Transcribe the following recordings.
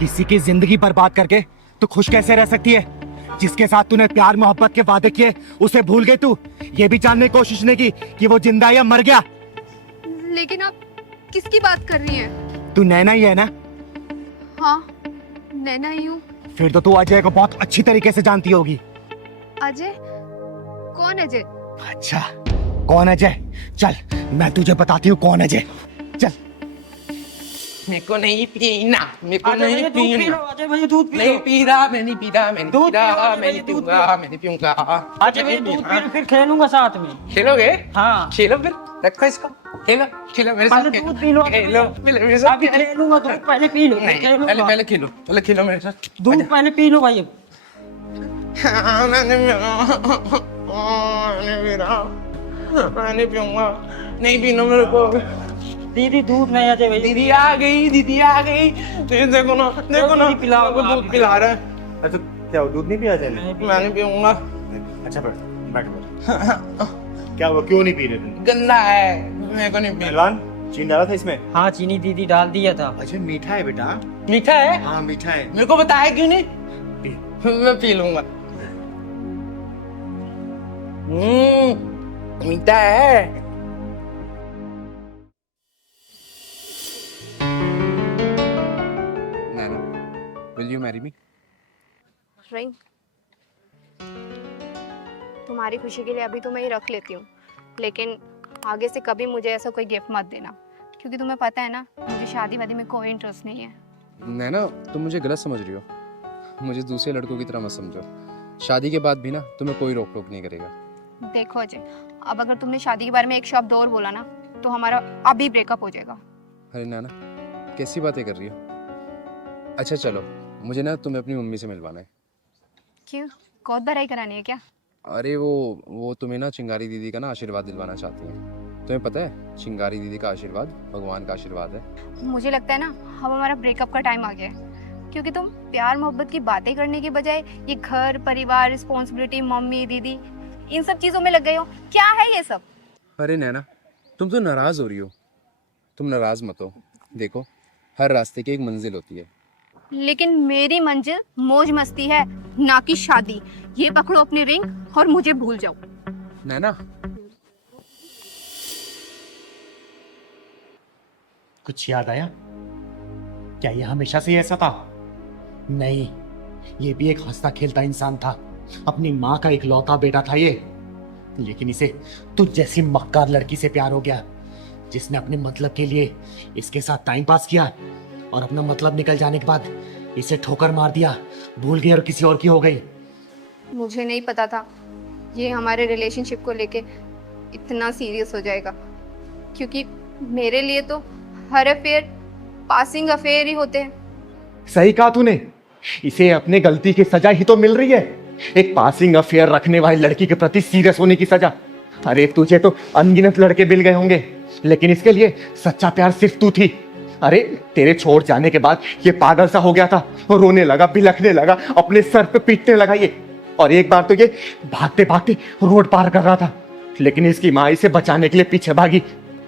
किसी की जिंदगी बर्बाद करके तू खुश कैसे रह सकती है? जिसके साथ तूने प्यार मोहब्बत के वादे किए उसे भूल गई तू। ये भी जानने की कोशिश नहीं की कि वो जिंदा है या मर गया। लेकिन आप किसकी बात कर रही हैं? तू नैना ही है ना? हाँ, नैना ही हूँ। फिर तो तू अजय को बहुत अच्छी तरीके से जानती होगी। अजय? कौन अजय? अच्छा, कौन अजय? चल मैं तुझे बताती हूँ कौन अजय। चल। मेरे को नहीं पीना, मेरे को अजय नहीं भैया दूध पी पीना। लो, अजय भैया दूध पी लो। नहीं पी रहा, मैं नहीं पी रहा, मैं नहीं दूध पी पी लो, रहा, अजय मैं भैया, नहीं दूध पीऊंगा, पी लो। मैं नहीं पीऊंगा। अजय भैया दूध पी लो, फिर खेलूंगा साथ में। खेलोगे? हाँ। खेलो फिर, रखो इसको। खेलो, खेलो मेरे साथ। पहले दूध पी लो। खेलो, मेरे साथ। अभी खेलूंगा, दूध पहले पी लो, फिर नहीं, खेलूंगा। पहले खेलो, पहले खेलो मेरे साथ। दूध पहले पी लो भाई। मैंने पीऊंगा, नहीं पीना मेरे को। दीदी दूध नहीं, अजय भैया। दीदी आ गई, दीदी आ गई। देखो ना, देखो ना, दीदी पिलाओ, मेरे को दूध पिला रहा है। अच्छा क्या दूध नहीं पिया जाए? मैं नहीं पीऊंगा। अच्छा बैठ बैठ। क्या हुआ, क्यों नहीं पी रहे तुम? गंदा है, मेरे को नहीं पीना। पहलवान, चीनी डाला था इसमें? हाँ, चीनी दीदी डाल दिया था। अच्छा मीठा है बेटा। मीठा है? हाँ मीठा है। मेरे को बताया क्यों नहीं? मैं पी लूंगा। मीठा है। नैना, will you marry me? Ring, तुम्हारी खुशी के लिए अभी तो मैं ये रख लेती हूँ, लेकिन आगे से कभी मुझे ऐसा कोई गिफ्ट मत देना, क्योंकि तुम्हें पता है ना मुझे शादी वादी में कोई इंटरेस्ट नहीं है। नैना, तुम मुझे गलत समझ रही हो। मुझे दूसरे लड़कों की तरह मत समझो। शादी के बाद भी ना तुम्हें कोई रोक टोक नहीं करेगा। देखो अजय, अब अगर तुमने शादी के बारे में एक शब्द और बोला ना तो हमारा अभी ब्रेकअप हो जाएगा। अरे नैना, कैसी बातें कर रही हो? अच्छा चलो, मुझे ना तुम्हें अपनी मम्मी से मिलवाना है। क्यों, कौत भराई करानी है क्या? अरे वो तुम्हें ना चिंगारी दीदी का ना आशीर्वाद दिलवाना चाहती है। तुम्हें पता है, चिंगारी दीदी का आशीर्वाद भगवान का आशीर्वाद है। मुझे लगता है ना अब हमारा ब्रेकअप का टाइम आ गया है, क्योंकि तुम प्यार मोहब्बत की बातें करने के बजाय ये घर परिवार रिस्पॉन्सिबिलिटी मम्मी दीदी इन सब चीजों में लग गए हो। क्या है ये सब? अरे नैना, तुम तो नाराज़ हो रही हो। तुम नाराज़ मत हो। देखो, हर रास्ते की एक मंजिल होती है। लेकिन मेरी मंजिल मौज मस्ती है, ना कि शादी। ये पकड़ो अपनी रिंग और मुझे भूल जाओ। नैना, कुछ याद आया? क्या ये हमेशा से ऐसा था? नहीं, ये भी एक हंसता खेलता इंसान था। अपनी माँ का इकलौता बेटा था ये। लेकिन इसे तुझ जैसी मक्कार लड़की से प्यार हो गया, जिसने अपने मतलब के लिए इसके साथ टाइम पास किया और अपना मतलब निकल जाने के बाद इसे ठोकर मार दिया, भूल गई और किसी और की हो गई। मुझे नहीं पता था ये हमारे रिलेशनशिप को लेके इतना सीरियस हो जाएगा, क्योंकि मेरे लिए तो हर अफेयर पासिंग अफेयर ही होते हैं। सही कहा तूने, इसे अपने गलती की सजा ही तो मिल रही है। एक पासिंग अफेयर रखने वाली लड़की के प्रति सीरियस होने की सजा। अरे तुझे तो अनगिनत लड़के मिल गए होंगे, लेकिन इसके लिए सच्चा प्यार सिर्फ तू थी। अरे तेरे छोड़ जाने के बाद ये पागल सा हो गया था, रोने लगा, बिलखने लगा, अपने सर पे पीटने लगा ये। और एक बार तो ये भागते भागते रोड पार कर रहा था, लेकिन इसकी माँ इसे बचाने के लिए पीछे भागी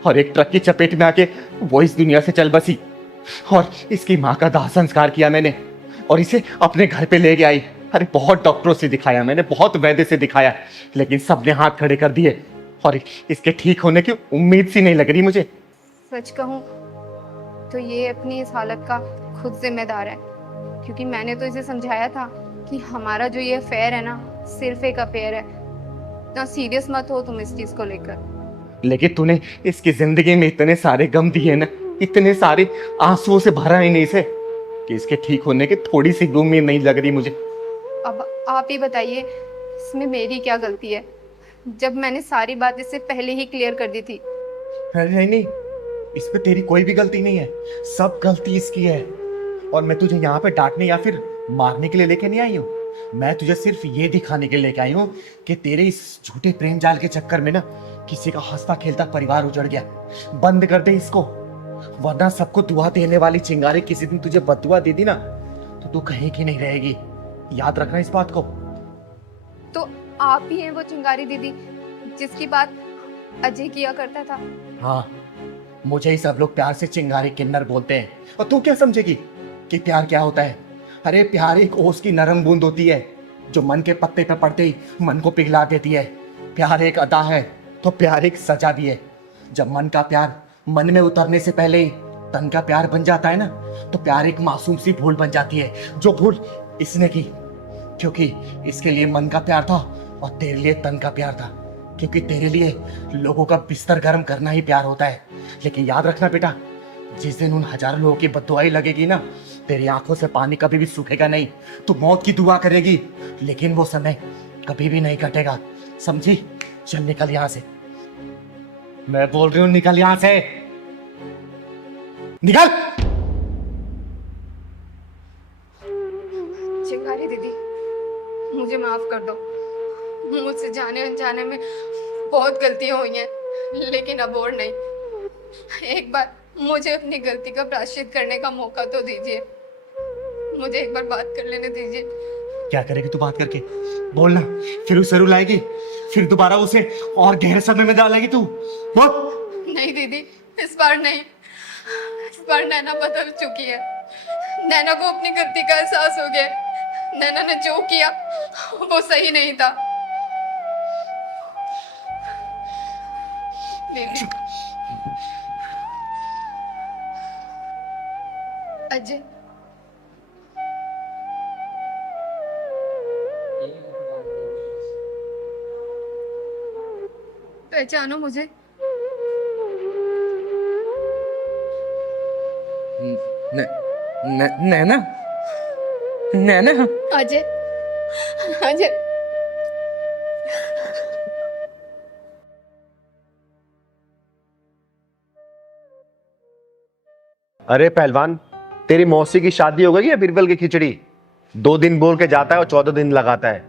और एक ट्रक की चपेट में आके वो इस दुनिया से चल बसी। और इसकी माँ का दाह संस्कार किया मैंने और इसे अपने घर पे ले गया आई। अरे बहुत डॉक्टरों से दिखाया मैंने, बहुत वैद्य से दिखाया, लेकिन सबने हाथ खड़े कर दिए और इसके ठीक होने की उम्मीद सी नहीं लग रही मुझे। सच कहूँ तो ये अपनी इस हालत का खुद जिम्मेदार है, क्योंकि मैंने तो इसे समझाया था कि हमारा जो ये अफेयर है ना सिर्फ एक अफेयर है, ना सीरियस मत हो तुम इस चीज को लेकर। लेकिन तूने इसकी जिंदगी में इतने सारे गम दिए ना, इतने सारे आंसुओं से भरा ही नहीं इसे, कि इसके ठीक होने की थोड़ी सी उम्मीद नहीं लग रही मुझे। अब आप ही बताइए इसमें मेरी क्या गलती है, जब मैंने सारी बात इससे पहले ही क्लियर कर दी थी। नहीं नहीं, इसमें तेरी कोई भी गलती नहीं है, सब गलती इसकी है। और मैं तुझे यहाँ पे डांटने या फिर मारने के लिए लेके नहीं आई हूँ, मैं तुझे सिर्फ ये दिखाने के लिए लेके आई हूँ कि तेरे इस झूठे प्रेम जाल के चक्कर में ना किसी का हंसता खेलता परिवार उजड़ गया। बंद कर दे इसको, वरना सबको दुआ देने वाली चिंगारी किसी दिन तुझे बददुआ दे दी ना तो तू कहीं की नहीं रहेगी। याद रखना इस बात को। तो आप ही हैं वो चिंगारी दीदी जिसकी बात अजय किया करता था? हाँ, मुझे ही सब लोग प्यार से चिंगारी किन्नर बोलते हैं। और तू क्या समझेगी कि प्यार क्या होता है। अरे प्यार एक ओस की नरम बूंद होती है जो मन के पत्ते पे पड़ते ही मन को पिघला देती है। प्यार एक अदा है तो प्यार एक सजा भी है। जब मन का प्यार मन में उतरने से पहले ही तन का प्यार बन जाता है ना, तो प्यार एक मासूम सी भूल बन जाती है, जो भूल इसने की क्योंकि इसके लिए मन का प्यार था और तेरे लिए तन का प्यार था, क्योंकि तेरे लिए लोगों का बिस्तर गर्म करना ही प्यार होता है। लेकिन याद रखना बेटा, जिस दिन उन हजारों लोगों की बददुआई लगेगी ना, तेरी आंखों से पानी कभी भी सूखेगा नहीं। तू मौत की दुआ करेगी लेकिन वो समय कभी भी नहीं कटेगा, समझी? चल निकल यहां से, मैं बोल रही हूं निकल यहां से, निकल। चिंगारी दीदी, मुझे माफ कर दो। मुझसे जाने अनजाने में बहुत गलतियां हुई हैं, लेकिन अब और नहीं। एक बार मुझे अपनी गलती का प्रायश्चित करने का मौका तो दीजिए। मुझे एक बार बात कर लेने दीजिए। क्या करेगी तू बात करके? बोलना, फिर उसे रुलाएगी, फिर दोबारा उसे और गहरे सदमे में डालेगी तू? बोल। नहीं दीदी, इस बार नहीं। इस बार नैना बदल चुकी है। नैना को अपनी गलती का एहसास हो गया। नैना ने जो किया वो सही नहीं था। दीदी, अजय, पहचानो मुझे? नैना, नैना, अजय, अजय, अरे पहलवान, तेरी मौसी की शादी हो गई है बीरबल की खिचड़ी? 2 दिन बोल के जाता है और 14 दिन लगाता है।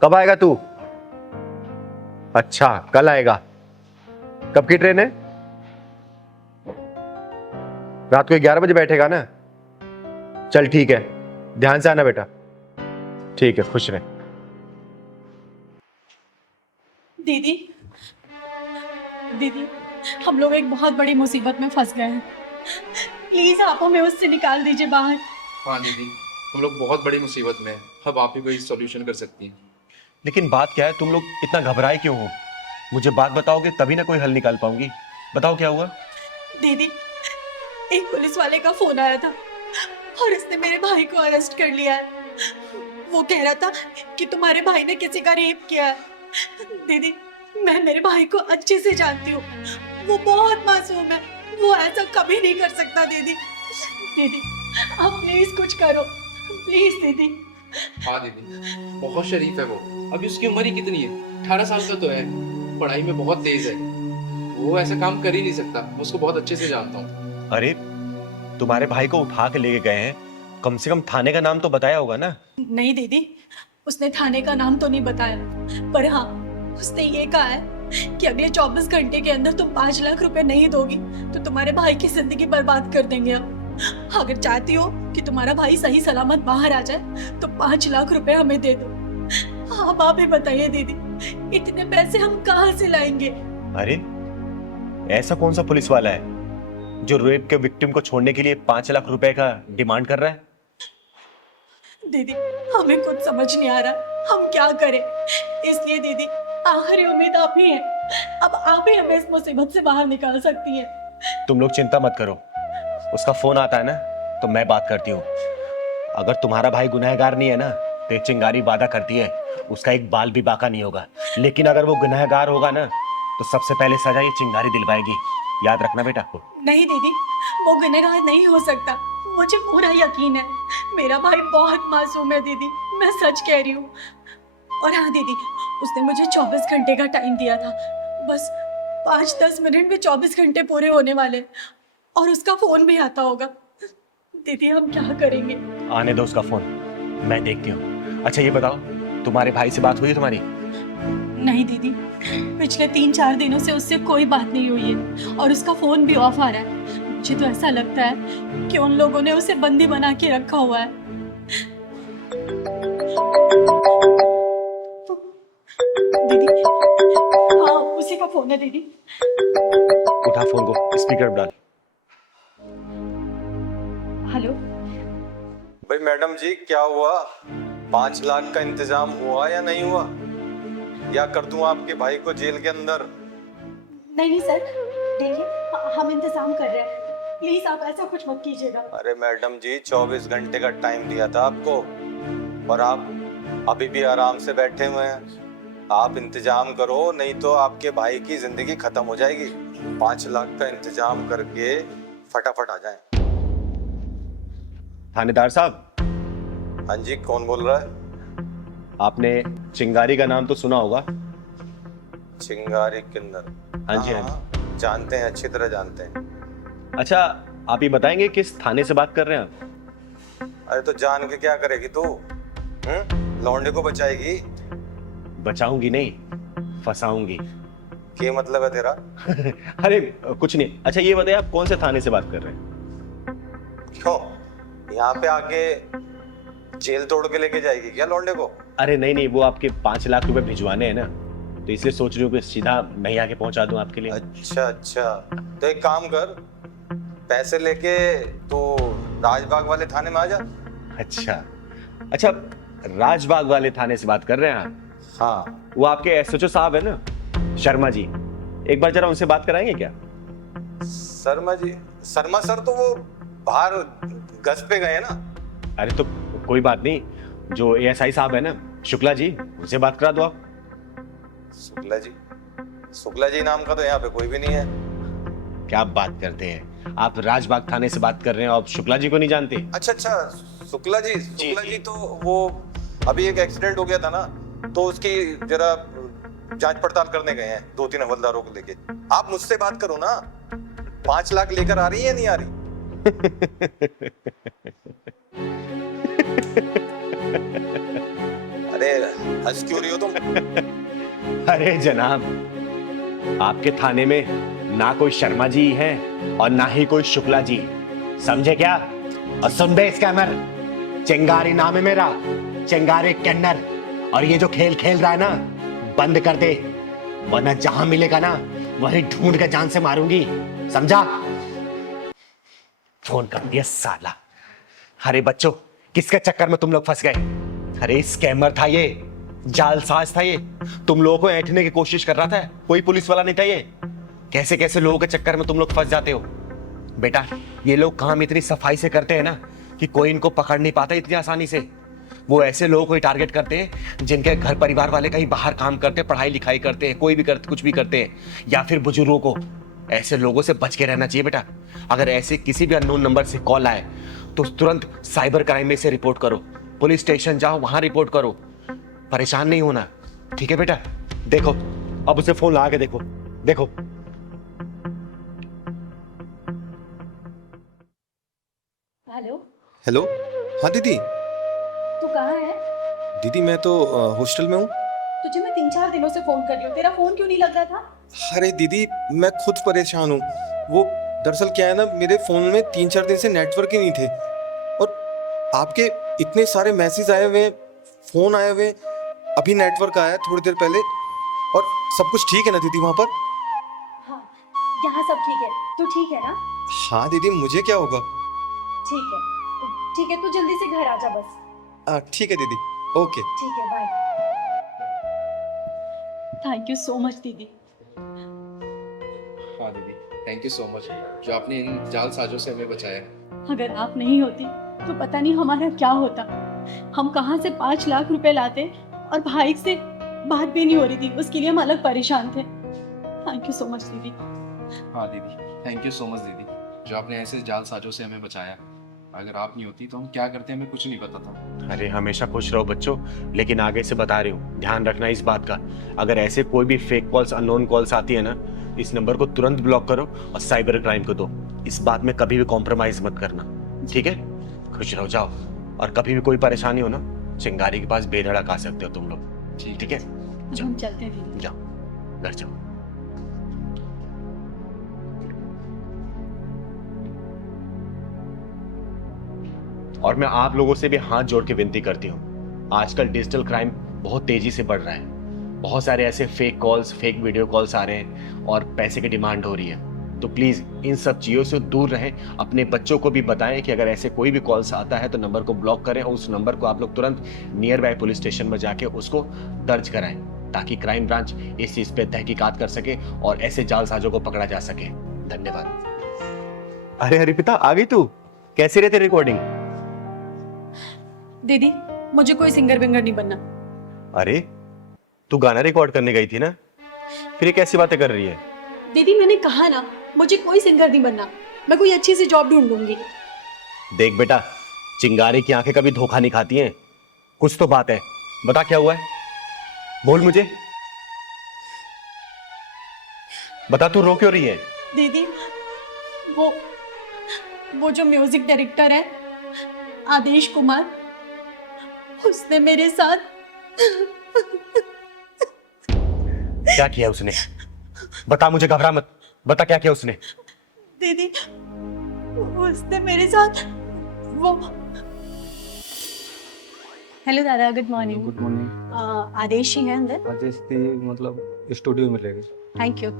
कब आएगा तू? अच्छा, कल आएगा। कब की ट्रेन है? रात को 11 बजे बैठेगा ना? चल ठीक है, ध्यान से आना बेटा। ठीक है, खुश रहे। दीदी, दीदी, हम लोग एक बहुत बड़ी मुसीबत में फंस गए हैं। प्लीज आप हमें उससे निकाल दीजिए बाहर। हाँ दीदी, हम लोग बहुत बड़ी मुसीबत में हैं। अब आप ही कोई सॉल्यूशन कर सकती हैं। लेकिन बात क्या है, तुम लोग इतना घबराए क्यों हो? मुझे बात बताओगे तभी ना कोई हल निकाल पाऊंगी। बताओ क्या हुआ? दीदी, एक पुलिस वाले का फोन आया था और उसने मेरे भाई को अरेस्ट कर लिया है। वो कह रहा था कि तुम्हारे भाई ने किसी का रेप किया है। दीदी, मैं मेरे भाई को अच्छे से जानती हूँ। वो बहुत मासूम है, वो ऐसा कभी नहीं कर सकता। दीदी, दीदी, आप प्लीज कुछ करो, प्लीज दीदी। हाँ दीदी, बहुत शरीफ है वो। अभी उसकी उम्र ही कितनी है? 18 साल का तो है। पढ़ाई में बहुत तेज है। वो ऐसा काम कर ही नहीं सकता। मैं उसको बहुत अच्छे से जानता हूँ। अरे तुम्हारे भाई को उठा के लेके गए हैं, कम से कम थाने का नाम तो बताया होगा ना? नहीं दीदी, उसने थाने का नाम तो नहीं बताया, पर हाँ उसने ये कहा है कि अगले 24 घंटे के अंदर तुम 5 लाख रुपए नहीं दोगी तो तुम्हारे भाई की जिंदगी बर्बाद कर देंगे हम। अगर चाहती हो कि तुम्हारा भाई सही सलामत बाहर आ जाए तो 5 लाख रुपए हमें दे दो। आप ही बताइए दीदी, इतने पैसे हम कहाँ से लाएंगे? अरे ऐसा कौन सा पुलिस वाला है जो रेप के विक्टिम को छोड़ने के लिए 5 लाख रुपए का डिमांड कर रहा है? दीदी, हमें कुछ समझ नहीं आ रहा हम क्या करें। इसलिए दीदी, आखिरी उम्मीद आप ही है। अब आप ही हमें इस मुसीबत से बाहर निकाल सकती हैं। तुम लोग चिंता मत करो, उसका फोन आता है ना तो मैं बात करती हूँ। अगर तुम्हारा भाई गुनहगार नहीं है ना तो ये चिंगारी वादा करती है उसका एक बाल भी बाका नहीं होगा। लेकिन अगर वो गुनहगार होगा ना तो सबसे पहले सजा ये चिंगारी दिलवाएगी। याद रखना बेटा। नहीं दीदी, वो गुनहगार नहीं हो सकता, मुझे पूरा यकीन है। मेरा भाई बहुत मासूम है दीदी, मैं सच कह रही हूँ। और हाँ दीदी, उसने मुझे 24 घंटे का टाइम दिया था। बस 5-10 मिनट में 24 घंटे पूरे होने वाले और उसका फोन भी आता होगा। दीदी, हम क्या करेंगे? आने दो उसका फोन, मैं देखती हूँ। अच्छा ये बताओ, तुम्हारे भाई से बात हुई है तुम्हारी? नहीं दीदी, पिछले 3-4 दिनों से उससे कोई बात नहीं हुई है और उसका फोन भी ऑफ आ रहा है। मुझे तो ऐसा लगता है कि उन लोगों ने उसे बंदी बना के रखा हुआ है। दीदी, हाँ उसी का फोन है दीदी। उठा फोन को, स्पीकर डाल। हेलो, भाई मैडम जी क्या हुआ, 5 लाख का इंतजाम हुआ या नहीं हुआ, या कर दूं आपके भाई को जेल के अंदर? नहीं नहीं सर, देखिए हम इंतजाम कर रहे हैं, प्लीज आप ऐसा कुछ मत कीजिएगा। अरे मैडम जी 24 घंटे का टाइम दिया था आपको और आप अभी भी आराम से बैठे हुए हैं। आप इंतजाम करो नहीं तो आपके भाई की जिंदगी खत्म हो जाएगी। 5 लाख का इंतजाम करके फटाफट आ जाएं। थानेदार साहब, हाँ जी, कौन बोल रहा है? आपने चिंगारी का नाम तो सुना होगा। चिंगारी किन्नर? हाँ जी, हाँ जानते हैं, अच्छी तरह जानते हैं। अच्छा, आप ये बताएंगे किस थाने से बात कर रहे हैं आप? अरे तो जान के क्या करेगी तू? लौंडे को बचाएगी? बचाऊंगी नहीं, फंसाऊंगी। क्या मतलब है तेरा? अरे कुछ नहीं। अच्छा ये बताइए, आप कौन से थाने से बात कर रहे हैं? क्यों, यहाँ पे आके जेल तोड़ के लेके जाएगी क्या लौंडे को? अरे नहीं नहीं, वो आपके 5 लाख रुपए भिजवाने हैं ना, तो इसलिए सोच रही हूँ कि सीधा मैं ही आके पहुंचा दूं आपके लिए। अच्छा अच्छा, तो एक काम कर, पैसे लेके तो राजबाग वाले थाने में आ जा। अच्छा अच्छा, राजबाग वाले थाने से बात कर रहे हैं आप? हाँ। वो आपके एसएचओ साहब है ना, शर्मा जी, एक बार जरा उनसे बात कराएंगे क्या? शर्मा जी? शर्मा सर तो वो बाहर गश्त पे गए ना। अरे तो कोई बात नहीं, जो एएसआई साहब है ना, शुक्ला जी, उनसे बात करा दो आप। शुक्ला जी? शुक्ला जी नाम का तो यहाँ पे कोई भी नहीं है। क्या बात करते हैं आप, राजबाग थाने से बात कर रहे हैं और आप शुक्ला जी को नहीं जानते? अच्छा अच्छा, शुक्ला जी, शुक्ला जी तो वो अभी एक एक्सीडेंट हो गया था ना, तो उसकी जरा जांच पड़ताल करने गए हैं 2-3 हवलदारों को लेके। आप मुझसे बात करो ना, 5 लाख लेकर आ रही है या नहीं आ रही? अरे हंस क्यों रही हो तुम? अरे जनाब, आपके थाने में ना कोई शर्मा जी है और ना ही कोई शुक्ला जी, समझे क्या? और सुन बे स्कैमर, चिंगारी नाम है मेरा, चिंगारी किन्नर। और ये जो खेल खेल रहा है ना, बंद कर दे, वरना जहां मिलेगा ना वहीं ढूंढ कर जान से मारूंगी, समझा? फोन कर दिया साला। अरे बच्चों, किसके चक्कर में तुम लोग फंस गए? अरे स्कैमर था ये, जालसाज था ये, तुम लोगों को ऐंठने की कोशिश कर रहा था, कोई पुलिस वाला नहीं था ये। कैसे कैसे लोगों के चक्कर में तुम लोग फंस जाते हो। बेटा, ये लोग काम इतनी सफाई से करते हैं ना कि कोई इनको पकड़ नहीं पाता इतनी आसानी से। वो ऐसे लोगों को टारगेट करते हैं जिनके घर परिवार वाले कहीं बाहर काम करते हैं, पढ़ाई लिखाई करते हैं, कोई भी करते, कुछ भी करते हैं, या फिर बुजुर्गों को। ऐसे लोगों से बच के रहना चाहिए बेटा। अगर ऐसे किसी भी अननोन नंबर से कॉल आए तो तुरंत साइबर क्राइम में से रिपोर्ट करो, पुलिस स्टेशन जाओ, वहां रिपोर्ट करो। परेशान नहीं होना, ठीक है बेटा? देखो, अब उसे फोन लगा के देखो, देखो। हेलो हेलो, हाँ दीदी। तू कहाँ है? दीदी मैं तो हॉस्टल में हूँ। तुझे मैं 3-4 दिनों से फोन कर रही हूँ, तेरा फोन क्यों नहीं लग रहा था? अरे दीदी मैं खुद परेशान हूँ। वो दरअसल क्या है ना, मेरे फ़ोन में 3-4 दिन से नेटवर्क ही नहीं थे, और आपके इतने सारे मैसेज आए हुए, फ़ोन आए हुए, अभी नेटवर्क आया थोड़ी देर पहले। और सब कुछ ठीक है ना दीदी वहाँ पर? हाँ, यहाँ सब ठीक है। तू ठीक है ना? हाँ दीदी, मुझे क्या होगा? ठीक है, ठीक है, तू जल्दी से घर आ जा बस। ठीक है दीदी, ओके। ठीक है, bye. Thank you so much दीदी। हाँ दीदी, थैंक यू सो मच, जो आपने इन जालसाजों से हमें बचाया। अगर आप नहीं होती तो पता नहीं हमारा क्या होता। हम कहाँ से 5 लाख रुपए लाते, और भाई से बात भी नहीं हो रही थी, उसके लिए हम अलग परेशान थे। थैंक यू सो मच दीदी। हाँ दीदी, थैंक यू सो मच दीदी, जो आपने ऐसे जालसाजों से हमें बचाया। अगर आप नहीं होती तो हम क्या करते हमें कुछ नहीं पता था। अरे हमेशा खुश रहो बच्चों, लेकिन आगे से बता रही हूँ, ध्यान रखना इस बात का। अगर ऐसे कोई भी फेक कॉल्स, अननोन कॉल्स आती है ना, इस नंबर को तुरंत ब्लॉक करो और साइबर क्राइम को दो। इस बात में कभी भी कॉम्प्रोमाइज मत करना, ठीक है? खुश रहो, जाओ। और कभी भी कोई परेशानी हो ना, चिंगारी के पास बेधड़क आ सकते हो तुम लोग, ठीक है? हम चलते हैं दीदी। जाओ, घर जाओ। और मैं आप लोगों से भी हाथ जोड़ के विनती करती हूँ, आजकल डिजिटल क्राइम बहुत तेजी से बढ़ रहा है। बहुत सारे ऐसे fake calls, fake video calls आ रहे हैं और पैसे की डिमांड हो रही है। तो प्लीज इन सब चीजों से दूर रहें। अपने बच्चों को भी बताएं कि अगर ऐसे कोई भी कॉल्स आता है तो नंबर को ब्लॉक करें और उस नंबर को आप लोग तुरंत नियर बाय पुलिस स्टेशन में जाके उसको दर्ज कराएं, ताकि क्राइम ब्रांच इस चीज पे तहकीकात कर सके और ऐसे जालसाजों को पकड़ा जा सके। धन्यवाद। अरे हरिपिता, आ गई तू? कैसी रहती रिकॉर्डिंग? दीदी मुझे कोई सिंगर विंगर नहीं बनना। अरे तू गाना रिकॉर्ड करने गई थी ना, फिर ये कैसी बातें कर रही है? दीदी मैंने कहा ना मुझे कोई सिंगर नहीं बनना, मैं कोई अच्छी सी जॉब ढूंढ लूंगी। देख बेटा, चिंगारी की आंखें कभी धोखा नहीं खाती हैं। कुछ तो बात है, बता क्या हुआ है, बोल मुझे, बता, तू रो क्यों रही है? दीदी वो जो म्यूजिक डायरेक्टर है आदेश कुमार, उसने मेरे साथ क्या किया उसने? बता मुझे, घबरा मत, बता क्या किया उसने? दीदी उसने मेरे साथ वो। हेलो दादा, good morning. Good morning. Adesh ही है अंदर? आदेश थी मतलब स्टूडियो में रहेगी। Thank you.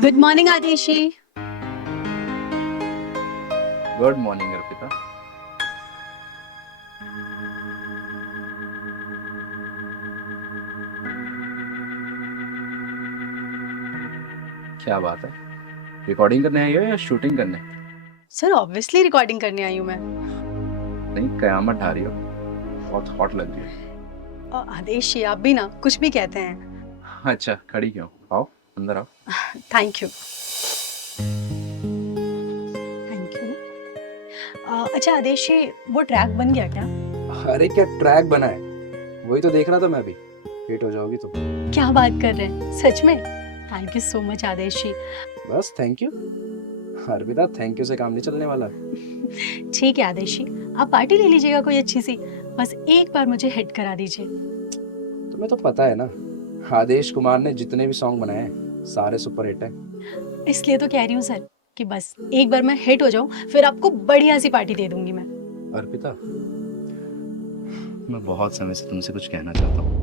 Good morning Adesh ji. Good morning Arpita. क्या बात है, रिकॉर्डिंग करने आई हो या शूटिंग करने? सर ऑब्वियसली रिकॉर्डिंग करने आई हूँ मैं। नहीं, कयामत ढा रही हो, बहुत हॉट लग रही हो। आदेश जी आप भी ना कुछ भी कहते हैं। अच्छा, खड़ी क्यों? आओ अंदर आओ। Thank you. Thank you. अच्छा आदेश जी, वो ट्रैक बन गया क्या? अरे क्या ट्रैक बना है, वही तो देख रहा था मैं भी। हिट हो जाओगी तुम। क्या बात कर रहे हैं, सच में? थैंक यू सो मच आदेश जी। बस thank you? Arpita, thank you से काम नहीं चलने वाला। ठीक है आदेश जी, आप पार्टी ले लीजिएगा कोई अच्छी सी, बस एक बार मुझे हिट करा दीजिए। तुम्हें तो पता है ना, आदेश कुमार ने जितने भी सॉन्ग बनाए हैं सारे सुपर हिट हैं। इसलिए तो कह रही हूँ सर कि बस एक बार मैं हिट हो जाऊं, फिर आपको बढ़िया सी पार्टी दे दूंगी मैं। अर्पिता, मैं बहुत समय से तुमसे कुछ कहना चाहता हूँ।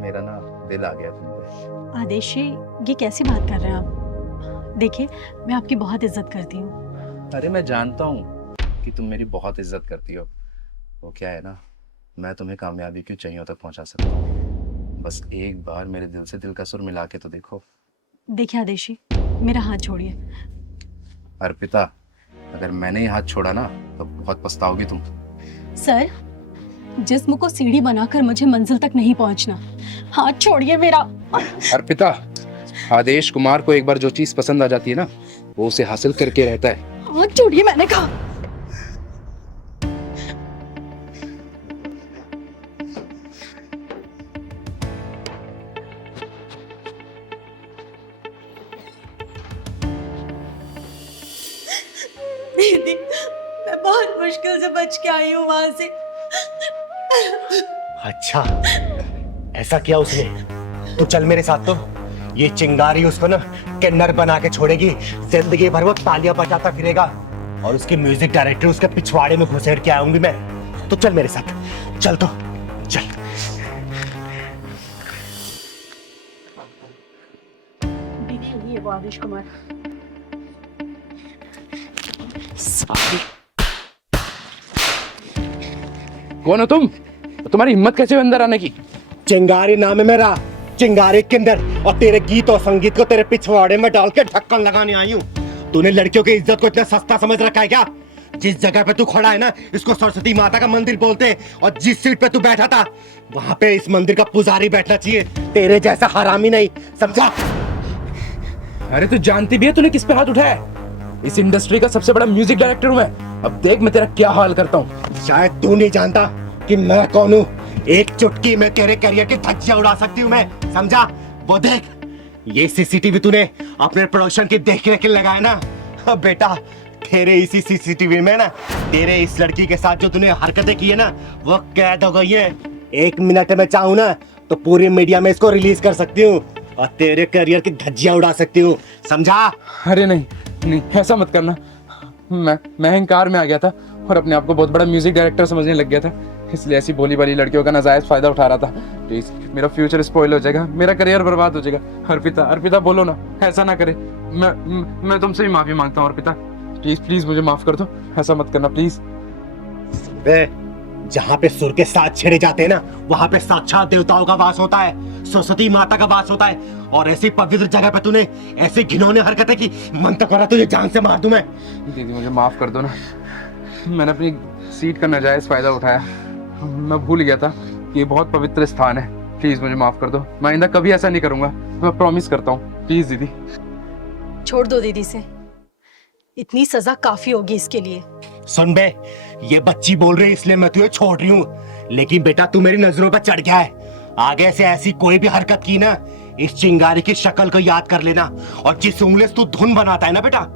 मेरा ना दिल आ गया तुम पे। आदेश जी ये कैसी बात कर रहे हैं आप? देखिए मैं आपकी बहुत इज्जत करती हूँ। अरे मैं जानता हूँ कि तुम मेरी बहुत इज्जत करती हो। वो क्या है ना, मैं तुम्हें कामयाबी की ऊंचाइयों तक पहुंचा सकता हूँ। बस एक बार मेरे दिल से दिल का सुर मिला के तो देखो। देखिए आदेश जी, मेरा हाथ छोड़िए। अर्पिता, अगर मैंने ये हाथ छोड़ा ना तो बहुत पछताओगी तुम। सर, जिस्म को सीढ़ी बनाकर मुझे मंजिल तक नहीं पहुंचना। हाथ छोड़िए मेरा। अर्पिता, आदेश कुमार को एक बार जो चीज पसंद आ जाती है ना, वो उसे हासिल करके रहता है। हाथ छोड़िए मैंने कहा। दीदी, मैं बहुत मुश्किल से बच के आई हूँ वहां से। अच्छा, ऐसा किया उसने? तो चल मेरे साथ, तो ये चिंगारी उसको ना किन्नर बना के छोड़ेगी। जिंदगी भर वो तालियां बजाता फिरेगा और उसके म्यूजिक डायरेक्टर उसके पिछवाड़े में घुसेड़ के आऊंगी मैं। तो चल मेरे साथ, चल तो चल। दीदी ये वो आदेश कुमार। कौन हो तुम? तुम्हारी हिम्मत कैसे हुई अंदर आने की? चिंगारी नाम है मेरा, चिंगारी किन्नर, और तेरे गीत और संगीत को तेरे पिछवाड़े में डाल के ढक्कन लगाने आई हूँ। तूने लड़कियों की इज्जत को इतना सस्ता समझ रखा है क्या? जिस जगह पे तू खड़ा है ना, इसको सरस्वती माता का मंदिर बोलते हैं, और जिस सीट पे तू बैठा था वहां पे इस मंदिर का पुजारी बैठना चाहिए, तेरे जैसा हरामी नहीं, समझा? अरे तू जानती भी है तूने किस पे हाथ उठाया है? इस इंडस्ट्री का सबसे बड़ा म्यूजिक डायरेक्टर हूं मैं। अब देख मैं तेरा क्या हाल करता हूँ। शायद तू नहीं जानता कि मैं कौन हूँ। एक चुटकी में तेरे करियर की धज्जियां उड़ा सकती हूँ मैं, समझा? वो देख, ये सीसीटीवी तूने अपने प्रोडक्शन की देख रेख के लगाया ना। अब बेटा, तेरे इसी सीसीटीवी में ना तेरे इस लड़की के साथ जो तूने हरकतें की है ना, वो कैद हो गई है। 1 मिनट में चाहूँ ना तो पूरी मीडिया में इसको रिलीज कर सकती हूँ और तेरे करियर की धज्जियां उड़ा सकती हूँ, समझा? अरे नहीं नहीं, ऐसा मत करना। मैं अहंकार में आ गया था और अपने आप को बहुत बड़ा म्यूजिक डायरेक्टर समझने लग गया था। इसलिए ऐसी भोली भाली लड़कियों का नाजायज फायदा उठा रहा था। प्लीज, मेरा फ्यूचर स्पॉइल हो जाएगा, मेरा करियर बर्बाद हो जाएगा। अर्पिता, अर्पिता बोलो ना, ऐसा ना करे। मैं तुमसे भी माफी मांगता हूँ अर्पिता, प्लीज प्लीज मुझे माफ कर दो, ऐसा मत करना प्लीज। जहाँ पे सुर के साथ छेड़े जाते हैं ना, वहां पे साक्षात देवताओं का वास होता है, सरस्वती माता का वास होता है। और ऐसी पवित्र जगह पे तूने ऐसी घिनौनी हरकतें की, मन तो करा तुझे जान से मार दूं मैं। दीदी मुझे माफ कर दो ना, मैंने अपनी सीट का नाजायज फायदा उठाया। मैं भूल गया था कि ये बहुत पवित्र स्थान है। प्लीज मुझे माफ कर दो, मैं आइंदा कभी ऐसा नहीं करूंगा, मैं प्रॉमिस करता हूँ। प्लीज दीदी। छोड़ दो दीदी से, इतनी सजा काफी होगी इसके लिए। सुन बे, ये बच्ची बोल रही है इसलिए मैं तुझे छोड़ रही हूँ, लेकिन बेटा तू मेरी नजरों पर चढ़ गया है। आगे से ऐसी कोई भी हरकत की ना, इस चिंगारी की शक्ल को याद कर लेना। और जिस उंगली से तू धुन बनाता है ना बेटा,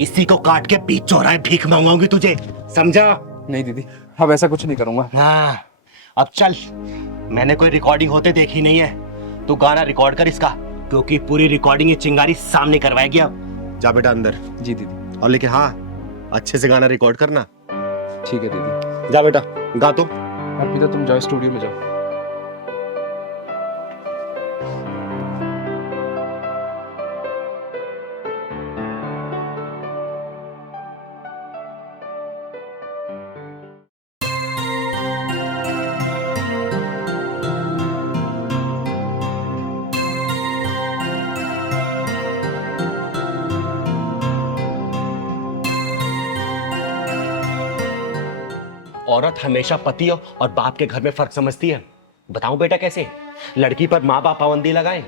इसी को काट के बीच चौराहे भीख मांगूंगी तुझे, समझा? नहीं दीदी, अब ऐसा कुछ नहीं करूंगा। हाँ, अब चल, मैंने कोई रिकॉर्डिंग होते देखी नहीं है, तू गाना रिकॉर्ड कर इसका, क्योंकि पूरी रिकॉर्डिंग ये चिंगारी सामने करवाएगी। अब जा बेटा अंदर। जी दीदी। और लेकिन हाँ, अच्छे से गाना रिकॉर्ड करना। ठीक है दीदी। जा बेटा, गा तो। अर्पिता तुम जाओ, स्टूडियो में जाओ। औरत हमेशा पति और बाप के घर में फर्क समझती है। बताऊं बेटा कैसे? लड़की पर माँ बाप पाबंदी लगाए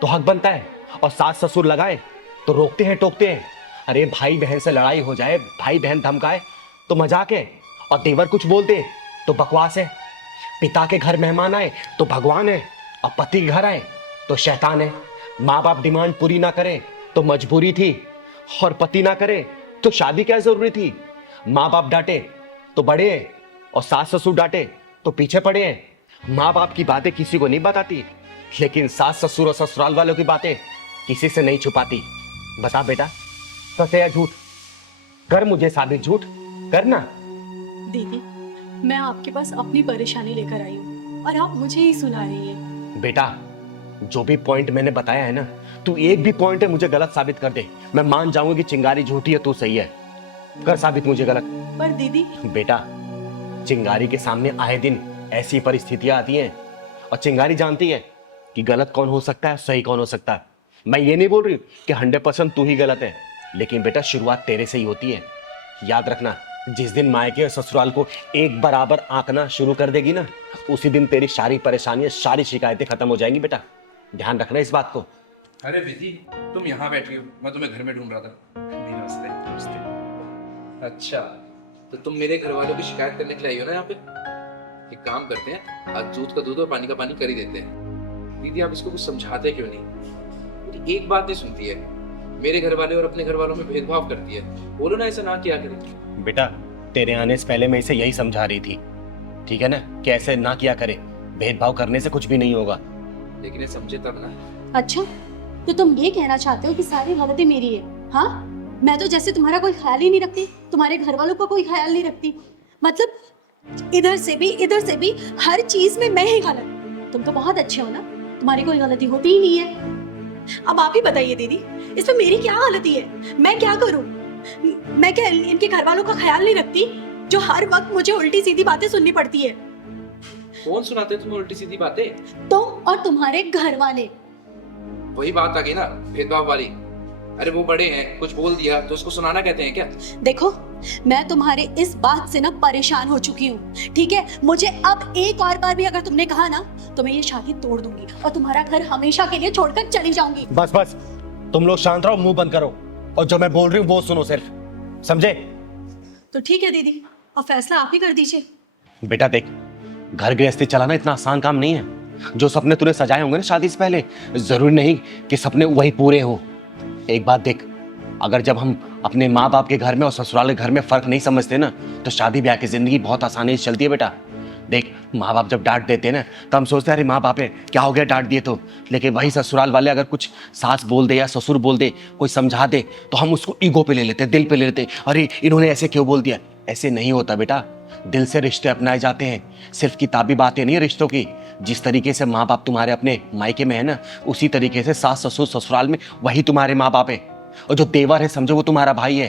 तो हक बनता है, और सास ससुर लगाए तो रोकते हैं टोकते हैं। अरे भाई बहन से लड़ाई हो जाए, भाई बहन धमकाए तो मजाक है, और देवर कुछ बोल दे तो बकवास है। पिता के घर मेहमान आए तो भगवान है, और पति के घर आए तो शैतान है। माँ बाप डिमांड पूरी ना करे तो मजबूरी थी, और पति ना करे तो शादी क्या जरूरी थी। माँ बाप डांटे तो बड़े हैं, और सास ससुर डांटे तो पीछे पड़े हैं। माँ बाप की बातें किसी को नहीं बताती, लेकिन सास ससुर और ससुराल वालों की बातें किसी से नहीं छुपाती। बता बेटा, सच है या झूठ? कर मुझे साबित, झूठ करना। दीदी, मैं आपके पास अपनी परेशानी लेकर आई हूँ और आप मुझे ही सुना रही हैं। बेटा, जो भी पॉइंट मैंने बताया है ना, तू एक भी पॉइंट है मुझे गलत साबित कर दे, मैं मान जाऊंगा कि चिंगारी झूठी है, तू सही है। कर साबित मुझे गलत। पर दीदी, बेटा, चिंगारी के सामने आए दिन ऐसी परिस्थितियां आती हैं, और चिंगारी जानती है कि गलत कौन हो सकता है, सही कौन हो सकता है। मैं ये नहीं बोल रही कि 100% तू ही गलत है, लेकिन बेटा शुरुआत तेरे से ही होती है। याद रखना, जिस दिन मायके और ससुराल को एक बराबर आंकना शुरू कर देगी ना, उसी दिन तेरी सारी परेशानियां, सारी शिकायतें खत्म हो जाएंगी। बेटा ध्यान रखना इस बात को। अरे दीदी, तुम यहाँ बैठी हो, मैं तुम्हें घर में ढूंढ रहा था। नमस्ते। नमस्ते। अच्छा, तो तुम मेरे घर वालों की शिकायत करने के लिए आई हो ना यहाँ पे? एक काम करते हैं, आज दूध का दूध और पानी का पानी कर ही देते हैं। दीदी आप इसको कुछ समझाते क्यों नहीं? मेरी एक बात नहीं सुनती है, मेरे घर वाले और अपने घर वालों में भेदभाव करती है। बोलो ना ऐसा ना किया करें। बेटा, तेरे आने से पहले मैं इसे यही समझा रही थी, ठीक है ना, कि ऐसे ना किया करे, भेदभाव करने से कुछ भी नहीं होगा। लेकिन ये समझे तब ना। अच्छा, तो तुम ये कहना चाहते हो कि सारी गलती मेरी है? हाँ, मैं तो जैसे तुम्हारा कोई ख्याल ही नहीं रखती, तुम्हारे घर वालों का कोई ख्याल नहीं रखती। मतलब इधर से भी हर चीज में मैं ही गलत। तुम तो बहुत अच्छे हो ना, तुम्हारी कोई गलती होती ही नहीं है। अब आप ही बताइए दीदी, इसमें मेरी क्या गलती है? मैं क्या करूं? मैं क्या इनके घर वालों का ख्याल नहीं रखती, जो हर वक्त मुझे उल्टी सीधी बातें सुननी पड़ती है? कौन सुनाते हैं तुम्हें उल्टी सीधी बातें? तुम और तुम्हारे घर वाले। वही बात आ गई ना, भेदभाव वाली। अरे वो बड़े हैं, कुछ बोल दिया तो उसको सुनाना कहते हैं क्या? देखो, मैं तुम्हारे इस बात से ना परेशान हो चुकी हूँ, ठीक है? मुझे अब एक और बार भी अगर तुमने कहा ना, तो मैं ये शादी तोड़ दूंगी और तुम्हारा घर हमेशा के लिए छोड़कर चली जाऊंगी। बस बस, तुम लोग शांत रहो, मुंह बंद करो, और जो मैं बोल रही हूँ वो सुनो सिर्फ, समझे? तो ठीक है दीदी, अब फैसला आप ही कर दीजिए। बेटा देख, घर गृहस्थी चलाना इतना आसान काम नहीं है। जो सपने तूने सजाए होंगे ना शादी से पहले, जरूरी नहीं कि सपने वही पूरे हो। एक बात देख, अगर जब हम अपने माँ बाप के घर में और ससुराल के घर में फर्क नहीं समझते ना, तो शादी ब्याह की जिंदगी बहुत आसानी से चलती है। बेटा देख, माँ बाप जब डांट देते हैं ना, तो हम सोचते हैं अरे माँ बाप है, क्या हो गया डांट दिए तो। लेकिन वही ससुराल वाले अगर कुछ सास बोल दे या ससुर बोल दे, कोई समझा दे, तो हम उसको ईगो पे ले लेते हैं, दिल पे ले लेते हैं, अरे इन्होंने ऐसे क्यों बोल दिया। ऐसे नहीं होता बेटा। दिल से रिश्ते अपनाए जाते हैं, सिर्फ किताबी बातें नहीं है रिश्तों की। जिस तरीके से माँ बाप तुम्हारे अपने मायके में है ना, उसी तरीके से सास ससुर ससुराल में वही तुम्हारे माँ बाप है। और जो देवर है समझो वो तुम्हारा भाई है।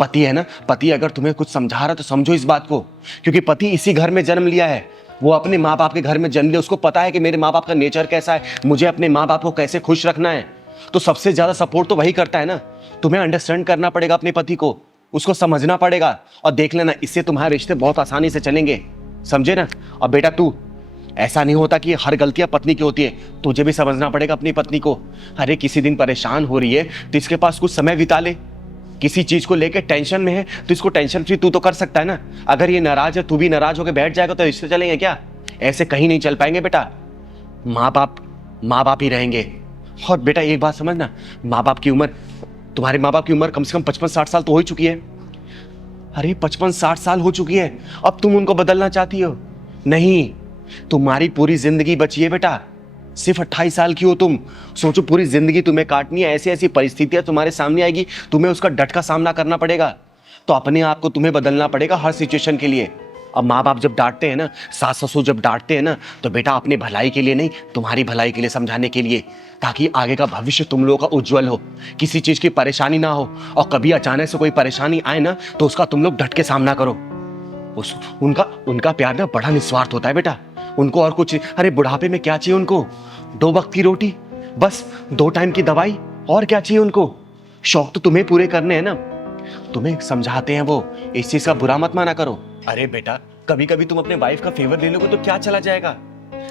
पति है ना, पति अगर तुम्हें कुछ समझा रहा है तो समझो इस बात को, क्योंकि पति इसी घर में जन्म लिया है। वो अपने माँ बाप के घर में जन्म लिया, उसको पता है कि मेरे माँ बाप का नेचर कैसा है, मुझे अपने माँ बाप को कैसे खुश रखना है। तो सबसे ज्यादा सपोर्ट तो वही करता है ना। तुम्हें अंडरस्टैंड करना पड़ेगा अपने पति को, उसको समझना पड़ेगा, और देख लेना इससे तुम्हारे रिश्ते बहुत आसानी से चलेंगे, समझे ना। और बेटा तू, ऐसा नहीं होता कि हर गलतियां पत्नी की होती है, तुझे भी समझना पड़ेगा अपनी पत्नी को। अरे किसी दिन परेशान हो रही है तो इसके पास कुछ समय बिता ले। किसी चीज को लेकर टेंशन में है तो इसको टेंशन फ्री तू तो कर सकता है ना। अगर ये नाराज है, तू भी नाराज होकर बैठ जाएगा तो रिश्ते चलेंगे क्या? ऐसे कहीं नहीं चल पाएंगे बेटा। माँ बाप ही रहेंगे। और बेटा एक बात समझना, माँ बाप की उम्र, तुम्हारे माँ बाप की उम्र कम से कम 55-60 साल तो हो ही चुकी है। अरे 55-60 साल हो चुकी है, अब तुम उनको बदलना चाहती हो? नहीं, तुम्हारी पूरी जिंदगी बची है बेटा, सिर्फ 28 साल की हो तुम। सोचो पूरी जिंदगी तुम्हें काटनी है, ऐसी ऐसी परिस्थितियां तुम्हारे सामने आएगी, तुम्हें उसका डट का सामना करना पड़ेगा। तो अपने आप को तुम्हें बदलना पड़ेगा हर सिचुएशन के लिए। अब माँ बाप जब डांटते हैं ना, सास ससुर जब डांटते हैं ना, तो बेटा अपने भलाई के लिए नहीं, तुम्हारी भलाई के लिए समझाने के लिए, ताकि आगे का भविष्य तुम लोगों का उज्जवल हो, किसी चीज की परेशानी ना हो। और कभी अचानक से कोई परेशानी आए ना तो उसका तुम लोग डट के सामना करो। उनका प्यार ना बड़ा निस्वार्थ होता है बेटा। उनको और कुछ, अरे बुढ़ापे में क्या चाहिए उनको? 2 वक्त की रोटी, बस 2 टाइम की दवाई, और क्या चाहिए उनको? शौक तो तुम्हें पूरे करने हैं ना। तुम्हें समझाते हैं वो, इस चीज का बुरा मत माना करो। अरे बेटा कभी कभी तुम अपने वाइफ का फेवर ले लोगे तो क्या चला जाएगा?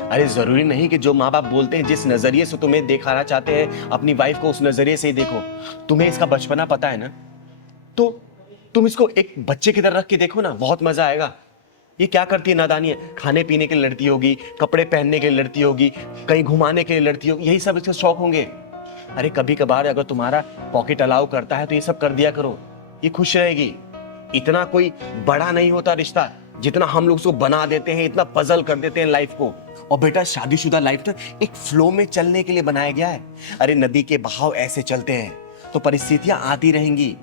अरे जरूरी नहीं कि जो माँ बाप बोलते हैं, जिस नजरिए से तुम्हें दिखाना चाहते हैं अपनी वाइफ को, उस नजरिए से ही देखो। तुम्हें इसका बचपना पता है ना, तो तुम इसको एक बच्चे की तरह रख के देखो ना, बहुत मजा आएगा। ये क्या करती है नादानी है, खाने पीने के लिए लड़ती होगी, कपड़े पहनने के लिए लड़ती होगी, कहीं घुमाने के लिए लड़ती होगी, यही सब इसके शौक होंगे। अरे कभी कभार अगर तुम्हारा पॉकेट अलाउ करता है तो ये सब कर दिया करो, ये खुश रहेगी। इतना कोई बड़ा नहीं होता रिश्ता जितना हम लोग उसको बना देते हैं, इतना पजल कर देते हैं लाइफ को। और बेटा शादीशुदा लाइफ ना एक फ्लो में चलने के लिए बनाया गया है। अरे नदी के बहाव ऐसे चलते हैं तो परिस्थितियां आती रहेंगी।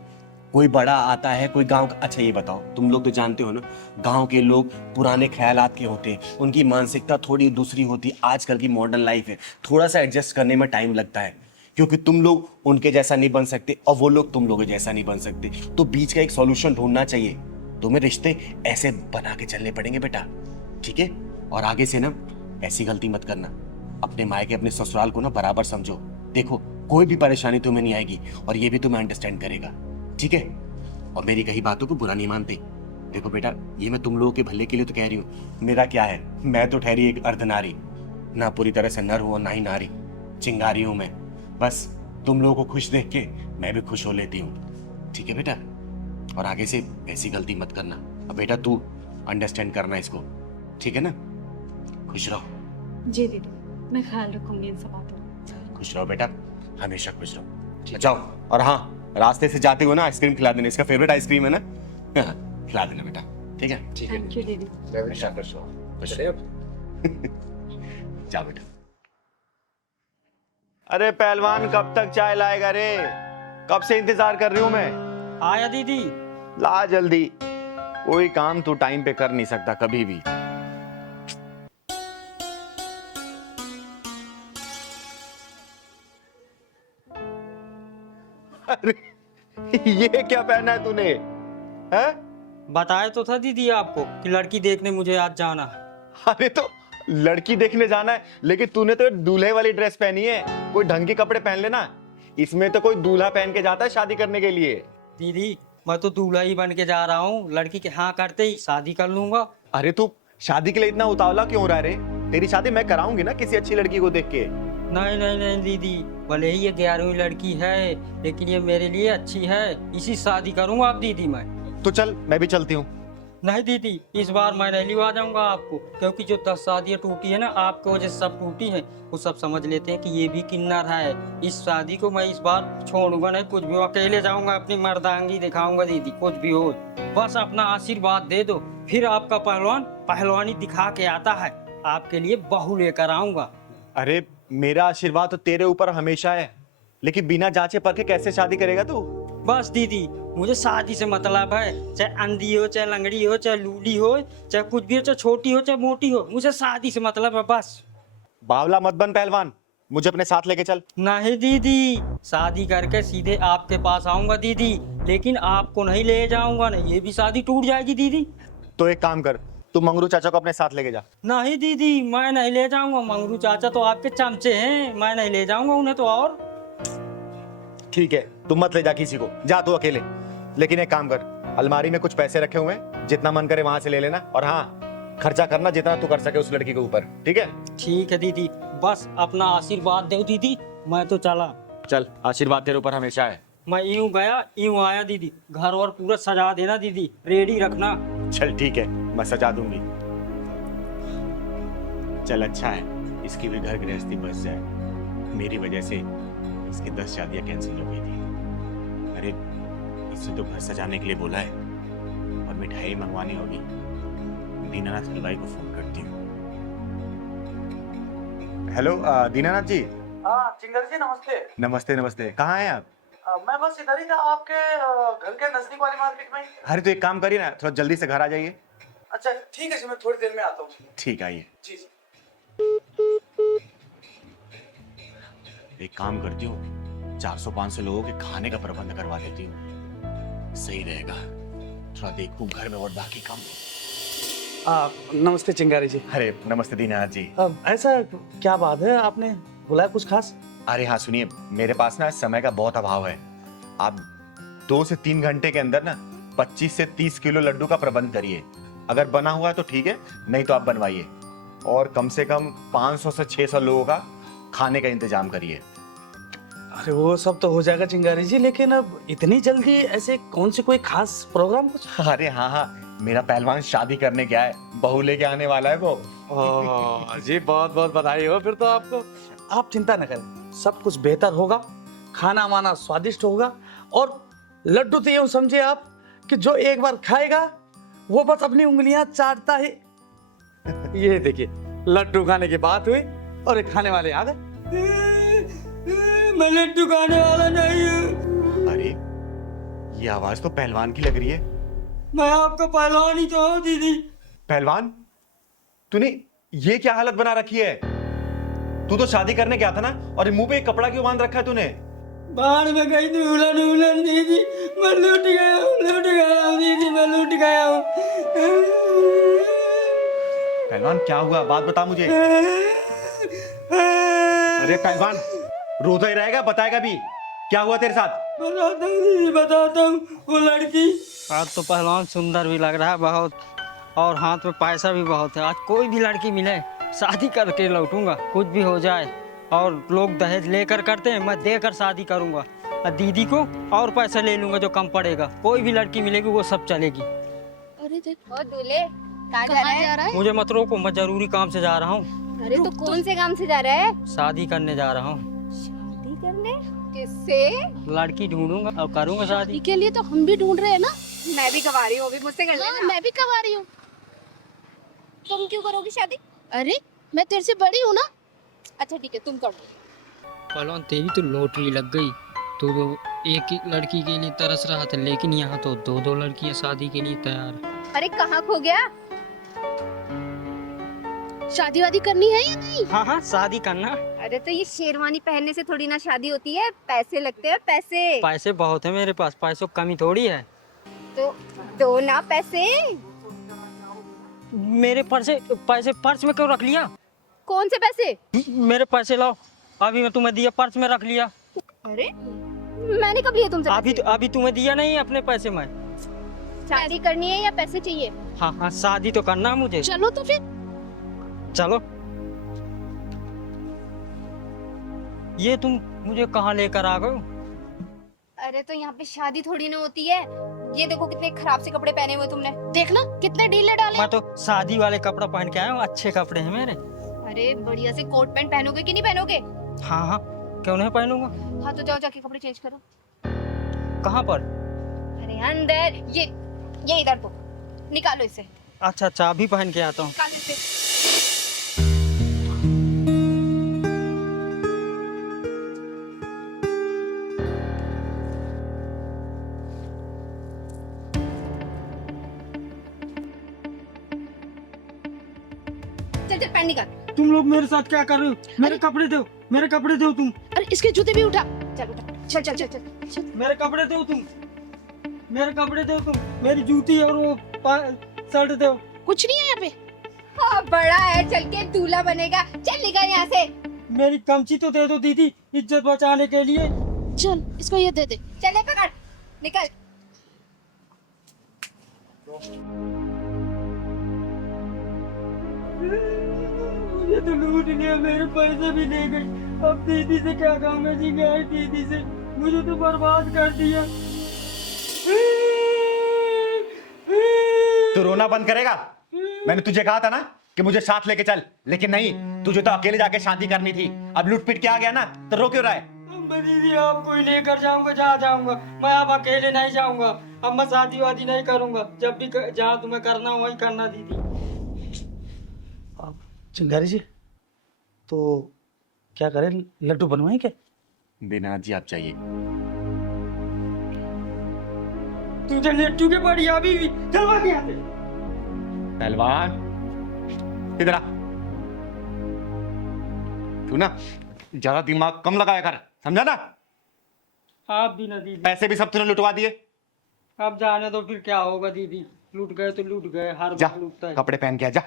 कोई बड़ा आता है, कोई गांव का। अच्छा ये बताओ, तुम लोग तो जानते हो ना, गांव के लोग पुराने ख्यालात के होते हैं, उनकी मानसिकता थोड़ी दूसरी होती है। आजकल की मॉडर्न लाइफ है, थोड़ा सा एडजस्ट करने में टाइम लगता है, क्योंकि तुम लोग उनके जैसा नहीं बन सकते और वो लोग तुम लोगों जैसा नहीं बन सकते। तो बीच का एक सॉल्यूशन ढूंढना चाहिए। तुम्हें रिश्ते ऐसे बना के चलने पड़ेंगे बेटा, ठीक है? और आगे से ना ऐसी गलती मत करना, अपने मायके अपने ससुराल को ना बराबर समझो। देखो कोई भी परेशानी तुम्हें नहीं आएगी और ये भी तुम्हें अंडरस्टैंड करेगा, ठीक है? और मेरी कही बातों को बुरा नहीं मानते। देखो बेटा, ये मैं तुम लोगों के भले के लिए तो कह रही हूँ। मेरा क्या है, मैं तो ठहरी एक अर्धनारी, ना पूरी तरह से नर हूँ और ना ही नारी, चिंगारी हूँ मैं। बस तुम लोगों को खुश देख के मैं भी खुश हो लेती हूँ, ठीक है बेटा? और आगे से ऐसी गलती मत करना। अब बेटा तू अंडरस्टैंड करना इसको, ठीक है ना? खुश रहो। जी दीदी, मैं ख्याल रखूंगी इन सब बातों का। खुश रहो बेटा, हमेशा खुश रहो। जाओ, और हाँ रास्ते से जाते हो ना आइसक्रीम खिला देना, इसका फेवरेट आइसक्रीम है ना, खिला देना बेटा, ठीक है? ठीक है, थैंक यू दीदी। हमेशा खुश रहो। खुश चलिए अब। जाओ बेटा। अरे पहलवान कब तक चाय लाएगा रे? कब से इंतजार कर रही हूँ मैं। आया दीदी। ला जल्दी, कोई काम तू टाइम पे कर नहीं सकता कभी भी। अरे ये क्या पहना है तूने? हैं? बताया तो था दीदी आपको कि लड़की देखने मुझे आज जाना है। अरे तो लड़की देखने जाना है, लेकिन तूने तो दूल्हे वाली ड्रेस पहनी है, कोई ढंग के कपड़े पहन लेना। इसमें तो कोई दूल्हा पहन के जाता है शादी करने के लिए। दीदी मैं तो दूल्हा ही बन के जा रहा हूँ, लड़की के हाँ करते ही शादी कर लूंगा। अरे तू शादी के लिए इतना उतावला क्यों हो रहा है रे? तेरी शादी मैं कराऊंगी ना किसी अच्छी लड़की को देख के। नहीं नहीं नहीं दीदी, भले ही ये 11वीं लड़की है लेकिन ये मेरे लिए अच्छी है, इसी शादी करूंगा आप दीदी मैं। तो चल मैं भी चलती हूँ। नहीं दीदी, इस बार मैं नहीं लिवा जाऊंगा आपको, क्योंकि जो 10 शादियां टूटी है ना आपकी वजह से सब टूटी है, वो सब समझ लेते हैं कि ये भी किन्नर है। इस शादी को मैं इस बार छोड़ूंगा नहीं, कुछ भी अकेले जाऊंगा, अपनी मर्दांगी दिखाऊंगा दीदी, कुछ भी हो बस अपना आशीर्वाद दे दो। फिर आपका पहलवान पहलवानी दिखा के आता है, आपके लिए बहू लेकर आऊंगा। अरे मेरा आशीर्वाद तो तेरे ऊपर हमेशा है, लेकिन बिना जांचे परखे कैसे शादी करेगा तू? बस दीदी, मुझे शादी से मतलब है, चाहे अंधी हो, चाहे लंगड़ी हो, चाहे लूली हो, चाहे कुछ भी हो, चाहे छोटी हो, चाहे मोटी हो, मुझे शादी से मतलब है बस। बावला मत बन पहलवान, मुझे अपने साथ लेके चल। नहीं दीदी, शादी करके सीधे आपके पास आऊंगा दीदी, लेकिन आपको नहीं ले जाऊंगा, नहीं ये भी शादी टूट जाएगी दीदी। तो एक काम कर, तू मंगरू चाचा को अपने साथ लेके जा। नहीं दीदी, मैं नहीं ले जाऊंगा, मंगरू चाचा तो आपके चमचे हैं, मैं नहीं ले जाऊंगा उन्हें तो। और ठीक है, तुम मत ले जा किसी को, जा तू अकेले। लेकिन एक काम कर, अलमारी में कुछ पैसे रखे हुए हैं, जितना मन करे वहां से ले लेना, और हाँ, खर्चा करना जितना तू कर सके उस लड़की के ऊपर, ठीक है? ठीक है दीदी, बस अपना आशीर्वाद दो दीदी, मैं तो चला। चल, आशीर्वाद तेरे ऊपर हमेशा है। मैं यूं गया यूं आया दीदी, घर और पूरा सजा देना दीदी, रेडी रखना। चल ठीक है, मैं सजा दूंगी। चल अच्छा है, इसकी भी घर गृहस्थी बस जाए। मेरी वजह से इसकी 10 शादियां कैंसिल हो गई थी। अरे इससे तो घर सजाने के लिए बोला है, और मिठाई मंगवानी होगी। दीनानाथ हलवाई को फोन करती हूँ। हेलो दीनानाथ जी। हाँ चिंगर जी नमस्ते। नमस्ते नमस्ते, कहाँ हैं आप? मैं बस इधर ही था, आपके घर के नजदीक वाली मार्केट में। अरे तो एक काम करिए ना, थोड़ा जल्दी से घर आ जाइए। अच्छा ठीक है जी, मैं थोड़ी देर में आता हूँ। ठीक, आइए। जी जी। एक काम करती हूँ, 400-500 लोगों के खाने का प्रबंध करवा देती हूँ, सही रहेगा। थोड़ा देखूं घर में और बाकी काम। नमस्ते चिंगारी जी। अरे नमस्ते दीनानाथ जी। ऐसा क्या बात है, आपने बुलाया कुछ खास? अरे हाँ सुनिए, मेरे पास ना समय का बहुत अभाव है। आप 2 से 3 घंटे के अंदर ना 25 से 30 किलो लड्डू का प्रबंध करिए। अगर बना हुआ है तो ठीक है, नहीं तो आप बनवाइए। और कम से कम 500 से 600 लोगों का खाने का इंतजाम करिए। अरे वो सब तो हो जाएगा चिंगारी जी, लेकिन अब इतनी जल्दी ऐसे कौन से कोई खास प्रोग्राम कुछ? अरे हाँ हाँ, मेरा पहलवान शादी करने गया है, बहू लेके आने वाला है वो। जी बहुत बहुत बधाई हो फिर तो आपको। आप चिंता न करें, सब कुछ बेहतर होगा, खाना वाना स्वादिष्ट होगा, और लड्डू तो यूं समझिए आप कि जो एक बार खाएगा वो बस अपनी उंगलियां चाटता है। ये देखिए, लड्डू खाने की बात हुई और एक खाने वाले आ गए। मैं लड्डू खाने वाला नहीं हूँ। अरे ये आवाज तो पहलवान की लग रही है। मैं आपका पहलवान ही तो हूँ दीदी। पहलवान, तूने ये क्या हालत बना रखी है? तू तो शादी करने गया था ना, और मुंह पे एक कपड़ा क्यों बांध रखा है तूने? बाहर में गई थी उलन उलन दीदी, मैं लूट गया हूँ दीदी, मैं लूट गया हूँ। पहलवान क्या हुआ, बात बता मुझे। अरे पहलवान, रोता ही रहेगा, बताएगा भी क्या हुआ तेरे साथ? बताता हूँ दीदी, बताता हूँ। वो लड़की, आज तो पहलवान सुंदर भी लग रहा है बहुत, और हाथ में पैसा भी बहुत है। आज कोई भी लड़की मिले शादी करके लौटूंगा, कुछ भी हो जाए। और लोग दहेज लेकर करते हैं, मैं देकर शादी करूंगा, और दीदी को और पैसा ले लूंगा जो कम पड़ेगा। कोई भी लड़की मिलेगी वो सब चलेगी। अरे देखो दूल्हे, कहाँ जा रहा है? मुझे मत रोको, मैं जरूरी काम से जा रहा हूँ। अरे तो कौन से काम से जा रहा है? शादी करने जा रहा हूँ। शादी करने? किससे? लड़की ढूंढूंगा और करूंगा शादी। के लिए तो हम भी ढूंढ रहे हैं ना। मैं भी कमा रही हूँ, अभी मुझसे कर लेना। मैं भी कमा रही हूँ। तुम क्यों करोगी शादी? अरे मैं तेरे से बड़ी हूँ ना। अच्छा ठीक है, तुम कर दो। पहलवान तेरी तो लॉटरी लग गई। तो एक ही लड़की के लिए तरस रहा था, लेकिन यहाँ तो 2-2 लड़कियाँ शादी के लिए तैयार है। अरे कहाँ खो गया? शादी वादी करनी है या नहीं? हाँ हाँ, शादी करना। अरे तो ये शेरवानी पहनने से थोड़ी ना शादी होती है, पैसे लगते हैं पैसे। पैसे बहुत है मेरे पास, पैसों की कमी थोड़ी है। तो दो ना पैसे। मेरे पैसे पर्स में क्यों रख लिया? कौन से पैसे? मेरे पैसे लाओ, अभी मैं तुम्हें दिया, पर्स में रख लिया। अरे मैंने कब लिए तुमसे पैसे? अभी तुम्हें दिया नहीं अपने पैसे में। शादी करनी है या पैसे चाहिए? हाँ हाँ, शादी तो करना है मुझे। चलो तो फिर। चलो। ये तुम मुझे कहाँ लेकर आ गए? अरे तो यहाँ पे शादी थोड़ी ना होती है। ये देखो कितने खराब से कपड़े पहने हुए तुमने। देखना कितने ढीले डाले। मैं तो शादी वाले कपड़ा पहन के आया हूँ, अच्छे कपड़े हैं मेरे। अरे बढ़िया से कोट पैंट पहनोगे कि नहीं पहनोगे? हाँ हाँ, क्यों नहीं पहनूंगा। हाँ तो जाओ जाके कपड़े चेंज करो। कहाँ पर? अरे अंदर, ये इधर तो निकालो इसे। अच्छा अच्छा, अभी पहन के आता हूँ। निकालो इसे। चल चल पैंट निकाल। तुम लोग मेरे साथ क्या कर रहे हो? मेरे कपड़े दो, मेरे कपड़े दो तुम। अरे इसके जूते भी उठा। चल उठा, चल चल चल चल चल। मेरे कपड़े दो तुम, मेरे कपड़े दो तुम, मेरी जूती और वो शर्ट दो। कुछ नहीं है यहाँ पे। हाँ बड़ा है, चल के दूल्हा बनेगा। चल निकल यहाँ से। मेरी कमची तो दे दो दीदी, इज्जत बचाने के लिए। चल इसको ये दे दे। चले पकड़, निकल। मुझे तो लूट लिया, मेरे पैसे भी ले गई। अब दीदी से क्या कहूँगा जी, मैं दीदी से मुझे तो बर्बाद कर दिया। तू रोना बंद करेगा? मैंने तुझे कहा था ना कि मुझे साथ लेके चल, लेकिन नहीं, तुझे तो अकेले जाके शादी करनी थी। अब लूट पीट के आ गया ना, तो रो क्यों रहा है? मैं दीदी आपको ही लेकर जाऊंगा, जहाँ जाऊंगा। मैं अब अकेले नहीं जाऊंगा। अब मैं शादी वादी नहीं करूंगा। जब भी जहाँ तुम्हें करना हो वही करना दीदी। चिंगारी जी, तो क्या करें, लड्डू बनवाएं क्या? दिनाथ जी आप चाहिए। तुझे लड्डू के पड़ी अभी भी, चलवा के यहाँ से। पहलवान इधर आ। तू ना ज्यादा दिमाग कम लगाया कर, समझा ना? आप भी ना दीदी। पैसे भी सब तूने लुटवा दिए। अब जाने दो, फिर क्या होगा दीदी। लूट गए तो लूट गए, हर जा बार लूटता है। कपड़े पहन के आ जा।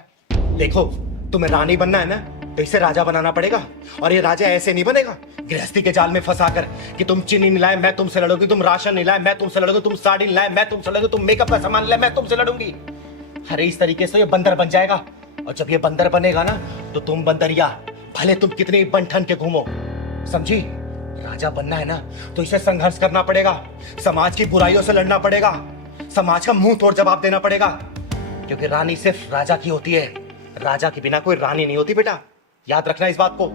देखो, तुम्हें रानी बनना है ना, तो इसे राजा बनाना पड़ेगा। और ये राजा ऐसे नहीं बनेगा गृहस्थी के जाल में फंसा कर कि तुम चीनी नहीं लाए मैं तुमसे लड़ूंगी, तुम राशन नहीं लाए मैं तुमसे लड़ूंगी, तुम साड़ी नहीं लाए मैं तुमसे लड़ूंगी, तुम मेकअप का सामान लाए मैं तुमसे लड़ूंगी। अरे इस तरीके से ये बंदर बन जाएगा। और जब ये बंदर बनेगा ना, तो तुम बंदरिया, भले तुम कितनी बन-ठन के घूमो, समझी? राजा बनना है ना, तो इसे संघर्ष करना पड़ेगा, समाज की बुराइयों से लड़ना पड़ेगा, समाज का मुंह तोड़ जवाब देना पड़ेगा। क्योंकि रानी सिर्फ राजा की होती है, राजा के बिना कोई रानी नहीं होती बेटा, याद रखना इस बात को।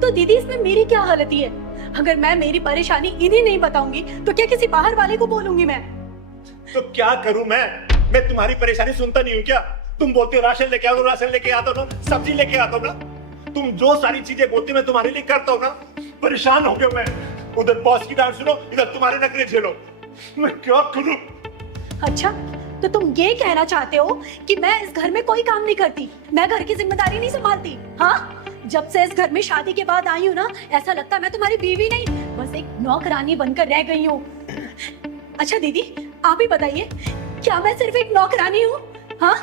तो दीदी इसमें मेरी क्या हालती है? अगर मैं मेरी परेशानी इन्हें नहीं बताऊंगी तो क्या किसी बाहर वाले को बोलूंगी मैं? तो क्या करूं मैं तुम्हारी परेशानी सुनता नहीं हूं क्या? तुम बोलते हो राशन लेके आओ, राशन लेके आता हूं ना, सब्जी लेके आता हूं ना, तुम जो सारी चीजें बोलते हो मैं तुम्हारे लिए करता हूं ना। परेशान हो गया मैं, उधर बॉस की डांट सुनो, इधर तुम्हारे नखरे झेलो, मैं क्या करूं? अच्छा, तो तुम ये कहना चाहते हो कि मैं इस घर में कोई काम नहीं करती, मैं घर की जिम्मेदारी नहीं संभालती? हाँ, जब से इस घर में शादी के बाद आई हूँ ना, ऐसा लगता है मैं तुम्हारी बीवी नहीं, बस एक नौकरानी बनकर रह गई हूँ। अच्छा दीदी, आप ही बताइए, क्या मैं सिर्फ एक नौकरानी हूँ? हाँ,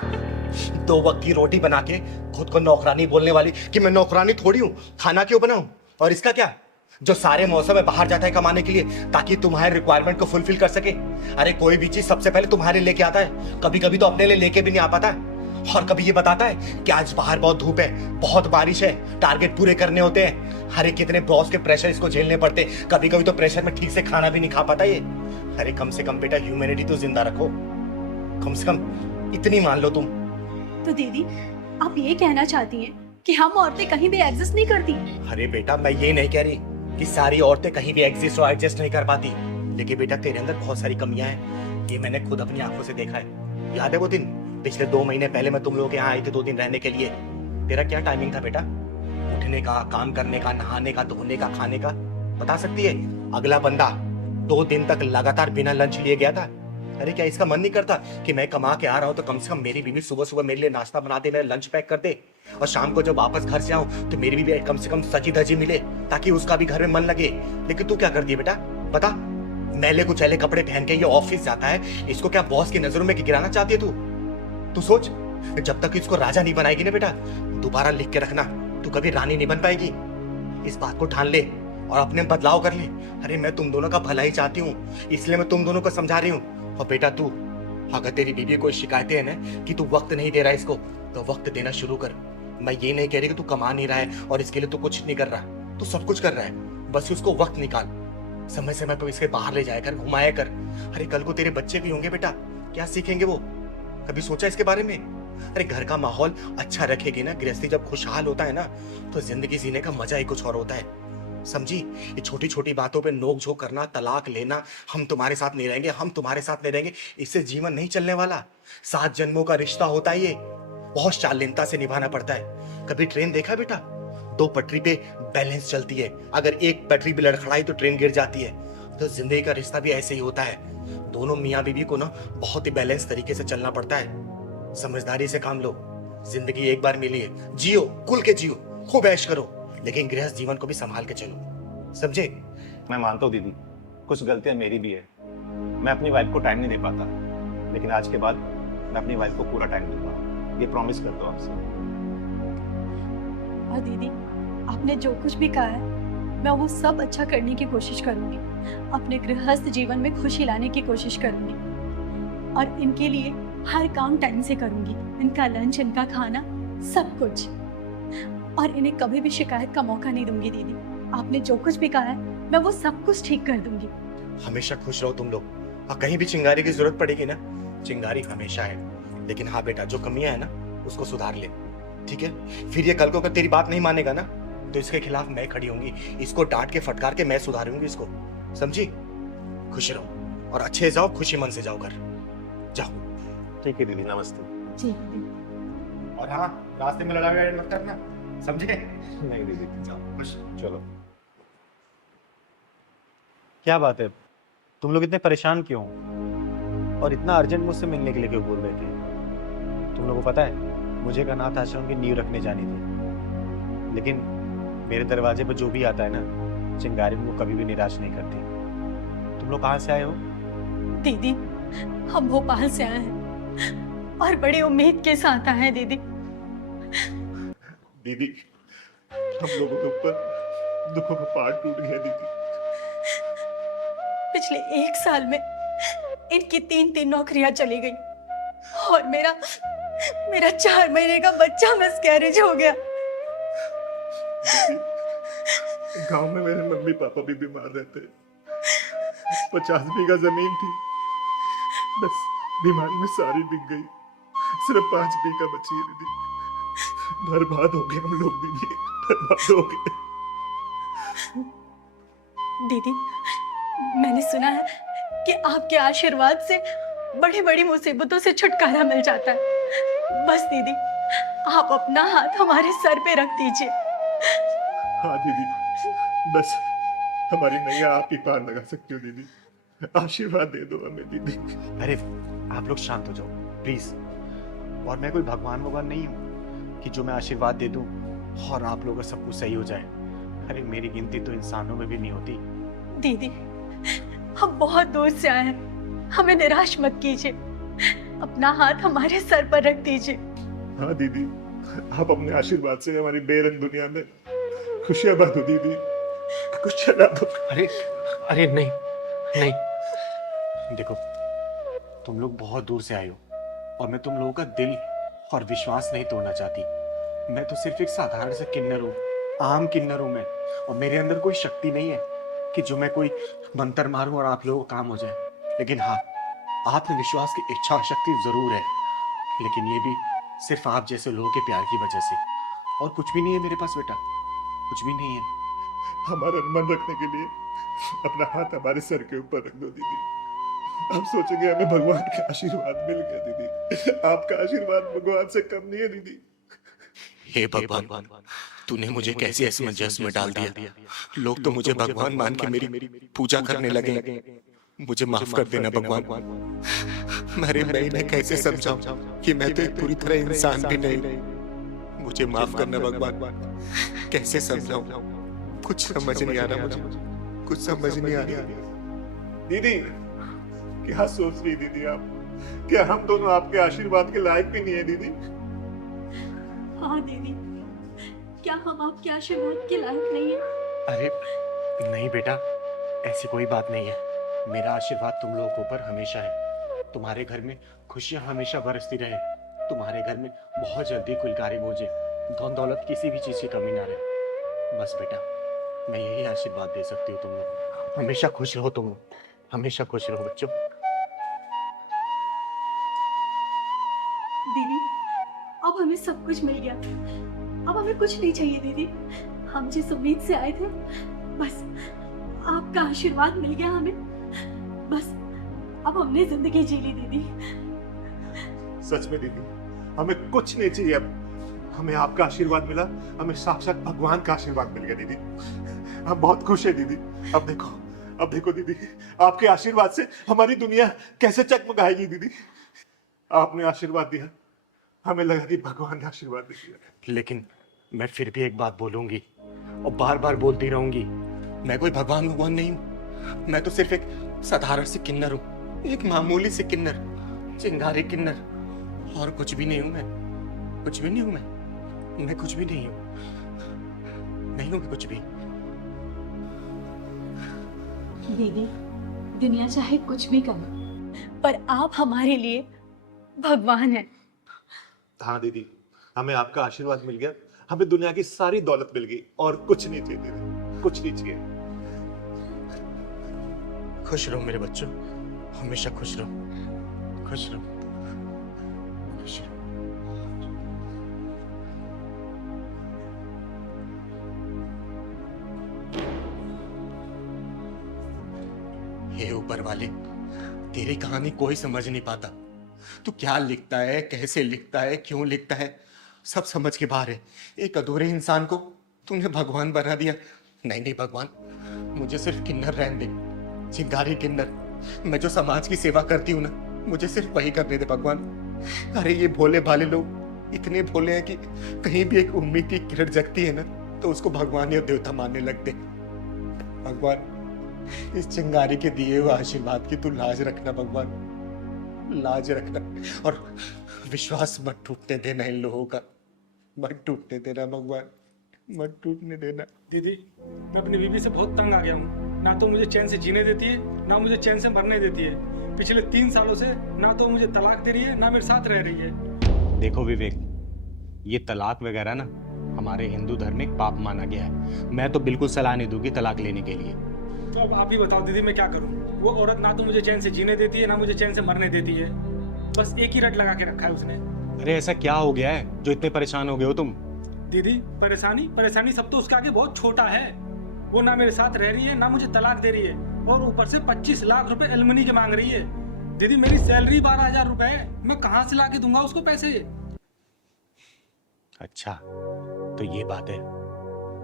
2 वक्त की रोटी बना के खुद को नौकरानी बोलने वाली कि मैं नौकरानी थोड़ी हूँ, खाना क्यों बनाऊं? और इसका क्या, जो सारे मौसम में बाहर जाता है कमाने के लिए ताकि तुम्हारे रिक्वायरमेंट को फुलफिल कर सके। अरे कोई भी चीज सबसे पहले तुम्हारे लेके आता है, कभी कभी तो अपने लिए लेके भी नहीं आ पाता है। और कभी ये बताता है कि आज बाहर बहुत धूप है, बहुत बारिश है, टारगेट पूरे करने होते हैं। अरे कितने बॉस के प्रेशर इसको झेलने पड़ते, कभी कभी तो प्रेशर में ठीक से खाना भी नहीं खा पाता ये। अरे कम से कम बेटा ह्यूमैनिटी तो जिंदा रखो, कम से कम इतनी मान लो तुम। तो दीदी आप ये कहना चाहती हैं कि हम औरतें कहीं भी एग्जिस्ट नहीं करती? अरे बेटा मैं ये नहीं कह रही कि सारी औरतें कहीं भी एग्जिस्ट और एडजस्ट नहीं कर पाती, लेकिन बेटा तेरे अंदर बहुत सारी कमियां हैं, ये मैंने खुद अपनी आंखों से देखा है। याद है वो दिन पिछले 2 महीने पहले मैं तुम लोगों के यहाँ आई थी 2 दिन रहने के लिए? तेरा क्या टाइमिंग था बेटा? उठने का, काम करने का, नहाने का, धोने का, खाने का, बता सकती है? अगला बंदा 2 दिन तक लगातार बिना लंच लिए गया था। अरे क्या इसका मन नहीं करता कि मैं कमा के आ रहा हूँ तो कम से कम मेरी बीवी सुबह सुबह मेरे लिए नाश्ता बना दे, मेरा लंच पैक कर दे, और शाम को जब वापस घर से आऊं तो मेरी बीवी कम से कम सजी धजी मिले ताकि उसका भी घर में मन लगे। लेकिन तू क्या करती है बेटा, बता? मैले कुचैले कपड़े पहन के ये ऑफिस जाता है, इसको क्या बॉस की नजरों में गिराना चाहती है तू? तू सोच, जब तक इसको राजा नहीं बनाएगी ना बेटा, दोबारा लिख के रखना, तू कभी रानी नहीं बन पाएगी। इस बात को ठान ले और अपने बदलाव कर ले। अरे मैं तुम दोनों का भला ही चाहती हूँ, इसलिए मैं तुम दोनों को समझा रही हूँ। और बेटा तू, अगर तेरी बीवी कोई शिकायतें है ना कि तू वक्त नहीं दे रहा है इसको, तो वक्त देना शुरू कर। मैं ये नहीं कह रही कि तू कमा नहीं रहा है और इसके लिए तू कुछ नहीं कर रहा, तू सब कुछ कर रहा है, बस उसको वक्त निकाल, समय समय पर इसके बाहर ले जाया कर, घुमाया कर। अरे कल को तेरे बच्चे भी होंगे बेटा, क्या सीखेंगे वो? कभी सोचा इसके बारे में? अरे घर का माहौल अच्छा रखेगी ना, गृहस्थी जब खुशहाल होता है ना, तो जिंदगी जीने का मजा ही कुछ और होता है, समझी? ये छोटी छोटी बातों पे नोक झोंक करना, तलाक लेना, हम तुम्हारे साथ नहीं रहेंगे, हम तुम्हारे साथ नहीं रहेंगे, इससे जीवन नहीं चलने वाला। 7 जन्मों का रिश्ता होता है ये, बहुत शालीनता से निभाना पड़ता है। कभी ट्रेन देखा बेटा? 2 पटरी पे बैलेंस चलती है, अगर एक पटरी भी लड़खड़ाई तो ट्रेन गिर जाती है। तो जिंदगी का रिश्ता भी ऐसे ही होता है, दोनों मियाँ बीवी को ना बहुत ही बैलेंस तरीके से चलना पड़ता है। समझदारी से काम लो, जिंदगी एक बार मिली है, जियो, खुल के जियो, खूब ऐश करो, लेकिन गृहस्थ जीवन को भी संभाल के चलो, समझे? मैं मानता हूँ दीदी, कुछ गलतियां मेरी भी है। मैं अपनी वाइफ को टाइम नहीं दे पाता, लेकिन आज के बाद मैं अपनी वाइफ को पूरा टाइम दूंगा, ये प्रॉमिस करता हूँ आपसे। और दीदी, आपने जो कुछ भी कहा है मैं वो सब अच्छा करने की कोशिश करूंगी, अपने गृहस्थ जीवन में खुशी लाने की कोशिश करूंगी और इनके लिए हर काम टाइम से करूंगी, इनका लंच, इनका खाना, सब कुछ। और इन्हें कभी भी शिकायत का मौका नहीं दूंगी दीदी। आपने जो कुछ भी कहा है मैं वो सब कुछ ठीक कर दूंगी। हमेशा खुश रहो तुम लोग, और कहीं भी चिंगारी की जरूरत पड़ेगी ना, चिंगारी हमेशा है, लेकिन हाँ बेटा, जो कमियां है ना उसको सुधार ले, ठीक है? फिर ये कल को अगर तेरी बात नहीं मानेगा ना, तो इसके खिलाफ मैं खड़ी होंगी, इसको डांट के फटकार के मैं सुधारूंगी इसको, समझी? खुश रहो और अच्छे जाओ, खुशी मन से जाओ घर, जाओ। ठीक है दीदी, नमस्ते। जी दीदी। और हाँ, रास्ते में लड़ाई मत करना, समझे? नहीं दीदी, जाओ खुश। चलो। क्या बात है, तुम लोग इतने परेशान क्यों हो? और इतना अर्जेंट मुझसे मिलने के लिए क्यों बोल रहे थे? तुम लोगों को पता है, मुझे एक अनाथ आश्रम की नींव रखने जानी थी, लेकिन मेरे दरवाजे पर जो भी आता है ना, चिंगारी मुझको कभी भी निराश नहीं करती। तुम लोग कहाँ से आए हो? दीदी, हम भोपाल से आए हैं और बड़ी उम्मीद के साथ आए हैं दीदी। दीदी, हम लोगों के ऊपर दुखों का पहाड़ टूट गया दीदी। पिछले 1 साल में इनकी 3 नौकरियां चली गई और मेरा 4 महीने का बच्चा मिसकैरेज हो गया। गांव में मेरे मम्मी पापा भी बीमार रहते, 50 बीघा जमीन थी, बस बीमारी में सारी बिक गई, सिर्फ 5 बीघा बची है दीदी। बर्बाद हो गए हम लोग दीदी, बर्बाद हो गए। दीदी, मैंने सुना है कि आपके आशीर्वाद से बड़ी बड़ी मुसीबतों से छुटकारा मिल जाता है। बस दीदी, आप अपना हाथ हमारे सर पे रख दीजिए। हाँ दीदी, बस हमारी नैया आप ही पार लगा सकती हो दीदी, आशीर्वाद दे दो हमें दीदी। अरे आप लोग शांत हो जाओ प्लीज, और मैं कोई भगवान भगवान नहीं हूँ कि जो मैं आशीर्वाद दे दूं और आप लोगों का सब कुछ सही हो जाए। अरे मेरी गिनती तो इंसानों में भी नहीं होती। दीदी, हम बहुत दूर से आए हैं, हमें निराश मत कीजिए, अपना हाथ हमारे सर पर रख दीजिए। हाँ दीदी, आप अपने आशीर्वाद से हमारी बेरंग दुनिया में खुशियां बांटो दीदी, कुछ चला दो। अरे नहीं नहीं, देखो तुम लोग बहुत दूर से आए हो और मैं तुम लोगों का दिल और विश्वास नहीं तोड़ना चाहती। मैं तो सिर्फ एक साधारण सा किन्नर हूँ, आम किन्नर हूँ मैं, और मेरे अंदर कोई शक्ति नहीं है कि जो मैं कोई मंत्र मारूं और आप लोगों को काम हो जाए। लेकिन हाँ, आत्मविश्वास की इच्छा शक्ति जरूर है, लेकिन ये भी सिर्फ आप जैसे लोगों के प्यार की वजह से, और कुछ भी नहीं है मेरे पास बेटा, कुछ भी नहीं है। हमारा मन रखने के लिए अपना हाथ हमारे सर के ऊपर रख दो दीदी, हम सोचेंगे हमें भगवान का आशीर्वाद मिल गया दीदी। आपका आशीर्वाद भगवान से कम नहीं है दीदी। हे भगवान, तूने मुझे कैसे असमंजस में डाल दिया। लोग तो मुझे भगवान मान के मेरी पूजा करने लगे। मुझे माफ कर देना भगवान। अरे मैं इन्हें कैसे समझाऊं कि मैं तो एक पूरी तरह इंसान भी नहीं। मुझे माफ करना भगवान, कैसे समझाऊं, कुछ समझ नहीं आ रहा मुझे, कुछ समझ नहीं आ रहा। दीदी, क्या सोच रही दीदी आप? क्या हम दोनों आपके आशीर्वाद के लायक भी नहीं है दीदी? हाँ दीदी, क्या हम आपके आशीर्वाद के लायक नहीं हैं? अरे नहीं बेटा, ऐसी कोई बात नहीं है। मेरा आशीर्वाद तुम लोगों के ऊपर हमेशा है। तुम्हारे घर में खुशियां हमेशा बरसती रहे, तुम्हारे घर में बहुत जल्दी कुलकारी बोझे, धन दौलत किसी भी चीज की कमी ना रहे। बस बेटा, मैं यही आशीर्वाद दे सकती हूँ तुम लोग। हमेशा खुश रहो तुम लोग, हमेशा खुश रहो बच्चों। दीदी, अब हमें सब कुछ मिल गया, अब हमें कुछ नहीं चाहिए दीदी। हम जिस उम्मीद से आए थे, बस आपका आशीर्वाद मिल गया हमें। बस अब हमने जिंदगी जी ली दीदी। सच में दीदी, हमें कुछ नहीं चाहिए अब। हमें आपका आशीर्वाद मिला, हमें साक्षात भगवान का आशीर्वाद मिल गया दीदी। हम बहुत खुश है दीदी। अब देखो दीदी, आपके आशीर्वाद से हमारी दुनिया कैसे चकमकाएगी दीदी। आपने आशीर्वाद दिया हमें लगा कि भगवान ने आशीर्वाद दे दिया। लेकिन मैं फिर भी एक बात बोलूंगी और बार बार बोलती रहूंगी, मैं कोई भगवान भगवान नहीं हूं। मैं तो सिर्फ एक साधारण सी किन्नर हूं, एक मामूली सी किन्नर, चिंगारी किन्नर, और कुछ भी नहीं हूं मैं। कुछ भी नहीं हूं मैं कुछ भी नहीं हूं, नहीं हूं मैं कुछ भी। दीदी, दुनिया चाहे कुछ भी करे, पर आप हमारे लिए भगवान हैं। हाँ दीदी, हमें आपका आशीर्वाद मिल गया, हमें दुनिया की सारी दौलत मिल गई और कुछ नहीं चाहिए दीदी, कुछ नहीं चाहिए। खुश रहो मेरे बच्चों, हमेशा खुश रहो, खुश रहो, खुश रहो। हे ऊपर वाले, तेरी कहानी कोई समझ नहीं पाता। तू क्या लिखता है, कैसे लिखता है, क्यों लिखता है, सब समझ के बाहर है। एक अधूरे इंसान को तूने भगवान बना दिया। नहीं नहीं भगवान, मुझे सिर्फ किन्नर रहने दे, चिंगारी किन्नर। मैं जो समाज की सेवा करती हूँ ना, मुझे सिर्फ वही करने दे भगवान। अरे ये भोले भाले लोग इतने भोले हैं कि कहीं भी एक उम्मीद की किरण जगती है ना, तो उसको भगवान या देवता मानने लगते। भगवान, इस चिंगारी के दिए हुए आशीर्वाद की तू लाज रखना भगवान, लाज रखना। और विश्वास मत टूटने देना इन लोगों का, मत टूटने देना भगवान, मत टूटने देना। दीदी, मैं अपनी बीवी से बहुत तंग आ गया हूँ। ना तो मुझे चैन से जीने देती है, ना मुझे चैन से मरने देती है। पिछले 3 सालों से ना तो मुझे तलाक दे रही है, ना मेरे साथ रह रही है। देखो विवेक, ये तलाक वगैरह ना हमारे हिंदू धर्म में पाप माना गया है। मैं तो बिल्कुल सलाह नहीं दूंगी तलाक लेने के लिए। तो अब आप ही बताओ दीदी, मैं क्या करूँ? वो औरत ना तो मुझे चैन से जीने देती है, ना मुझे चैन से मरने देती है। बस एक ही रट लगा के रखा है उसने। अरे ऐसा क्या हो गया है जो इतने परेशान हो गए हो तुम? दीदी, परेशानी सब तो उसके आगे बहुत छोटा है। वो ना मेरे साथ रह रही है, ना मुझे तलाक दे रही है, और ऊपर से 25 लाख रुपए एलमनी के मांग रही है। दीदी, मेरी सैलरी 12,000 रुपए है, मैं कहाँ से ला के दूंगा उसको पैसे? अच्छा, तो ये बात है।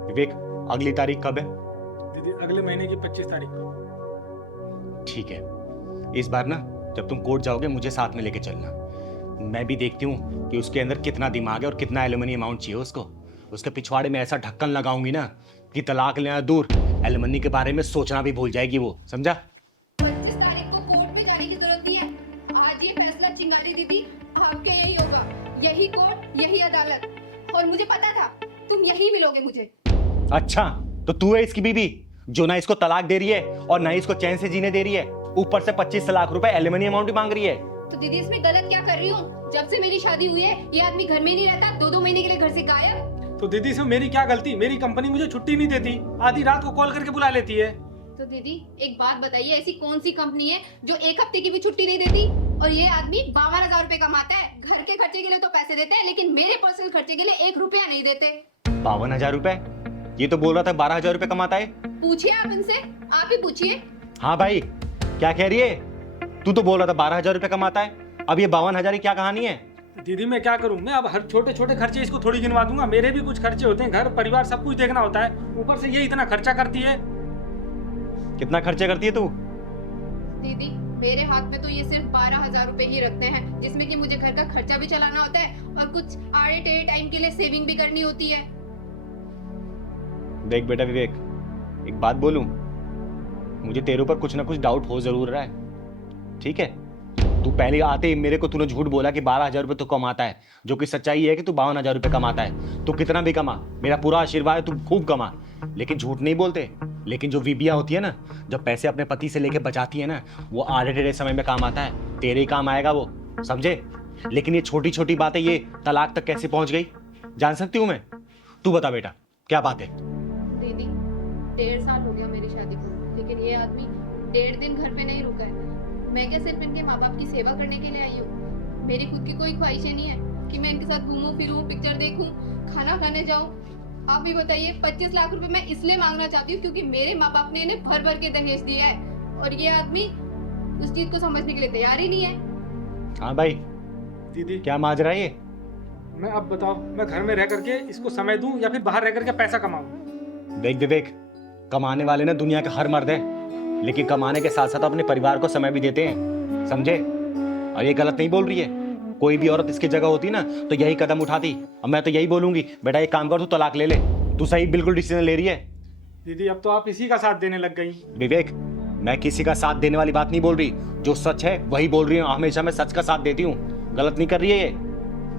विवेक, अगली तारीख कब है? दीदी, अगले महीने की 25 तारीख को। ठीक है, इस बार ना जब तुम कोर्ट जाओगे मुझे साथ में लेके चलना। मैं भी देखती हूँ कि उसके अंदर कितना दिमाग है और कितना एलुमनी अमाउंट चाहिए उसको। उसके पिछवाड़े में ऐसा ढक्कन लगाऊंगी ना कि तलाक लेना दूर, एलुमनी के बारे में सोचना भी भूल जाएगी वो, समझा? 25 तारीख को कोर्ट में जाने की जरूरत नहीं है। आज ये फैसला चिंगारी दीदी आपके यही होगा, यही कोर्ट, यही अदालत। और मुझे पता था तुम यही मिलोगे मुझे। अच्छा, तो तू है इसकी बीवी जो ना इसको तलाक दे रही है और ना इसको चैन से जीने दे रही है, ऊपर से 25 लाख रुपए एलुमनी अमाउंट भी मांग रही है। तो दीदी, इसमें गलत क्या कर रही हूँ? जब से मेरी शादी हुई है ये आदमी घर में नहीं रहता, 2-2 महीने के लिए घर से गायब। तो दीदी, इसमें मेरी क्या गलती? मेरी कंपनी मुझे छुट्टी नहीं देती, आधी रात को कॉल करके बुला लेती है। तो दीदी, एक बात बताइए, ऐसी कौन सी कंपनी है जो 1 हफ्ते की भी छुट्टी नहीं देती? और ये आदमी 52,000 रुपए कमाता है। घर के खर्चे के लिए तो पैसे देते हैं, लेकिन मेरे पर्सनल खर्चे के लिए 1 रुपया नहीं देते। 52,000 रुपए? ये तो बोल रहा था 12,000 रुपए कमाता है। पूछिए आप इनसे, आप ही पूछिए। हाँ भाई, क्या कह रही है? तू तो बोल रहा था 12,000 रुपए कमाता है, अब ये 52,000 की क्या कहानी है? दीदी, मैं क्या करूं? मैं अब हर छोटे छोटे खर्चे इसको थोड़ी गिनवा दूंगा? मेरे भी कुछ खर्चे होते हैं, घर परिवार सब कुछ देखना होता है। ऊपर से ये इतना खर्चा करती है। कितना खर्चे करती है तू? दीदी, मेरे हाथ में तो ये सिर्फ 12,000 रुपए ही रखते हैं, जिसमें कि मुझे घर का खर्चा भी चलाना होता है और कुछ आड़े टेढ़े टाइम के लिए सेविंग भी करनी होती है। देख बेटा विवेक, एक बात बोलूं, मुझे तेरे ऊपर कुछ ना कुछ डाउट हो जरूर रहा है, ठीक है? तू पहले आते ही मेरे को तूने झूठ बोला कि 12,000 रुपए तू कमाता है, जो कि सच्चाई है कि तू 52,000 रुपए कमाता है। तू कितना भी कमा, मेरा पूरा आशीर्वाद है, तू खूब कमा, लेकिन झूठ नहीं बोलते। लेकिन जो बीबियां होती है ना, जब पैसे अपने पति से लेके बचाती है ना, वो आधे टेढ़े समय में काम आता है, तेरे ही काम आएगा वो, समझे? लेकिन ये छोटी छोटी बातें ये तलाक तक कैसे पहुंच गई, जान सकती हूँ मैं? तू बता बेटा, क्या बात है? दीदी, 1.5 साल हो गया मेरी शादी को, लेकिन ये आदमी 1.5 दिन घर पे नहीं रुका है। मैं क्या सिर्फ इनके माँ बाप की सेवा करने के लिए आई हूँ? मेरी खुद की कोई ख्वाहिशें नहीं है कि मैं इनके साथ घूमूं फिरूं, पिक्चर देखूं, खाना खाने जाऊं। आप भी बताइए, 25 लाख रुपए मैं इसलिए मांगना चाहती हूँ क्योंकि मेरे माँ बाप ने इन्हें भर भर के दहेज दिया है, और ये आदमी उस चीज को समझने के लिए तैयार ही नहीं है। हाँ भाई, दीदी, क्या माजरा है ये? मैं अब बताओ, मैं घर में रह करके इसको समय दूं या फिर बाहर रह करके पैसा कमाऊं? देख विवेक, कमाने वाले ना दुनिया के हर मर्द है, लेकिन कमाने के साथ साथ अपने परिवार को समय भी देते हैं, समझे? और ये गलत नहीं बोल रही है। कोई भी औरत इसकी जगह होती ना तो यही कदम उठाती। अब मैं तो यही बोलूंगी, बेटा एक काम कर, तू तलाक ले ले। तू सही बिल्कुल डिसीजन ले रही है। दीदी अब तो आप इसी का साथ देने लग गई। विवेक, मैं किसी का साथ देने वाली बात नहीं बोल रही, जो सच है वही बोल रही हूँ। हमेशा मैं सच का साथ देती हूँ, गलत नहीं कर रही है ये।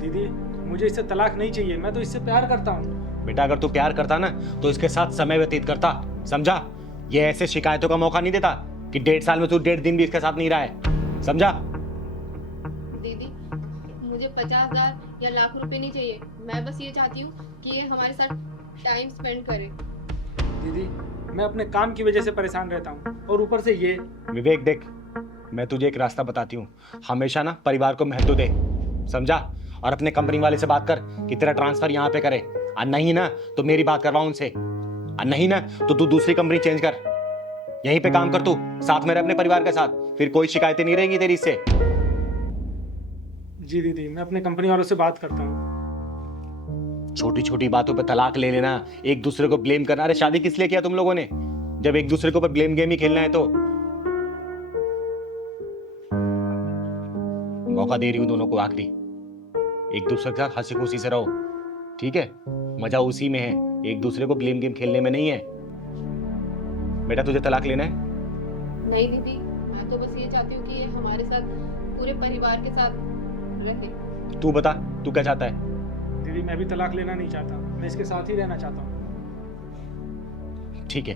दीदी मुझे इससे तलाक नहीं चाहिए, मैं तो इससे प्यार करता हूँ। बेटा अगर तू प्यार करता ना तो इसके साथ समय व्यतीत करता, समझा? ये ऐसे शिकायतों का मौका नहीं देता कि 1.5 साल में तू 1.5 दिन भी इसके साथ नहीं रहा है, समझा? दीदी मुझे 50,000 या लाख रुपए नहीं चाहिए, मैं बस ये चाहती हूँ कि ये हमारे साथ टाइम स्पेंड करे। दीदी मैं अपने काम की वजह से परेशान रहता हूँ और ऊपर से ये। विवेक देख, मैं तुझे एक रास्ता बताती हूँ, हमेशा ना परिवार को महत्व दे, समझा? और अपने कंपनी वाले से बात कर कि तेरा ट्रांसफर यहाँ पे करे, और नहीं ना तो मेरी बात करवाओ उनसे, और नहीं ना तो तू दूसरी कंपनी चेंज कर, यहीं पे काम कर तू, साथ में रह अपने परिवार के साथ, फिर कोई शिकायतें नहीं रहेंगी तेरी इससे। जी दीदी मैं अपने कंपनी वालों से बात करता हूँ। छोटी छोटी बातों पे तलाक ले लेना, एक दूसरे को ब्लेम करना। अरे शादी किस लिए किया तुम लोगों ने, जब एक दूसरे के ऊपर ब्लेम गेम ही खेलना है? तो मौका दे रही हूं दोनों को आखिरी, एक दूसरे के साथ हंसी खुशी से रहो, ठीक है? मजा उसी में है, एक दूसरे को ब्लेम गेम खेलने में नहीं है। बेटा तुझे तलाक लेना है? नहीं दीदी, मैं तो बस ये चाहती हूँ कि ये हमारे साथ पूरे परिवार के साथ रहे। तू बता, तू क्या चाहता है? दीदी मैं भी तलाक लेना नहीं चाहता, मैं इसके साथ ही रहना चाहता हूँ। ठीक है,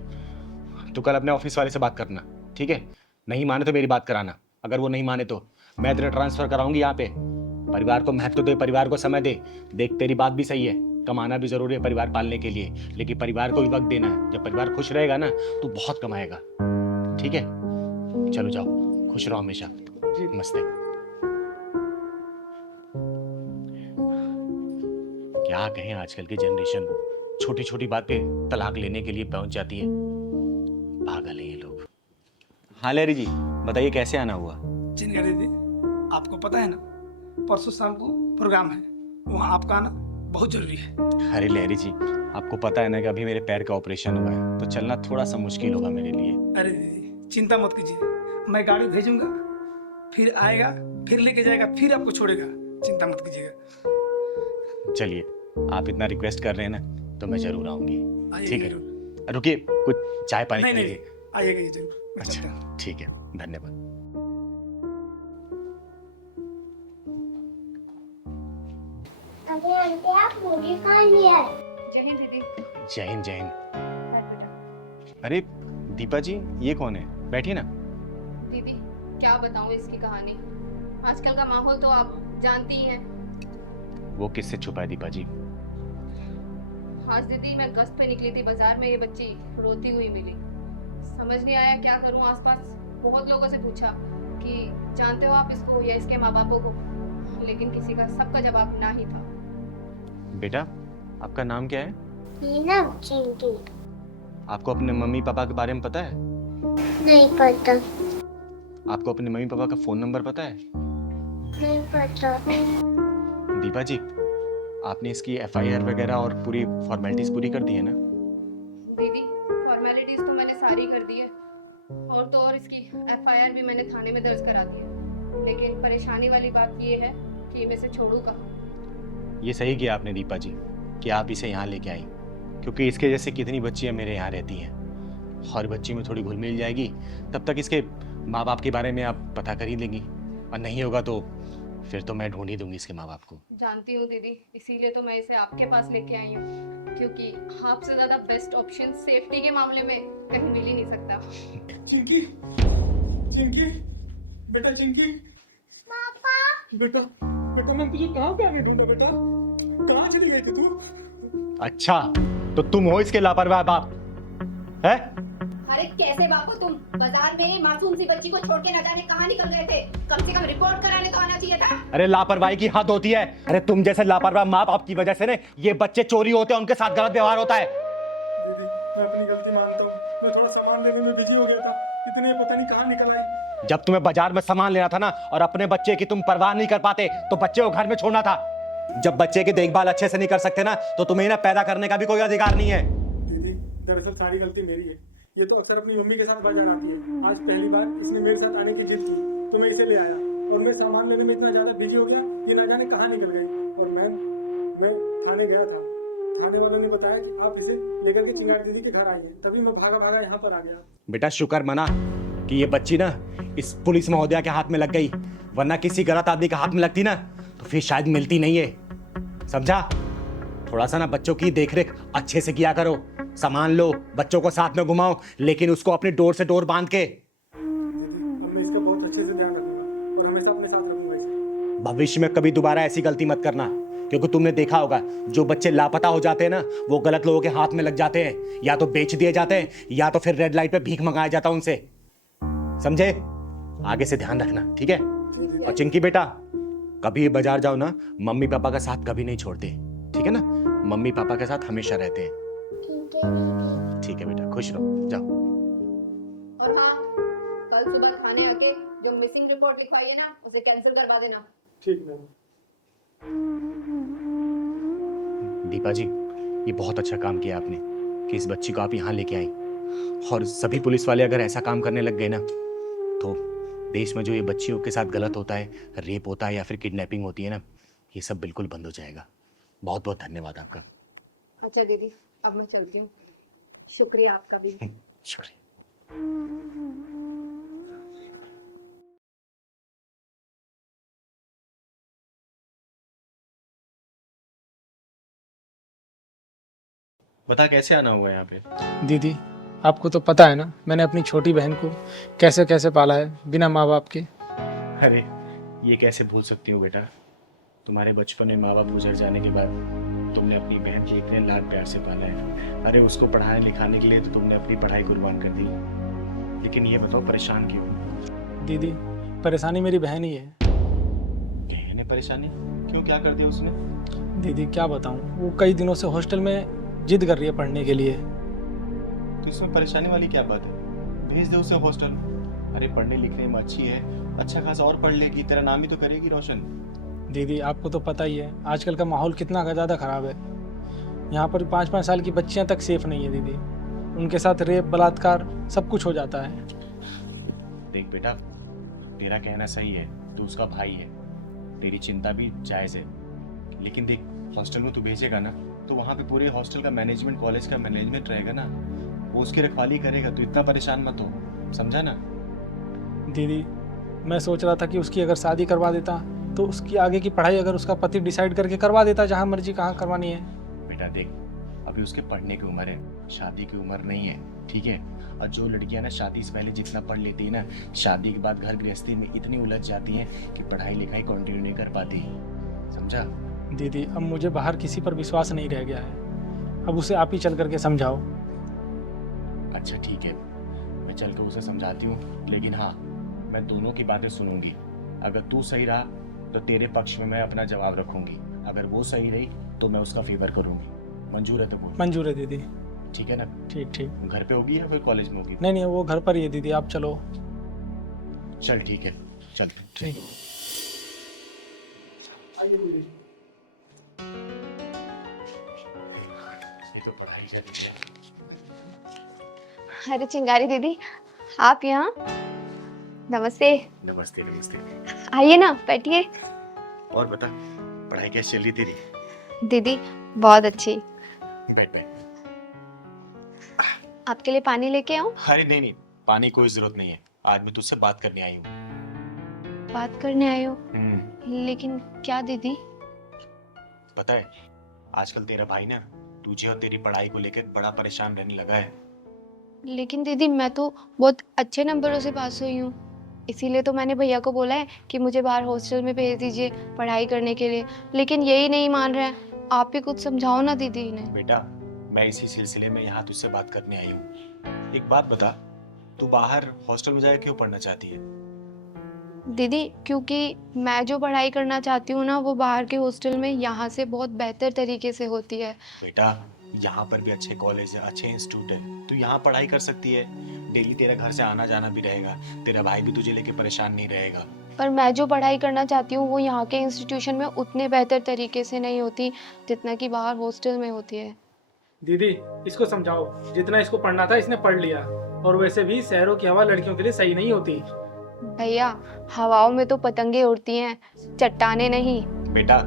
तू कल अपने ऑफिस वाले से बात करना, ठीक है? नहीं माने तो मेरी बात कराना, अगर वो नहीं माने तो मैं तेरा ट्रांसफर कराऊंगी यहाँ पे। परिवार को महत्व दे, परिवार को समय दे। देख तेरी बात भी सही है, कमाना भी जरूरी है परिवार पालने के लिए, लेकिन परिवार को भी वक्त देना है। जब परिवार खुश रहेगा ना तो बहुत कमाएगा, ठीक है? चलो जाओ, खुश रहो हमेशा। जी नमस्ते। क्या कहें आजकल की जनरेशन को, छोटी छोटी बात पे तलाक लेने के लिए पहुंच जाती है, पागल है ये लोग। हाँ लहरी जी बताइए, कैसे आना हुआ? चिंगा दीदी आपको पता है ना, परसों शाम को प्रोग्राम है, वहाँ आपका आना बहुत जरूरी है। अरे लहरी जी आपको पता है ना कि अभी मेरे पैर का ऑपरेशन हुआ है, तो चलना थोड़ा सा मुश्किल होगा मेरे लिए। अरे दीदी चिंता मत कीजिए, मैं गाड़ी भेजूंगा, फिर आएगा, फिर लेके जाएगा, फिर आपको छोड़ेगा, चिंता मत कीजिएगा। चलिए, आप इतना रिक्वेस्ट कर रहे हैं ना तो मैं जरूर आऊंगी, आइए ठीक है? जरूर। रुकिए, कुछ चाय पानी नहीं के नहीं लिए। आइएगा ये जरूर, मैं चलता हूँ। अच्छा ठीक है, धन्यवाद। अभी आंटी आप मूवी कहाँ लिया है? जय हिंद दीदी। जय हिंद जय हिंद। हाय बेटा। अरे दीपा जी ये कौन है, बैठिए ना। दीदी क्या बताऊँ इसकी कहानी, आजकल का माहौल तो आप जानती ही हैं। वो किससे छुपा है दीपा जी? आज दीदी मैं गश्त पे निकली थी बाजार में, ये बच्ची रोती हुई मिली, समझ नहीं आया क्या करूं। आसपास बहुत लोगों से पूछा कि जानते हो आप इसको या इसके माँ बापों को, लेकिन किसी का सबका जवाब ना ही था। बेटा आपका नाम क्या है? मीना चिंकी। आपको अपने मम्मी पापा के बारे में पता है? नहीं पता। आपको अपने मम्मी पापा का फोन नंबर पता है? नहीं पता। दीपा जी आपने इसकी FIR वगैरह और पूरी फॉर्मेलिटीज पूरी कर दी है ना? दीदी फॉर्मेलिटीज तो मैंने सारी कर दी है, और तो और इसकी FIR भी मैंने थाने में दर्ज करा दी है, लेकिन परेशानी वाली बात ये है कि मैं इसे छोड़ूं कहाँ। ये सही किया आपने दीपा जी कि आप इसे यहाँ लेके आई, क्योंकि इसके जैसे कितनी बच्चियाँ मेरे यहाँ रहती हैं, हर बच्ची में थोड़ी घुल मिल जाएगी, तब तक इसके माँ बाप के बारे में आप पता कर ही लेंगी, और नहीं होगा तो फिर तो मैं ढूंढ ही दूंगी इसके माँ बाप को। जानती हूँ दीदी, इसीलिए तो मैं इसे आपके पास लेके आई हूँ, क्योंकि आपसे ज़्यादा बेस्ट ऑप्शन सेफ्टी के मामले में कहीं मिल ही नहीं सकता। चिंकी, चिंकी, बेटा चिंकी। पापा। बेटा, बेटा मैं तुझे कहाँ पे आने ढूंढा बेटा, कहाँ चली गई थी तू? अच्छा तो तुम हो इसके लापरवाह बाप है? अरे कैसे बापू तुम बाजार में मासूम सी बच्ची को छोड़ के न जाने कहाँ निकल रहे थे, कम से कम रिपोर्ट कराने तो आना चाहिए था। अरे लापरवाही की हद होती है। अरे तुम जैसे लापरवाह माँ बाप की वजह से ना ये बच्चे चोरी होते हैं, उनके साथ गलत व्यवहार होता है। दीदी मैं अपनी गलती मानता हूँ, मैं थोड़ा सामान लेने में बिजी हो गया था, इतने पता नहीं कहाँ निकल आई। जब तुम्हें बाजार में सामान लेना था ना और अपने बच्चे की तुम परवाह नहीं कर पाते तो बच्चे को घर में छोड़ना था। जब बच्चे की देखभाल अच्छे से नहीं कर सकते ना तो तुम्हें ना पैदा करने का भी कोई अधिकार नहीं है। दीदी दरअसल सारी गलती मेरी है, ये तो अक्सर अपनी मम्मी के साथ बाजार आती है, आज पहली बार इसने मेरे साथ आने की जिद की तो मैं इसे ले आया, और मैं सामान लेने में इतना ज़्यादा बिजी हो गया कि ना जाने कहाँ निकल गई। और मैं थाने गया था, थाने वालों ने बताया कि आप इसे लेकर के चिंगारी दीदी के घर आइए, तभी मैं भागा भागा यहाँ पर आ गया। बेटा शुक्र मना कि ये बच्ची ना इस पुलिस महोदया के हाथ में लग गई, वरना किसी गलत आदमी के हाथ में लगती ना तो फिर शायद मिलती नहीं है, समझा? थोड़ा सा ना बच्चों की देखरेख अच्छे से किया करो, सामान लो, बच्चों को साथ में घुमाओ, लेकिन उसको अपनी डोर से डोर बांध के। अब मैं इसका बहुत अच्छे से ध्यान रखूंगा और हमेशा अपने साथ रखूंगा इसे। भविष्य में कभी दोबारा ऐसी गलती मत करना, क्योंकि तुमने देखा होगा जो बच्चे लापता हो जाते हैं ना वो गलत लोगों के हाथ में लग जाते हैं, या तो बेच दिए जाते हैं या तो फिर रेड लाइट पे भीख मंगाया जाता है उनसे, समझे? आगे से ध्यान रखना, ठीक है? और चिंकी बेटा, कभी बाजार जाओ ना मम्मी पापा का साथ कभी नहीं छोड़ते, ठीक है ना? मम्मी पापा के साथ हमेशा रहते हैं। ठीक है बेटा, खुश रहो, जाओ। और हाँ, कल सुबह थाने आके जो मिसिंग रिपोर्ट लिखवाई है ना उसे कैंसिल करवा देना। ठीक मैम। दीपा जी, ये बहुत अच्छा काम किया आपने कि इस बच्ची को आप यहाँ लेके आई, और सभी पुलिस वाले अगर ऐसा काम करने लग गए ना तो देश में जो ये बच्चियों के साथ गलत होता है, रेप होता है या फिर किडनैपिंग होती है ना, ये सब बिल्कुल बंद हो जाएगा। बहुत बहुत धन्यवाद आपका। अच्छा दीदी, अब मैं चलती हूँ। शुक्रिया आपका भी। शुक्रिया। बता कैसे आना हुआ यहाँ पे? दीदी, आपको तो पता है ना मैंने अपनी छोटी बहन को कैसे कैसे पाला है बिना माँ बाप के। अरे ये कैसे भूल सकती हो बेटा, तुम्हारे बचपन में माँ बाप गुजर जाने के बाद तुमने अपनी बहन को इतने लाड प्यार से पाला है। अरे उसको पढ़ाने लिखाने के लिए तो तुमने अपनी पढ़ाई कुर्बान कर दी, लेकिन ये बताओ परेशान क्यों? दीदी, परेशानी मेरी बहन ही है। बहन है परेशानी? क्यों, क्या कर दिया उसने? दीदी क्या बताऊँ, वो कई दिनों से हॉस्टल में जिद कर रही है पढ़ने के लिए। तो इसमें परेशानी वाली क्या बात है? भेज दे उसे हॉस्टल। अरे पढ़ने लिखने में अच्छी है, अच्छा खासा और पढ़ लेगी, तेरा नाम ही तो करेगी रोशन। दीदी आपको तो पता ही है आजकल का माहौल कितना ज़्यादा ख़राब है। यहाँ पर 5-5 साल की बच्चियाँ तक सेफ नहीं है दीदी, उनके साथ रेप बलात्कार सब कुछ हो जाता है। देख बेटा, तेरा कहना सही है, तू उसका भाई है, तेरी चिंता भी जायज़ है, लेकिन देख हॉस्टल में तू भेजेगा ना तो वहाँ पे पूरे हॉस्टल का मैनेजमेंट, कॉलेज का मैनेजमेंट रहेगा ना, वो उसकी रखवाली करेगा। तो इतना परेशान मत हो, समझा ना? दीदी मैं सोच रहा था कि उसकी अगर शादी करवा देता तो उसकी आगे की पढ़ाई अगर उसका पति डिसाइड करके करवा देता, जहाँ मर्जी कहाँ करवानी है। बेटा देख, अभी उसके पढ़ने की उम्र है, शादी की उम्र नहीं है, ठीक है? और जो लड़कियां ना शादी से पहले जितना पढ़ लेती है ना, शादी के बाद घर गृहस्थी में इतनी उलझ जाती हैं कि पढ़ाई लिखाई कंटिन्यू नहीं कर पाती, समझा? दीदी अब मुझे बाहर किसी पर विश्वास नहीं रह गया है, अब उसे आप ही चल करके समझाओ। अच्छा ठीक है, मैं चल कर उसे समझाती हूँ, लेकिन हाँ मैं दोनों की बातें सुनूंगी। अगर तू सही रहा तो तेरे पक्ष में मैं अपना जवाब रखूंगी, अगर वो सही रही तो मैं उसका फेवर करूंगी। मंजूर है तो बोल। मंजूर है दीदी। ठीक है ना? ठीक ठीक। घर पे होगी या फिर कॉलेज में होगी? नहीं नहीं, वो घर पर ही है दीदी, आप चलो। चल ठीक है, चल। ठीक। आइए दीदी। ये तो पढ़ाई करनी है। अरे चिंगारी दीदी, आप यहाँ? नमस्ते। नमस्ते नमस्ते। आइए ना, बैठिए। और बता, पढ़ाई कैसी चल रही तेरी? दीदी बहुत अच्छी। बैठ बैठ। आपके लिए पानी लेके आऊं? अरे नहीं नहीं, पानी कोई जरूरत नहीं है, आज मैं तुझसे बात करने आई हूँ। बात करने आए हो? लेकिन क्या दीदी? पता है आजकल तेरा भाई ना तुझे और तेरी पढ़ाई को लेकर बड़ा परेशान रहने लगा है। लेकिन दीदी मैं तो बहुत अच्छे नंबरों से पास हुई हूँ, इसीलिए तो मैंने भैया को बोला है कि मुझे बाहर हॉस्टल में भेज दीजिए पढ़ाई करने के लिए, लेकिन यही नहीं मान रहे हैं। आप भी कुछ समझाओ ना दीदी इन्हें। बेटा मैं इसी सिलसिले में यहाँ तुझसे बात करने आई हूँ। एक बात बता, तू बाहर हॉस्टल में जाकर क्यों पढ़ना चाहती है? दीदी क्योंकि मैं जो पढ़ाई करना चाहती हूँ ना वो बाहर के हॉस्टल में यहाँ से बहुत बेहतर तरीके से होती है। बेटा यहाँ पर भी अच्छे कॉलेज है, अच्छे इंस्टीट्यूट है, तू यहाँ पढ़ाई कर सकती है। डेली तेरा घर से आना जाना भी रहेगा, तेरा भाई भी तुझे लेके परेशान नहीं रहेगा। पर मैं जो पढ़ाई करना चाहती हूँ वो यहाँ के इंस्टीट्यूशन में उतने बेहतर तरीके से नहीं होती जितना कि बाहर हॉस्टल में होती है। दीदी इसको समझाओ, जितना इसको पढ़ना था इसने पढ़ लिया, और वैसे भी शहरों की हवा लड़कियों के लिए सही नहीं होती। भैया, हवाओं में तो पतंगे उड़ती हैं, चट्टाने नहीं। बेटा,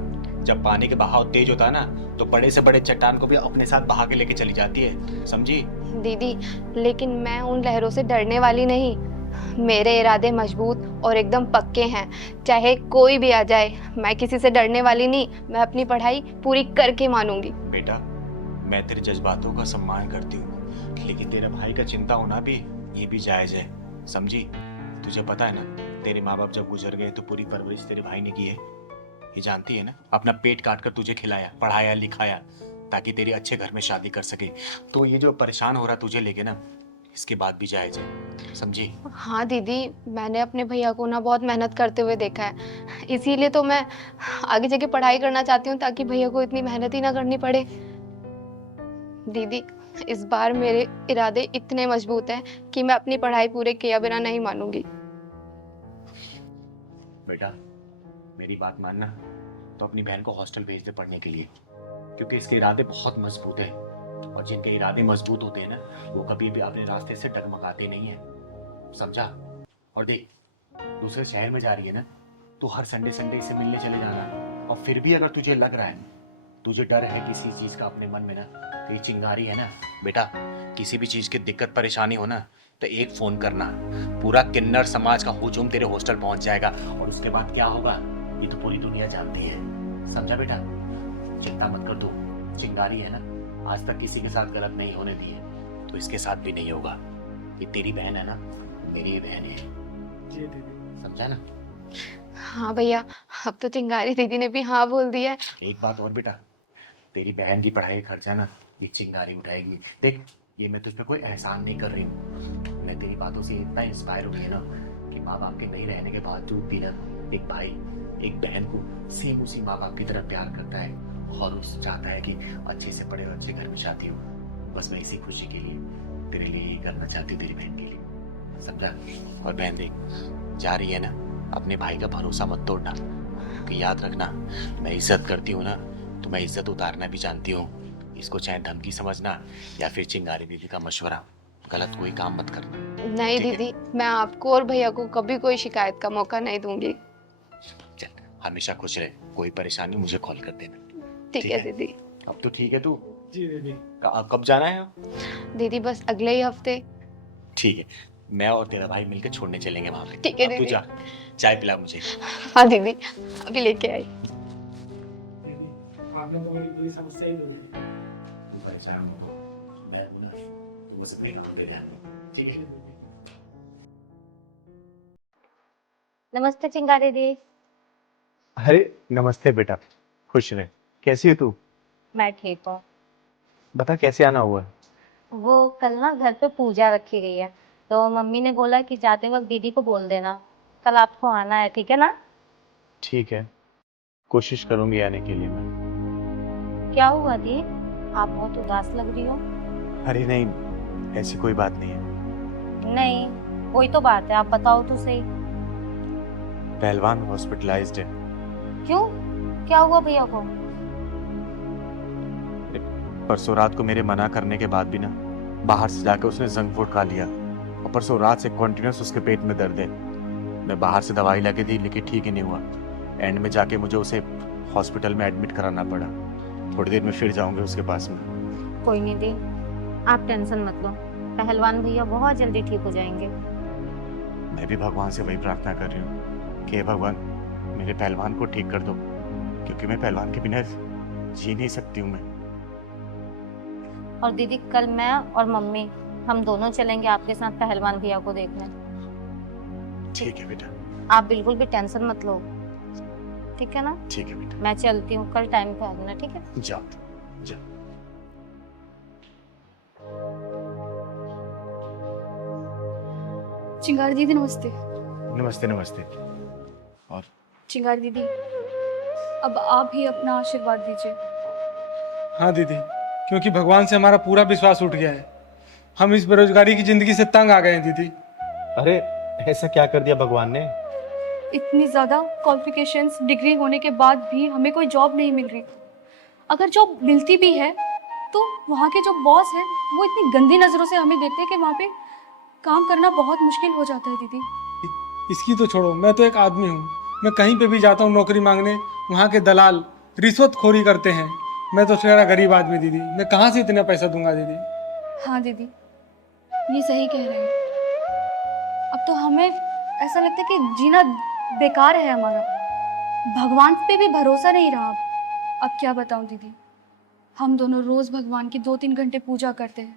जब पानी के बहाव तेज होता है ना, तो बड़े से बड़े चट्टान को भी अपने साथ बहा के लेके चली जाती है, समझी? दीदी, लेकिन मैं उन लहरों से डरने वाली नहीं। मेरे इरादे मजबूत और एकदम पक्के हैं। चाहे कोई भी आ जाए, मैं किसी से डरने वाली नहीं। मैं अपनी पढ़ाई पूरी करके मानूंगी। बेटा, मैं तेरे जज्बातों का सम्मान करती हूँ, लेकिन तेरे भाई का चिंता होना भी ये भी जायज है, समझी? तुझे पता है ना, तेरे माँ बाप जब गुजर गए तो पूरी परवरिश तेरे भाई ने की है, ये जानती है ना? अपना पेट काट कर तुझे खिलाया, पढ़ाया, लिखाया, ताकि तेरी अच्छे घर में शादी कर सके। तो ये जो परेशान हो रहा तुझे लेके ना, इसके बाद भी जायज है, समझी? हाँ दीदी, मैंने अपने भैया को ना बहुत मेहनत करते हुए देखा है। इसीलिए तो मैं आगे जाके पढ़ाई करना चाहती हूँ, ताकि भैया को इतनी मेहनत ही ना करनी पड़े। दीदी, इस बार मेरे इरादे इतने मजबूत हैं कि मैं अपनी पढ़ाई पूरे किए बिना नहीं मानूंगी। बेटा, मेरी बात मानना, तो अपनी बहन को हॉस्टल भेज दे पढ़ने के लिए, क्योंकि इसके इरादे बहुत मजबूत हैं, और जिनके इरादे मजबूत होते हैं ना, वो कभी भी अपने रास्ते से डगमगाते नहीं है, समझा? और देख, दूसरे शहर में जा रही है ना, तो हर संडे संडे इसे मिलने चले जाना। और फिर भी अगर तुझे लग रहा है, तुझे डर है किसी चीज का अपने मन में ना, तो ये चिंगारी है ना बेटा, किसी भी चीज की दिक्कत परेशानी हो ना, तो एक फोन करना, पूरा किन्नर समाज का हुजूम तेरे हॉस्टल पहुंच जाएगा, और उसके बाद क्या होगा ये तो पूरी दुनिया जानती है, समझा बेटा? चिंता मत कर, तू चिंगारी है ना, आज तक किसी के साथ गलत नहीं होने दी है, तो इसके साथ भी नहीं होगा। ये तेरी बहन है ना, मेरी ही बहन है, जी दीदी। समझा ना? हाँ भैया, अब तो चिंगारी दीदी ने भी हाँ बोल दिया है। एक बात और बेटा, तेरी बहन की पढ़ाई का खर्चा ना ये चिंगारी उठाएगी। देख, ये मैं तुझ पे कोई एहसान नहीं कर रही हूँ, मैं तेरी बातों से इतना इंस्पायर हो गई ना, कि माँ बाप के नहीं रहने के बावजूद भी ना, एक भाई एक बहन को सेम उसी माँ बाप की तरह प्यार करता है, और उस चाहता है कि अच्छे से पढ़े और अच्छे घर में शादी हो। बस मैं इसी खुशी के लिए तेरे लिए ये करना चाहती हूँ, तेरी बहन के लिए, समझा? और बहन देख, जा रही है ना, अपने भाई का भरोसा मत तोड़ना, क्योंकि याद रखना, मैं इज्जत करती हूँ ना, तो मैं इज्जत उतारना भी जानती हूँ। इसको चाहे धमकी समझना या फिर चिंगारी दीदी का मशवरा, गलत कोई काम मत करना। नहीं ठीक है? दीदी, मैं आपको और भैया को कभी कोई शिकायत का मौका नहीं दूंगी। चल, हमेशा खुश रहे, कोई परेशानी मुझे कॉल कर देना। ठीक है दीदी। अब तो ठीक है तू? जी दीदी। कब जाना है? दीदी बस अगले ही हफ्ते। ठीक है, मैं और तेरा भाई मिलकर छोड़ने चलेंगे वहां पे। ठीक है अब तू दीदी। जा, चाय पिला मुझे। हाँ दीदी, अभी लेके आई। दीदी, आपने तो मेरी पूरी समस्या ही दूर की। तू परेशान हो, मैं हूं ना, मुझसे प्रेम होते रहना, ठीक है? नमस्ते चिंगारी दी। अरे नमस्ते बेटा, खुश रहे। कैसी है तू? मैं ठीक हूँ। बता कैसे आना हुआ है? वो कल ना घर पे पूजा रखी गई है, तो मम्मी ने बोला कि जाते वक्त दीदी को बोल देना कल आपको आना है, ठीक है ना? ठीक है, कोशिश करूंगी आने के लिए मैं। क्या हुआ दी, आप बहुत उदास लग रही हो। अरे नहीं, ऐसी कोई बात नहीं है। नहीं, कोई तो बात है, आप बताओ तो सही। पहलवान हॉस्पिटलाइज्ड है। क्यों, क्या हुआ भैया को? परसों रात को मेरे मना करने के बाद भी ना, बाहर से जाकर उसने जंक फूड खा लिया, और परसों रात से कॉन्टिन्यूस उसके पेट में दर्द है। मैं बाहर से दवाई लाके दी, लेकिन ठीक ही नहीं हुआ। एंड में जाके मुझे उसे हॉस्पिटल में एडमिट कराना पड़ा। थोड़ी देर में फिर जाऊंगे उसके पास में। कोई नहीं दी, आप टेंशन मत लो, पहलवान भैया बहुत जल्दी ठीक हो जाएंगे। मैं भी भगवान से वही प्रार्थना कर रही हूँ कि हे भगवान, मेरे पहलवान को ठीक कर दो, क्योंकि मैं पहलवान के बिना जी नहीं सकती हूँ मैं। और दीदी, कल मैं और मम्मी हम दोनों चलेंगे आपके साथ पहलवान भैया को देखने। ठीक है बेटा। आप बिल्कुल भी टेंशन मत लो, ठीक है ना? ठीक है बेटा। मैं चलती हूँ, कल टाइम पे आ जाना, ठीक है? जाओ जाओ। चिंगारी दीदी नमस्ते। नमस्ते नमस्ते। और चिंगारी दीदी, अब आप ही अपना आशीर्वाद दीजिए। हाँ दीदी, क्योंकि भगवान से हमारा पूरा विश्वास उठ गया है। हम इस बेरोजगारी की जिंदगी से तंग आ गए हैं दीदी। अरे ऐसा क्या कर दिया भगवान ने? इतनी ज़्यादा क्वालिफिकेशंस, डिग्री होने के बाद भी हमें कोई जॉब नहीं मिल रही। अगर जॉब मिलती भी है तो वहाँ के जो बॉस हैं वो इतनी गंदी नज़रों से हमें देखते हैं कि वहाँ पे काम करना बहुत मुश्किल हो जाता है दीदी। इसकी तो छोड़ो, मैं तो एक आदमी हूँ। मैं कहीं पे भी जाता हूँ नौकरी मांगने, वहाँ के दलाल रिश्वतखोरी करते हैं। मैं तो तेरा गरीब आदमी दीदी, मैं कहाँ से इतना पैसा दूंगा दीदी। हाँ दीदी, ये सही कह रहे हैं। अब तो हमें ऐसा लगता है कि जीना बेकार है हमारा। भगवान पे भी भरोसा नहीं रहा अब क्या बताऊं दीदी। हम दोनों रोज भगवान की 2-3 घंटे पूजा करते हैं,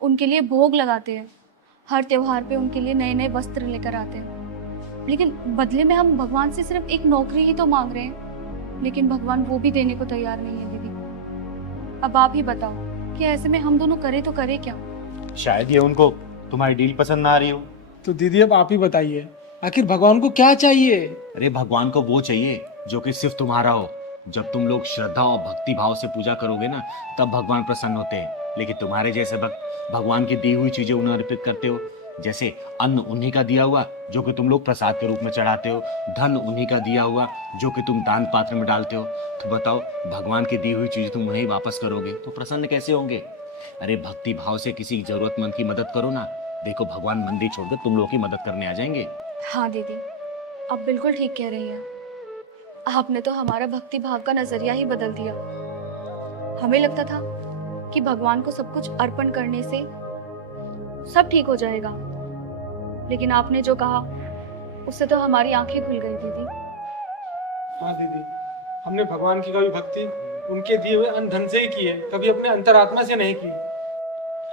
उनके लिए भोग लगाते हैं, हर त्योहार पे उनके लिए नए नए वस्त्र लेकर आते हैं, लेकिन बदले में हम भगवान से सिर्फ एक नौकरी ही तो मांग रहे हैं, लेकिन भगवान वो भी देने को तैयार नहीं है दीदी। अब आप ही बताओ कि ऐसे में हम दोनों करें तो करें क्या। शायद ये उनको तुम्हारी डील पसंद ना आ रही हो। तो दीदी अब आप ही बताइए, आखिर भगवान को क्या चाहिए। अरे भगवान को वो चाहिए जो कि सिर्फ तुम्हारा हो। जब तुम लोग श्रद्धा और भक्ति भाव से पूजा करोगे ना, तब भगवान प्रसन्न होते हैं। लेकिन तुम्हारे जैसे भक्त भगवान की दी हुई चीजें उन्हें अर्पित करते हो, जैसे अन्न उन्हीं का दिया हुआ जो कि तुम लोग प्रसाद के रूप में चढ़ाते हो, धन उन्हीं का दिया हुआ जो कि तुम दान पात्र में डालते हो। तो बताओ, भगवान की दी हुई चीज तुम उन्हें वापस करोगे तो प्रसन्न कैसे होंगे। अरे भक्ति भाव से किसी जरूरतमंद की मदद करो ना। देखो, भगवान मंदिर छोड़कर तुम लोग की मदद करने आ जाएंगे। हाँ दीदी, आप बिल्कुल ठीक कह रही हैं। आपने तो हमारा भक्ति भाव का नजरिया ही बदल दिया। हमें लगता था कि भगवान को सब कुछ अर्पण करने से सब ठीक हो जाएगा, लेकिन आपने जो कहा उससे तो हमारी आंखें खुल गई दीदी। हाँ दीदी, हमने भगवान की कभी भक्ति उनके दिए हुए अन्न धन से ही की है, कभी अपने अंतरात्मा से नहीं की।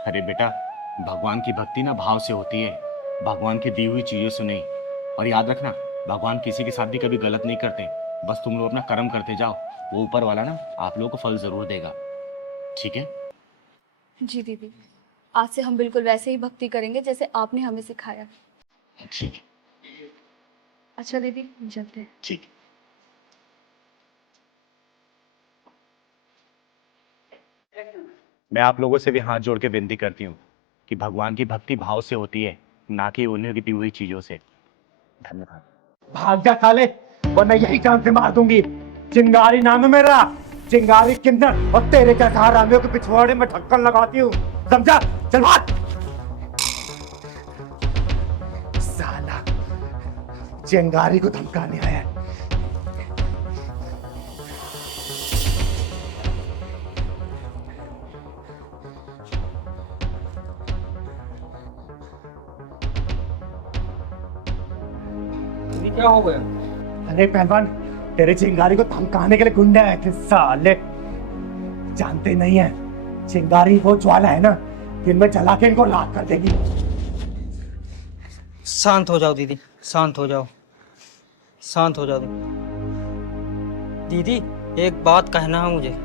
अरे बेटा, भगवान की भक्ति ना भाव से होती है, भगवान की दी हुई चीजों से नहीं। और याद रखना, भगवान किसी के साथ भी कभी गलत नहीं करते। बस तुम लोग अपना कर्म करते जाओ, वो ऊपर वाला ना आप लोगों को फल जरूर देगा। ठीक है जी दीदी, आज से हम बिल्कुल वैसे ही भक्ति करेंगे जैसे आपने हमें सिखाया। ठीक अच्छा दीदी, हम चलते हैं। ठीक। मैं आप लोगों से भी हाथ जोड़ के विनती करती हूँ कि भगवान की भक्ति भाव से होती है, ना कि उन्हें की दी हुई चीजों से। धन्यवाद। भाग जा साले, वरना यही जान से मार दूंगी। चिंगारी नाम है मेरा, चिंगारी किन्नर, और तेरे जैसा हरामियों के पिछवाड़े में ढक्कन लगाती हूँ, समझा। चल भाग। साला चिंगारी को धमकाने आया है। क्या हो गया? अरे पहलवान, तेरे चिंगारी को धमकाने के लिए गुंडे आए थे साले। जानते नहीं है, चिंगारी वो ज्वाला है ना, जिनमें जला के इनको राख कर देगी। शांत हो जाओ दीदी, शांत हो जाओ, शांत हो जाओ दीदी। एक बात कहना है मुझे।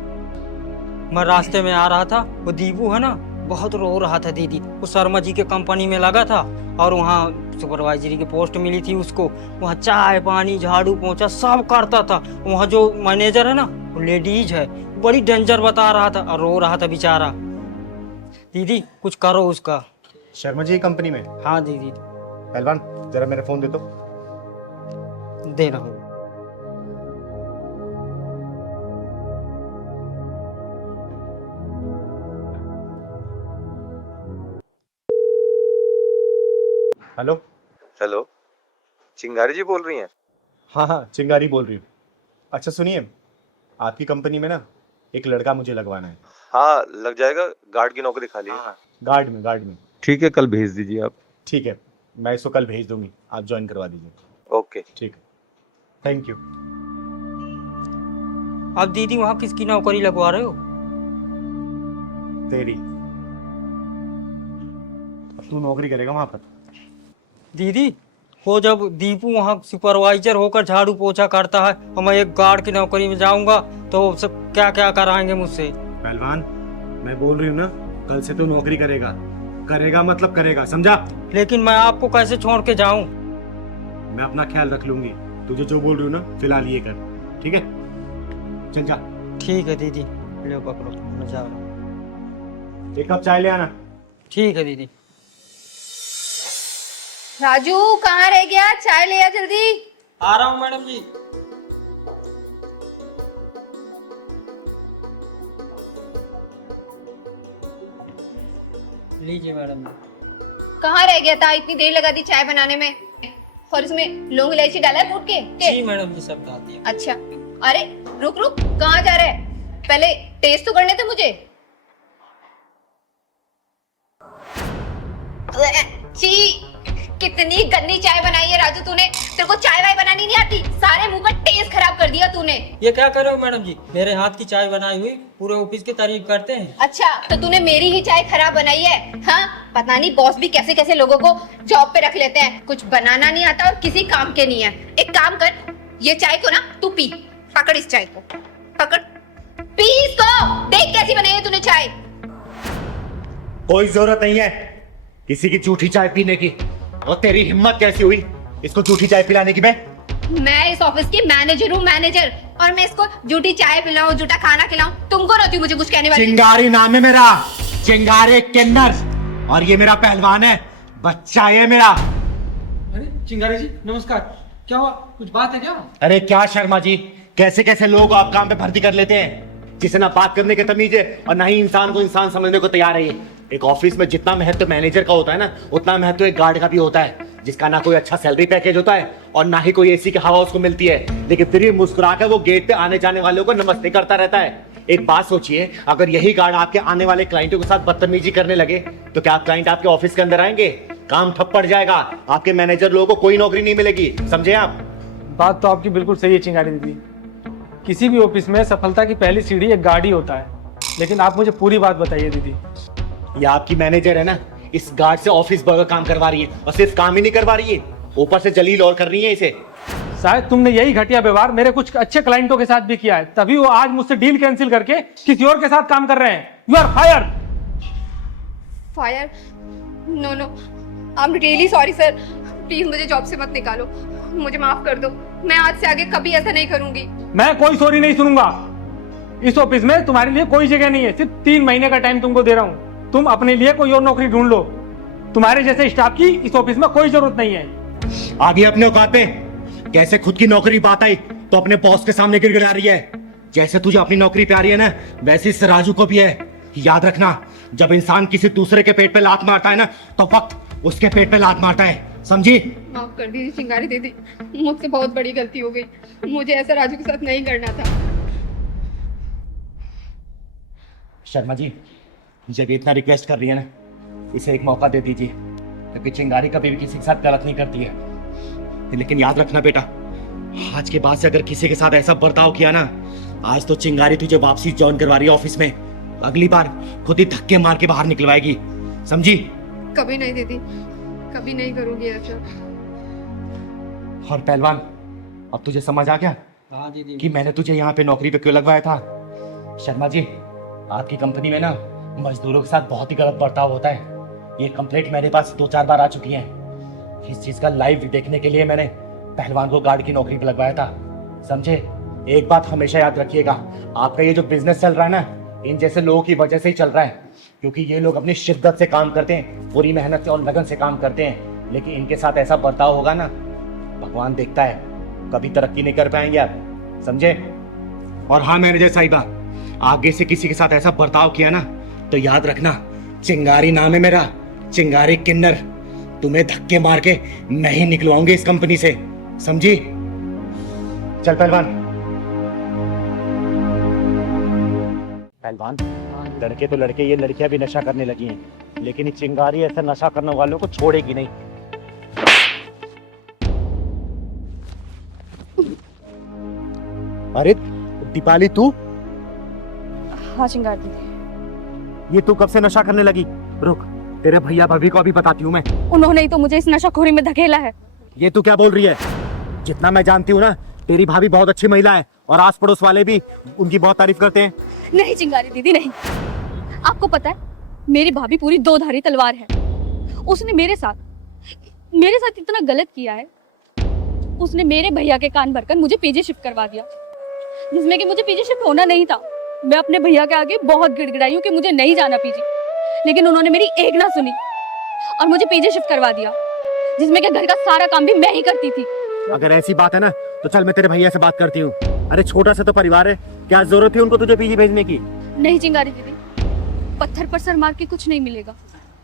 मैं रास्ते में आ रहा था, वो दीपू है ना, बहुत रो रहा था दीदी। वो शर्मा जी के कंपनी में लगा था और वहाँ सुपरवाइजरी की पोस्ट मिली थी उसको। वहाँ चाय पानी झाड़ू पोंछा सब करता था। वहाँ जो मैनेजर है ना, वो लेडीज है, बड़ी डेंजर बता रहा था और रो रहा था बेचारा। दीदी कुछ करो उसका। शर्मा जी कंपनी में? हाँ दीदी। पहलवान, जरा मेरा फोन दे दो। दे रहा हूँ। हेलो। हेलो, चिंगारी जी बोल रही हैं? हाँ हाँ, चिंगारी बोल रही हूँ। अच्छा सुनिए, आपकी कंपनी में ना एक लड़का मुझे लगवाना है। हाँ, लग जाएगा। गार्ड की नौकरी खाली है। गार्ड में। ठीक है, कल भेज दीजिए आप। ठीक है, मैं इसको कल भेज दूंगी, आप ज्वाइन करवा दीजिए। ओके। ठीक है, थैंक यू। अब दीदी वहाँ किसकी नौकरी लगवा रहे हो? तेरी। अब तू नौकरी करेगा वहां पर। दीदी वो जब दीपू वहाँ सुपरवाइजर होकर झाड़ू पोछा करता है और मैं एक गार्ड की नौकरी में जाऊंगा तो सब क्या क्या कराएंगे मुझसे। पहलवान, मैं बोल रही हूँ ना, कल से तू नौकरी करेगा। करेगा मतलब करेगा, समझा। लेकिन मैं आपको कैसे छोड़ के जाऊं? मैं अपना ख्याल रख लूंगी। तुझे जो बोल रही हूँ ना, फिलहाल ये कर, ठीक है। चल जा। ठीक है दीदी, ले पकड़ो, मैं जा रहा हूँ। एक कप चाय ले आना। ठीक है दीदी। राजू कहाँ रह गया, चाय ले आ जल्दी। आ रहा हूँ मैडम जी। लीजिए मैडम जी। कहाँ रह गया था, इतनी देर लगा दी चाय बनाने में। और इसमें लौंग इलायची डाला है कूट के? जी मैडम जी सब डाल दिया। अच्छा, अरे रुक रुक, कहाँ जा रहा है? पहले टेस्ट तो करने दे मुझे। छी, कितनी गंदी चाय बनाई है राजू तूने। तेरे को चाय वाय बनानी नहीं आती, सारे मुंह का टेस्ट खराब कर दिया तूने। ये क्या कर रहे हो मैडम जी, मेरे हाथ की चाय बनाई हुई पूरे ऑफिस की तारीफ करते हैं। अच्छा, तो तूने मेरी ही चाय खराब बनाई है? हाँ, पता नहीं बॉस भी कैसे कैसे लोगों को जॉब पे रख लेते हैं, कुछ बनाना नहीं आता और किसी काम के नहीं है। एक काम कर, ये चाय को ना तू पी, पकड़ इस चाय को, पकड़, पी इसको, देख कैसी बनाई है तूने चाय। कोई जरूरत नहीं है किसी की झूठी चाय पीने की। और तेरी हिम्मत कैसी हुई इसको झूठी चाय पिलाने की? मैं इस ऑफिस की मैनेजर हूँ, मैनेजर, और मैं इसको झूठी चाय पिलाऊं, झूठा खाना खिलाऊं, तुमको रहती हूँ मुझे कुछ कहने वाली? चिंगारी नाम है मेरा, चिंगारी किन्नर, और ये मेरा पहलवान है, बच्चा है मेरा। अरे चिंगारी जी नमस्कार, क्या हुआ, कुछ बात है क्या? अरे क्या शर्मा जी, कैसे कैसे लोग आप काम पे भर्ती कर लेते हैं, जिसे ना बात करने की तमीज है और ना ही इंसान को इंसान समझने को तैयार है। ये एक ऑफिस में जितना महत्व मैनेजर का होता है ना, उतना महत्व एक गार्ड का भी होता है, जिसका ना कोई अच्छा सैलरी पैकेज होता है और ना ही कोई एसी की हवा उसको मिलती है, लेकिन फिर भी मुस्कुराकर वो गेट पे आने जाने वालों को नमस्ते करता रहता है। एक बात सोचिए, अगर यही गार्ड आपके आने वाले क्लाइंटों के साथ बदतमीजी करने लगे तो क्या क्लाइंट आपके ऑफिस के अंदर आएंगे? काम ठप पड़ जाएगा, आपके मैनेजर लोगों को कोई नौकरी नहीं मिलेगी, समझे आप? बात तो आपकी बिल्कुल सही है चिंगारी दीदी, किसी भी ऑफिस में सफलता की पहली सीढ़ी एक गार्ड ही होता है। लेकिन आप मुझे पूरी बात बताइए दीदी। ये आपकी मैनेजर है ना, इस गार्ड से ऑफिस बर्गर काम करवा रही है, और सिर्फ काम ही नहीं करवा रही है, ऊपर से जलील और कर रही है इसे। शायद तुमने यही घटिया व्यवहार मेरे कुछ अच्छे क्लाइंटों के साथ भी किया है, तभी वो आज मुझसे डील कैंसिल करके किसी और के साथ काम कर रहे हैं। You are fire. Fire? No no, I am really sorry sir, please मुझे जॉब से मत निकालो, मुझे माफ कर दो, मैं आज से आगे कभी ऐसा नहीं करूंगी। मैं कोई सॉरी नहीं सुनूंगा, इस ऑफिस में तुम्हारे लिए कोई जगह नहीं है, सिर्फ 3 महीने का टाइम तुमको दे रहा हूँ, तुम अपने लिए कोई और नौकरी ढूंढ लो, तुम्हारे जैसे स्टाफ की इस ऑफिस में कोई जरूरत नहीं है। आगे अपने औकात पे, कैसे खुद की नौकरी बात आई तो अपने बॉस के सामने गिड़गिड़ा रही है। जैसे तुझे अपनी नौकरी प्यारी है ना, वैसे इस राजू को भी है। याद रखना, जब इंसान किसी दूसरे के पेट पे लात मारता है ना, तो वक्त उसके पेट पे लात मारता है, समझी? माफ कर दीजिए चिंगारी दीदी, मुझसे बहुत बड़ी गलती हो गई, मुझे ऐसा राजू के साथ नहीं करना था। शर्मा जी, जब इतना रिक्वेस्ट कर रही है ना, इसे एक मौका दे दीजिए, क्योंकि चिंगारी कभी भी किसी के साथ गलत नहीं करती है। लेकिन याद रखना बेटा, आज के बाद से अगर किसी के साथ ऐसा बर्ताव किया ना, आज तो चिंगारी तुझे वापसी ज्वाइन करवा रही है ऑफिस में, अगली बार खुद ही धक्के मार के बाहर निकलवाएगी, समझी? कभी नहीं दीदी, कभी नहीं करूंगी ऐसा। और पहलवान, अब तुझे समझ आ गया हाँ दीदी कि मैंने तुझे यहाँ पे नौकरी पे क्यों लगवाया था? शर्मा जी, आपकी कंपनी में ना मजदूरों के साथ बहुत ही गलत बर्ताव होता है। ये कंप्लेंट मेरे पास 2-4 बार आ चुकी है। इस चीज का लाइव देखने के लिए मैंने पहलवान को गार्ड की नौकरी पे लगवाया था, समझे? एक बात हमेशा याद रखिएगा, आपका ये जो बिजनेस चल रहा है ना, इन जैसे लोगों की वजह से ही चल रहा है, क्योंकि ये लोग अपनी शिद्दत से काम करते हैं, पूरी मेहनत से और लगन से काम करते हैं, लेकिन इनके साथ ऐसा बर्ताव होगा ना, भगवान देखता है, कभी तरक्की नहीं कर पाएंगे आप, समझे? और हाँ मैनेजर साहिबा, आगे से किसी के साथ ऐसा बर्ताव किया ना, तो याद रखना, चिंगारी नाम है मेरा, चिंगारी किन्नर, तुम्हें धक्के मार के नहीं निकलवाऊंगी इस कंपनी से, समझी? चल पहलवान। पहलवान, लड़के तो लड़के, ये लड़कियां भी नशा करने लगी हैं, लेकिन ये चिंगारी ऐसा नशा करने वालों को छोड़ेगी नहीं। अरे दीपाली, तू? हाँ चिंगारी दीदी। ये तू कब से नशा करने लगी? रुक, तेरे भैया भाभी को अभी बताती हूँ मैं। उन्होंने ही तो मुझे इस नशाखोरी में धकेला है। ये तू क्या बोल रही है? जितना मैं जानती हूँ ना, तेरी भाभी बहुत अच्छी महिला है और आस पड़ोस वाले भी उनकी बहुत तारीफ करते हैं। नहीं चिंगारी दीदी नहीं, आपको पता है मेरी भाभी पूरी 2-धारी तलवार है। उसने मेरे साथ इतना गलत किया है, उसने मेरे भैया के कान भरकर मुझे पीजी शिफ्ट करवा दिया, जिसमें कि मुझे पीजी शिफ्ट होना नहीं था। मैं अपने भैया के आगे बहुत गिड़गिड़ाई हूँ कि मुझे नहीं जाना पीजी, लेकिन उन्होंने मेरी एक ना सुनी और मुझे पीजी शिफ्ट करवा दिया, जिसमें कि घर का सारा काम भी मैं ही करती थी। अगर ऐसी बात है ना, तो चल मैं तेरे भैया से बात करती हूँ। अरे छोटा सा तो परिवार है, क्या जरूरत थी उनको तुझे पीजी भेजने की? नहीं चिंगारी दीदी, पत्थर पर सर मार के कुछ नहीं मिलेगा।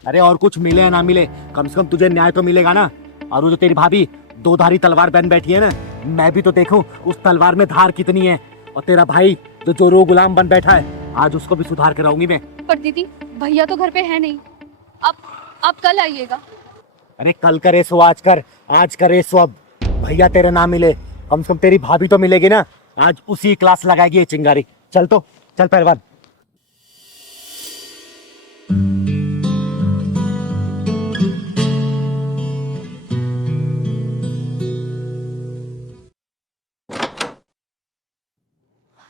अरे और कुछ मिले या ना मिले, कम से कम तुझे न्याय तो मिलेगा ना। और वो जो तेरी भाभी, दो धारी तलवार बन बैठी है ना, मैं भी तो देखूं उस तलवार में धार कितनी है। और तेरा भाई जो चोरों गुलाम बन बैठा है, आज उसको भी सुधार कराऊंगी मैं। पर दीदी भैया तो घर पे है नहीं, आप कल आइएगा। अरे कल करे सो आज कर, आज करे सो अब। भैया तेरे ना मिले, कम से कम तेरी भाभी तो मिलेगी ना। आज उसी क्लास लगाएगी ये चिंगारी। चल तो चल पहलवान।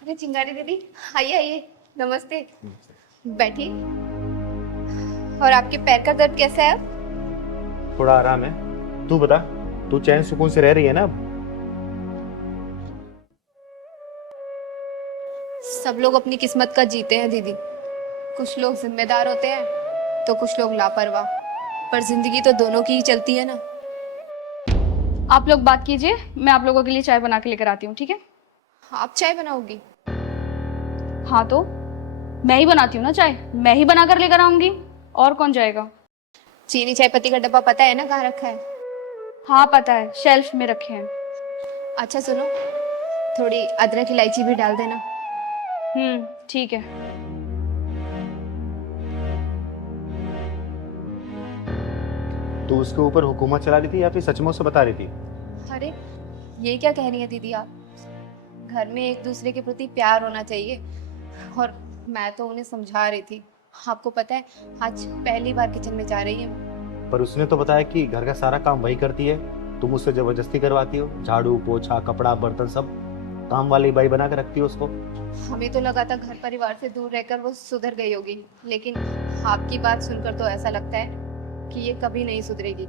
अरे चिंगारी दीदी, आइए आइए, नमस्ते, बैठिए। और आपके पैर का दर्द कैसा है अब? थोड़ा आराम है। तू बता, तू चैन सुकून से रह रही है ना अब? सब लोग अपनी किस्मत का जीते हैं दीदी। कुछ लोग जिम्मेदार होते हैं तो कुछ लोग लापरवाह, पर जिंदगी तो दोनों की ही चलती है ना। आप लोग बात कीजिए, मैं आप लोगों के लिए चाय बना के लेकर आती हूँ, ठीक है? आप चाय बनाओगी? हाँ तो मैं ही बनाती हूँ ना चाय, मैं ही बना कर लेकर आऊंगी, और कौन जाएगा? चीनी चाय पत्ती का डब्बा पता है ना कहाँ रखा है? हाँ पता है, शेल्फ में रखे हैं। अच्छा सुनो, थोड़ी अदरक इलायची भी डाल देना। ठीक है। तू उसके ऊपर हुकूमत चला रही थी या फिर सचमुच से बता रही थी? अरे ये क्या कह रही है दीदी आप? घर में एक दूसरे के प्रति प्यार होना चाहिए, और मैं तो उन्हें समझा रही थी। आपको पता है आज पहली बार किचन में जा रही है। पर उसने तो बताया कि घर का सारा काम वही करती है, तुम उससे जबरदस्ती करवाती हो। झाड़ू पोछा कपड़ा बर्तन सब काम वाली बाई बना के रखती हो उसको। हमें तो लगा था घर परिवार से दूर रहकर वो सुधर गई होगी, लेकिन आपकी बात सुनकर तो ऐसा लगता है कि ये कभी नहीं सुधरेगी।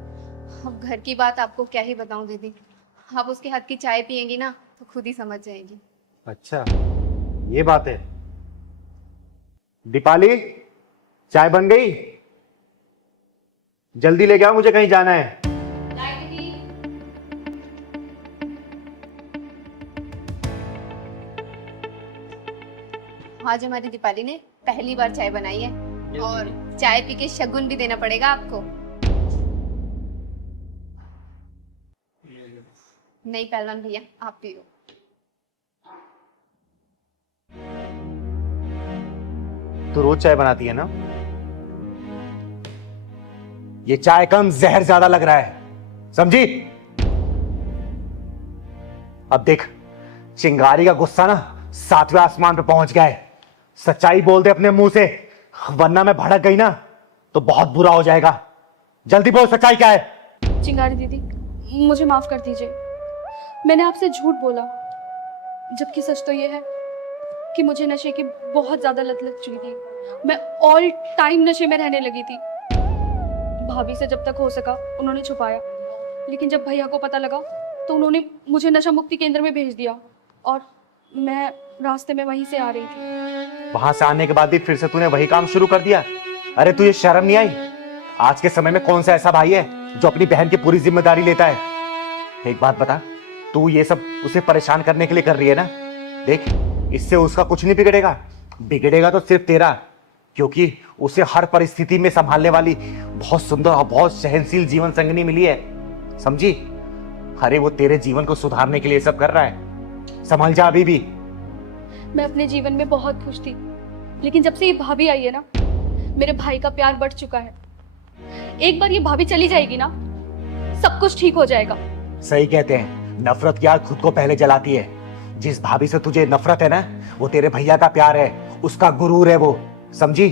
अब घर की बात आपको क्या ही बताऊं दीदी, आप उसके हाथ की चाय पियेंगी ना तो खुद ही समझ जाएगी। अच्छा ये बात है। दीपाली, चाय बन गई? जल्दी लेके आओ, मुझे कहीं जाना है। आज हमारी दीपाली ने पहली बार चाय बनाई है, और चाय पी के शगुन भी देना पड़ेगा आपको। नहीं पहलवान भैया, आप पियो। तू रोज चाय बनाती है ना? ये चाय कम जहर ज्यादा लग रहा है, समझी? अब देख, चिंगारी का गुस्सा ना 7वें आसमान पे पहुंच गया है। सच्चाई बोल दे अपने मुंह से, वरना मैं भड़क गई ना तो बहुत बुरा हो जाएगा। जल्दी बोल, सच्चाई क्या है? चिंगारी दीदी मुझे माफ कर दीजिए, मैंने आपसे झूठ बोला, जबकि सच तो ये है कि मुझे नशे की बहुत ज्यादा लत लग चुकी थी। मैं ऑल टाइम नशे में रहने लगी थी। भाभी से जब तक हो सका उन्होंने छुपाया, लेकिन जब भैया को पता लगा तो उन्होंने मुझे नशा मुक्ति केंद्र में भेज दिया, और मैं रास्ते में वहीं से आ रही थी। वहां से आने के बाद भी फिर से तूने वही काम शुरू कर दिया? अरे तुझे शर्म नहीं आई? आज के समय में कौन सा ऐसा भाई है जो अपनी बहन की पूरी जिम्मेदारी लेता है? एक बात बता, तू ये सब उसे परेशान करने के लिए कर रही है ना? देख, इससे उसका कुछ नहीं बिगड़ेगा, बिगड़ेगा तो सिर्फ तेरा, क्योंकि उसे हर परिस्थिति में संभालने वाली बहुत सुंदर और बहुत सहनशील जीवन संगनी मिली है, समझी? अरे वो तेरे जीवन को सुधारने के लिए सब कर रहा है, संभल जा अभी भी। मैं अपने जीवन में बहुत खुश थी, लेकिन जब से ये भाभी आई है ना, मेरे भाई का प्यार बढ़ चुका है। एक बार ये भाभी चली जाएगी ना, सब कुछ ठीक हो जाएगा। सही कहते हैं, नफरत की आग खुद को पहले जलाती है। जिस भाभी से तुझे नफरत है ना, वो तेरे भैया का प्यार है, उसका गुरूर है वो, समझी?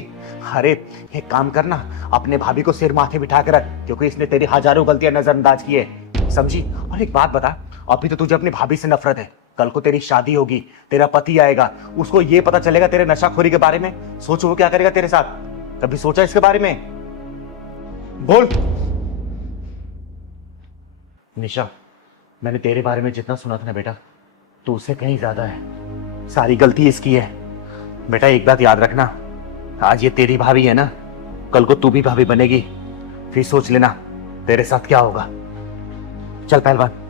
अरे एक काम करना, अपने भाभी को सिर माथे बिठा कर रख, क्योंकि इसने तेरी हजारों गलतियां नजरअंदाज की है, समझी? और एक बात बता, अभी तो तुझे अपनी भाभी से नफरत है, कल को तेरी शादी होगी, तेरा पति आएगा, उसको ये पता चलेगा तेरे नशाखोरी के बारे में, सोचो वो क्या करेगा तेरे साथ? कभी सोचा इसके बारे में? बोल। निशा, मैंने तेरे बारे में जितना सुना था ना बेटा, तो उससे कहीं ज्यादा है। सारी गलती इसकी है बेटा। एक बात याद रखना, आज ये तेरी भाभी है ना, कल को तू भी भाभी बनेगी, फिर सोच लेना तेरे साथ क्या होगा। चल पहलवान।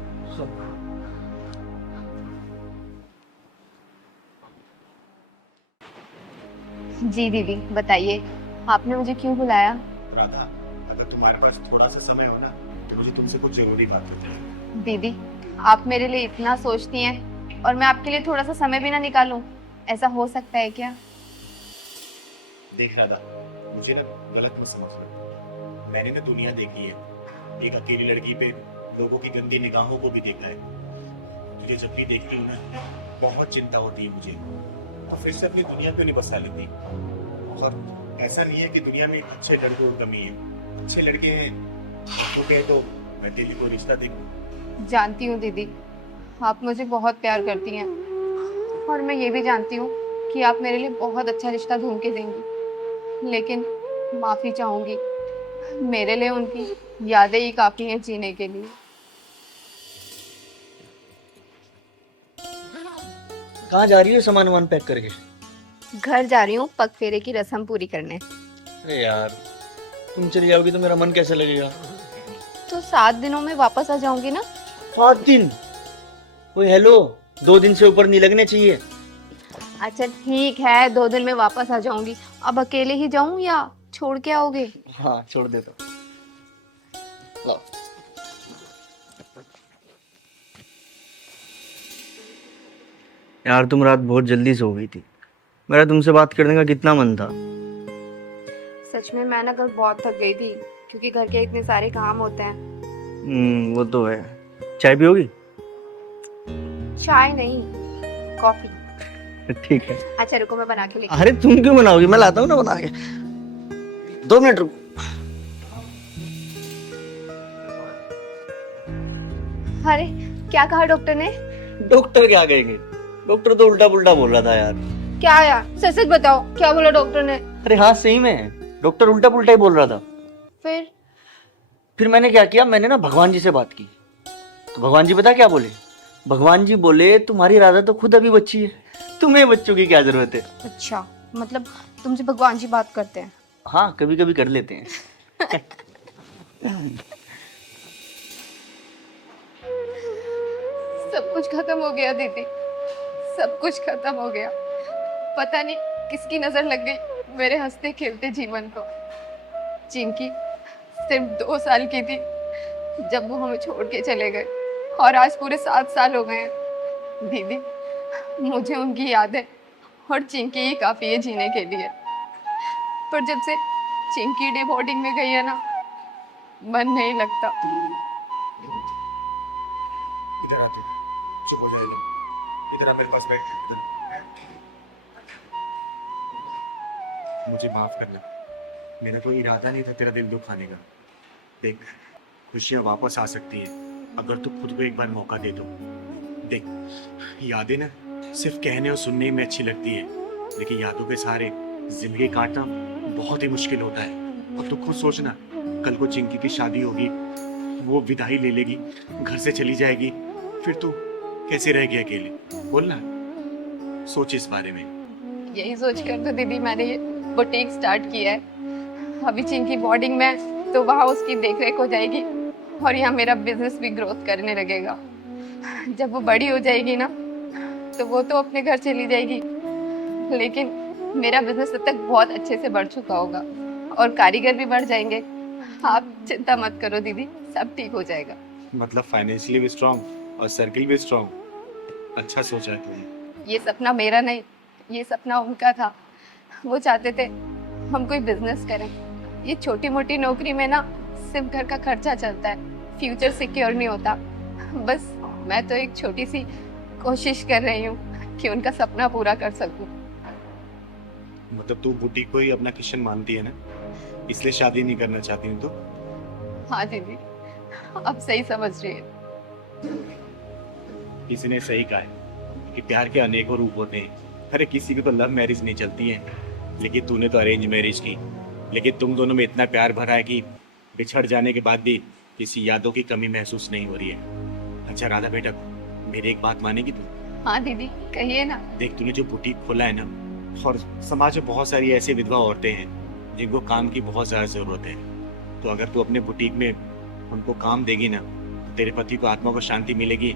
जी दीदी बताइए, आपने मुझे क्यों बुलाया? राधा, अगर तुम्हारे पास थोड़ा सा समय हो ना, मुझे तुमसे कुछ जरूरी बात करनी है। दीदी, आप मेरे लिए इतना सोचती हैं और मैं आपके लिए थोड़ा सा समय भी ना निकालूं, ऐसा हो सकता है क्या? देख राधा, मुझे ना गलत मत समझ लो। मैंने ना दुनिया देखी है, एक अकेली लड़की पे लोगों की गंदी निगाहों को भी देखा है। तुझे जब भी देखती हूँ ना, बहुत चिंता होती है मुझे, और फिर से अपनी दुनिया पे नहीं बसा लेती। और ऐसा नहीं है कि दुनिया में एक अच्छे लड़कों की कमी है, अच्छे लड़के हैं। तो कहे तो मैं तेरे को रिश्ता देखूं। जानती हूँ दीदी, आप मुझे बहुत प्यार करती हैं और मैं ये भी जानती हूँ कि आप मेरे लिए बहुत अच्छा रिश्ता ढूंढ के देंगी, लेकिन माफ़ी चाहूँगी, मेरे लिए उनकी यादें ही काफ़ी हैं जीने के लिए। कहाँ जा रही हो सामान वामान पैक करके? घर जा रही हूँ पग फेरे की रस्म पूरी करने। अरे यार, तुम चली जाओगी तो मेरा मन कैसे लगेगा? तो 7 दिनों में वापस आ जाऊंगी ना। 7 दिन? ओए हेलो, 2 दिन से ऊपर नहीं लगने चाहिए। अच्छा ठीक है, 2 दिन में वापस आ जाऊंगी। अब अकेले ही जाऊं या छोड़ के आओगे? हाँ, छोड़ दे तो। लो। यार तुम रात बहुत जल्दी सो गई थी, मेरा तुमसे बात करने का कितना मन था। सच में मैं ना कल बहुत थक गई थी, क्योंकि घर के इतने सारे काम होते हैं। वो तो है। चाय पियोगी? चाय नहीं, कॉफी। ठीक है। अच्छा रुको, मैं बना के लेके। अरे तुम क्यों बनाओगी, मैं लाता हूँ ना बना के। 2 मिनट रुको। अरे क्या कहा डॉक्टर ने? डॉक्टर क्या कहेंगे, डॉक्टर तो उल्टा पुल्टा बोल रहा था यार। क्या यार, सच सच बताओ, क्या बोला डॉक्टर ने? अरे हाँ सही में, डॉक्टर उल्टा पुल्टा ही बोल रहा था। फिर मैंने क्या किया, मैंने ना भगवान जी से बात की, तो भगवान जी पता क्या बोले? भगवान जी बोले तुम्हारी राधा तो खुद अभी बच्ची है, तुम्हें बच्चों की क्या जरूरत है। अच्छा, मतलब तुमसे भगवान जी बात करते हैं? हाँ, कभी कभी कर लेते हैं। सब कुछ खत्म हो गया दीदी, सब कुछ खत्म हो गया। पता नहीं किसकी नजर लग गई मेरे हंसते खेलते जीवन को। जिनकी सिर्फ 2 साल की थी जब वो हमें छोड़ के चले गए, और आज पूरे 7 साल हो गए हैं। दीदी, मुझे उनकी यादें और चिंकी ही काफी है जीने के लिए। पर जब से चिंकी डे बोर्डिंग में गई है ना, मन नहीं लगता। इधर आते, चुप हो जाए, इधर आ मेरे पास बैठ। मुझे माफ करना, मेरा कोई इरादा नहीं था तेरा दिल दुखाने का। देख, खुशियाँ वापस आ सकती हैं अगर तू खुद को एक बार मौका दे दो। देख, यादें ना सिर्फ कहने और सुनने में अच्छी लगती है, लेकिन यादों के सहारे जिंदगी काटना बहुत ही मुश्किल होता है। अब तू खुद सोचना, कल को चिंकी की शादी होगी, वो विदाई ले लेगी, घर से चली जाएगी, फिर तू कैसे रहेगी अकेले? बोलना, सोच इस बारे में। यही सोच कर तो दीदी मैंने ये बुटीक स्टार्ट किया है। अभी चिंकी बोर्डिंग में, तो वहाँ उसकी देखरेख हो जाएगी और यहाँ मेरा बिजनेस भी ग्रोथ करने लगेगा। जब वो बड़ी हो जाएगी ना, तो वो तो अपने घर चली जाएगी, लेकिन मेरा बिजनेस तब तक बहुत अच्छे से बढ़ चुका होगा और कारीगर भी बढ़ जाएंगे। आप चिंता मत करो दीदी, सब ठीक हो जाएगा। मतलब फाइनेंशियली भी स्ट्रांग और सर्किल भी स्ट्रांग। अच्छा सोचा है तुमने। ये सपना मेरा नहीं, ये सपना उनका था। वो चाहते थे हम कोई बिजनेस करें। ये छोटी मोटी नौकरी में ना सिर्फ घर का खर्चा चलता है, फ्यूचर सिक्योर नहीं होता। बस मैं तो एक छोटी सी कोशिश कर रही हूँ कि उनका सपना पूरा कर सकूं। मतलब तू बुटीक को ही अपना किशन मानती है ना, इसलिए शादी नहीं करना चाहती हूँ तो? हाँ दीदी, अब सही समझ रही है। किसी ने सही कहा है कि प्यार के अनेकों रूप होते हैं। अरे किसी की तो लव मैरिज नहीं चलती है, लेकिन तूने तो अरेंज मैरिज की। लेकिन तुम दोनों में इतना प्यार भरा है कि बिछड़ जाने के बाद भी किसी यादों की कमी महसूस नहीं हो रही है। अच्छा राधा बेटा, मेरी एक बात मानेगी तू? हाँ दीदी, कहिए ना। देख, तूने जो बुटीक खोला है ना, और समाज में बहुत सारी ऐसी विधवा औरतें हैं जिनको काम की बहुत ज़्यादा ज़रूरत है। तो अगर तू अपने बुटीक में उनको काम देगी ना, तो तेरे पति को आत्मा को शांति मिलेगी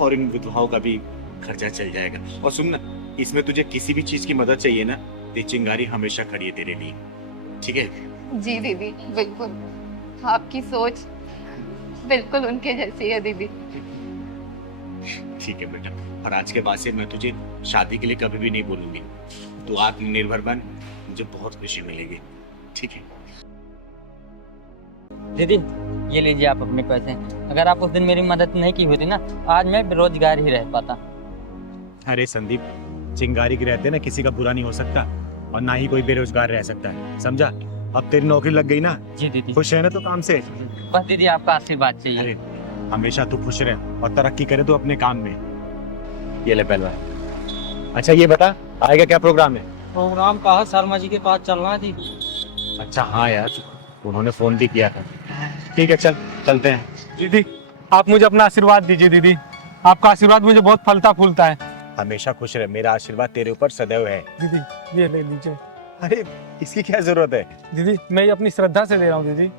और इन विधवाओं का भी खर्चा चल जाएगा। और सुन ना, इसमें तुझे किसी भी चीज़ की मदद चाहिए ना, तो चिंगारी हमेशा खड़ी है तेरे लिए, ठीक है? जी दीदी, बिल्कुल। आपकी सोच बिल्कुल उनके जैसी है दीदी। ठीक है बेटा, और आज के बाद से मैं तुझे शादी के लिए कभी भी नहीं बोलूंगी। तू आत्मनिर्भर बन, मुझे बहुत खुशी मिलेगी। ठीक है दीदी, ये लीजिए आप अपने पैसे। अगर आप उस दिन मेरी मदद नहीं की होती ना, आज मैं बेरोजगार ही रह पाता। अरे संदीप, चिंगारी के रहते ना किसी का बुरा नहीं हो सकता, और ना ही कोई बेरोजगार रह सकता है, समझा? अब तेरी नौकरी लग गई ना, जी दीदी। खुश है ना तो काम से? बस दीदी आपका आशीर्वाद चाहिए। अरे हमेशा तू खुश रहे और तरक्की करे तो अपने काम में। ये ले पहलवान। अच्छा ये बता, आएगा क्या प्रोग्राम है? प्रोग्राम कहा शर्मा जी के पास चलना है जी। अच्छा हाँ यार, उन्होंने फोन भी किया था। ठीक है चल, चलते हैं। दीदी आप मुझे अपना आशीर्वाद दीजिए दीदी, आपका आशीर्वाद मुझे बहुत फलता फूलता है। हमेशा खुश रहे, मेरा आशीर्वाद तेरे ऊपर सदैव है। दीदी ये ले लीजिए। अरे इसकी क्या जरूरत है? दीदी मैं ये अपनी श्रद्धा से ले रहा हूँ दीदी।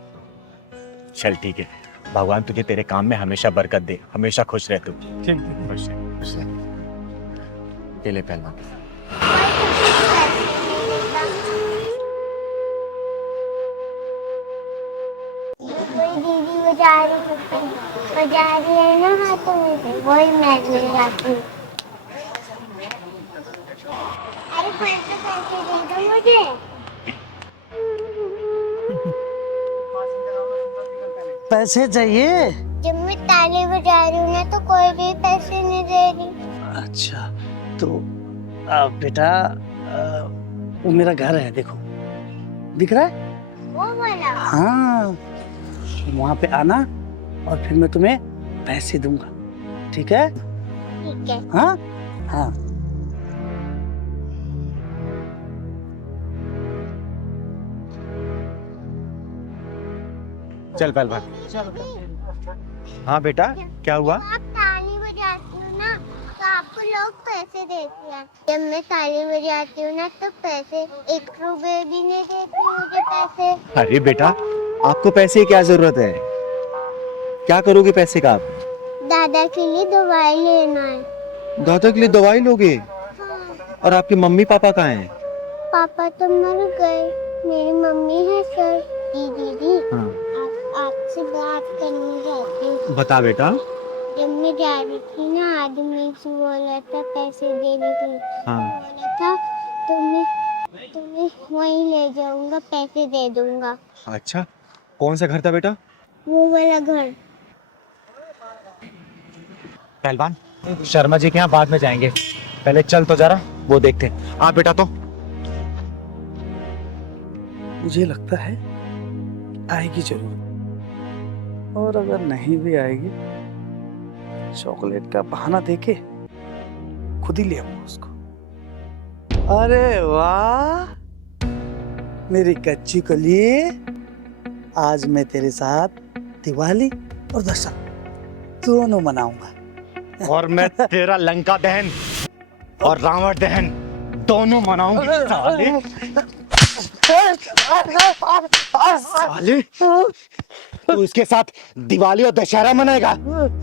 चल ठीक है, भगवान तुझे तेरे काम में हमेशा बरकत दे, हमेशा खुश रह तू। ठीक दीदी। खुश रह, खुश रह। ये ले पहलवान। दीदी बजा रही है ना हाथों में से, वही मैं ले जाती हूँ। अरे पैसे दे दो मुझे। पैसे चाहिए? जब मैं ताली बजा रही हूँ ना तो कोई भी पैसे नहीं दे रही। अच्छा तो बेटा, वो मेरा घर है, देखो दिख रहा है? वो वाला? हाँ, वहाँ पे आना और फिर मैं तुम्हें पैसे दूंगा, ठीक है? ठीक है। हाँ हाँ। चल पहलवान। हाँ बेटा, क्या हुआ? आप ताली बजाती हो ना तो आपको लोग पैसे देते हैं। जब मैं ताली बजाती हूँ ना तो पैसे 1 रुपए भी नहीं देते मुझे पैसे। अरे बेटा, आपको पैसे की क्या जरूरत है? क्या करोगे पैसे का आप? दादा के लिए दवाई लेना है। दादा के लिए दवाई लोगे? हाँ। और आपके मम्मी पापा कहाँ हैं? पापा तो मर गए, मेरी मम्मी है सर। दीदी हाँ। आपसे बात करनी रहती। बता बेटा। जब मैं जा रही थी ना, आदमी से बोला था पैसे देने के लिए। हाँ। बोला था तुम्हें वहीं ले जाऊंगा, पैसे दे दूंगा। अच्छा, कौन सा घर था बेटा? वो वाला घर। पहलवान, शर्मा जी के यहाँ बाद में जाएंगे, पहले चल तो जरा वो देखते हैं। हाँ बेटा, तो मुझे लगता है आएगी जरूर, और अगर नहीं भी आएगी, चॉकलेट का बहाना देके खुद ही ले आऊंगा उसको। अरे वाह मेरी कच्ची कली, आज मैं तेरे साथ दिवाली और दशहरा दोनों मनाऊंगा। और मैं तेरा लंका दहन और रावण दहन दोनों मनाऊंगी। साले, तू इसके साथ दिवाली और दशहरा मनाएगा?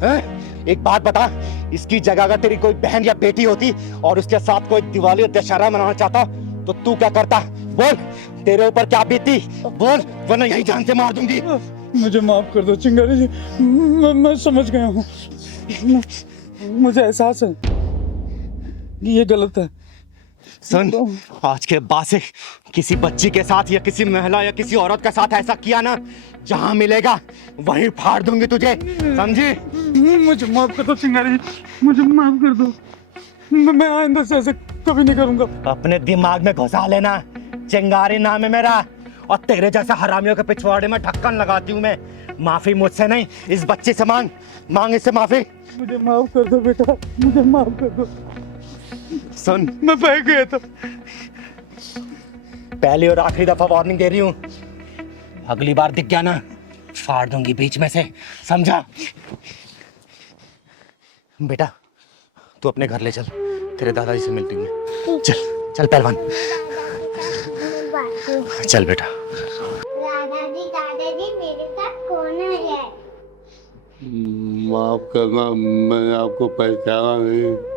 हैं? एक बात बता, इसकी जगह अगर तेरी कोई बहन या बेटी होती और उसके साथ कोई दिवाली और दशहरा मनाना चाहता तो तू क्या करता? बोल, तेरे ऊपर क्या बीतती? बोल, वरना यही जान से मार दूंगी। मुझे माफ कर दो चिंगारी जी, मैं समझ गया हूँ। मुझे एहसास है कि ये गलत है। सुन, आज के बाद से किसी बच्ची के साथ या किसी महिला या किसी औरत के साथ ऐसा किया ना, जहां मिलेगा वहीं फाड़ दूंगी तुझे, समझी? मुझे माफ कर दो चिंगारी जी, मुझे माफ कर दो। मैं आइंदा से ऐसे कभी नहीं करूंगा। अपने दिमाग में घुसा लेना, चिंगारी नाम है मेरा, और तेरे जैसे हरामियों के पिछवाड़े में ढक्कन लगाती हूँ मैं। माफी मुझसे नहीं, इस बच्चे से मांग इससे माफी। मुझे माफ कर दो बेटा, मुझे माफ कर दो। सुन, मैं बह गया था। पहली और आखिरी दफा वार्निंग दे रही हूँ, अगली बार दिख गया ना, फाड़ दूंगी बीच में से, समझा? बेटा तू अपने घर ले चल, तेरे दादाजी से मिलती हूँ। चल चल पहलवान, चल बेटा। दादाजी मेरे साथ कौन है? माफ करना, मैंने आपको पहचाना नहीं।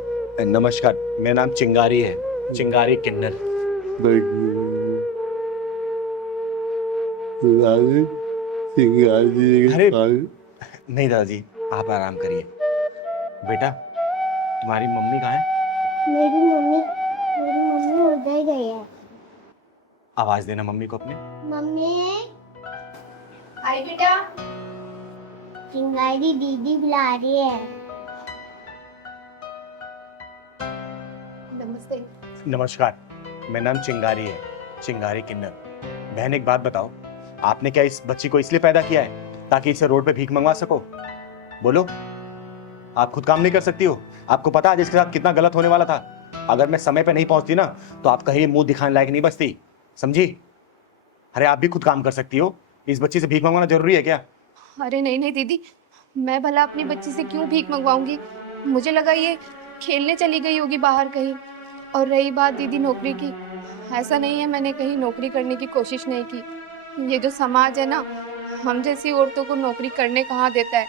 नमस्कार, मेरा नाम चिंगारी है, चिंगारी किन्नर। चिंगारी, अरे नहीं दादाजी, आप आराम करिए। बेटा, तुम्हारी मम्मी कहाँ है? मेरी मम्मी उधर गई है। आवाज देना मम्मी को अपने। मम्मी, हाय बेटा। चिंगारी दीदी बुला रही है। नमस्ते। नमस्कार, मेरा नाम चिंगारी है, चिंगारी किन्नर। बहन एक बात बताओ, आपने क्या इस बच्ची को इसलिए पैदा किया है ताकि इसे रोड पे भीख मंगवा सको? बोलो, आप खुद काम नहीं कर सकती हो? आपको पता है इसके साथ कितना गलत होने वाला था? अगर मैं समय पे नहीं पहुंचती ना तो आप कहीं मुंह दिखाने लायक नहीं बचती, समझी? अरे आप भी खुद काम कर सकती हो, इस बच्ची से भीख मंगवाना जरूरी है क्या? अरे नहीं नहीं दीदी, मैं भला अपनी बच्ची से क्यों भीख मंगवाऊंगी? मुझे लगा ये खेलने चली गई होगी बाहर कहीं। और रही बात दीदी नौकरी की, ऐसा नहीं है मैंने कहीं नौकरी करने की कोशिश नहीं की। ये जो समाज है ना, हम जैसी औरतों को नौकरी करने कहाँ देता है,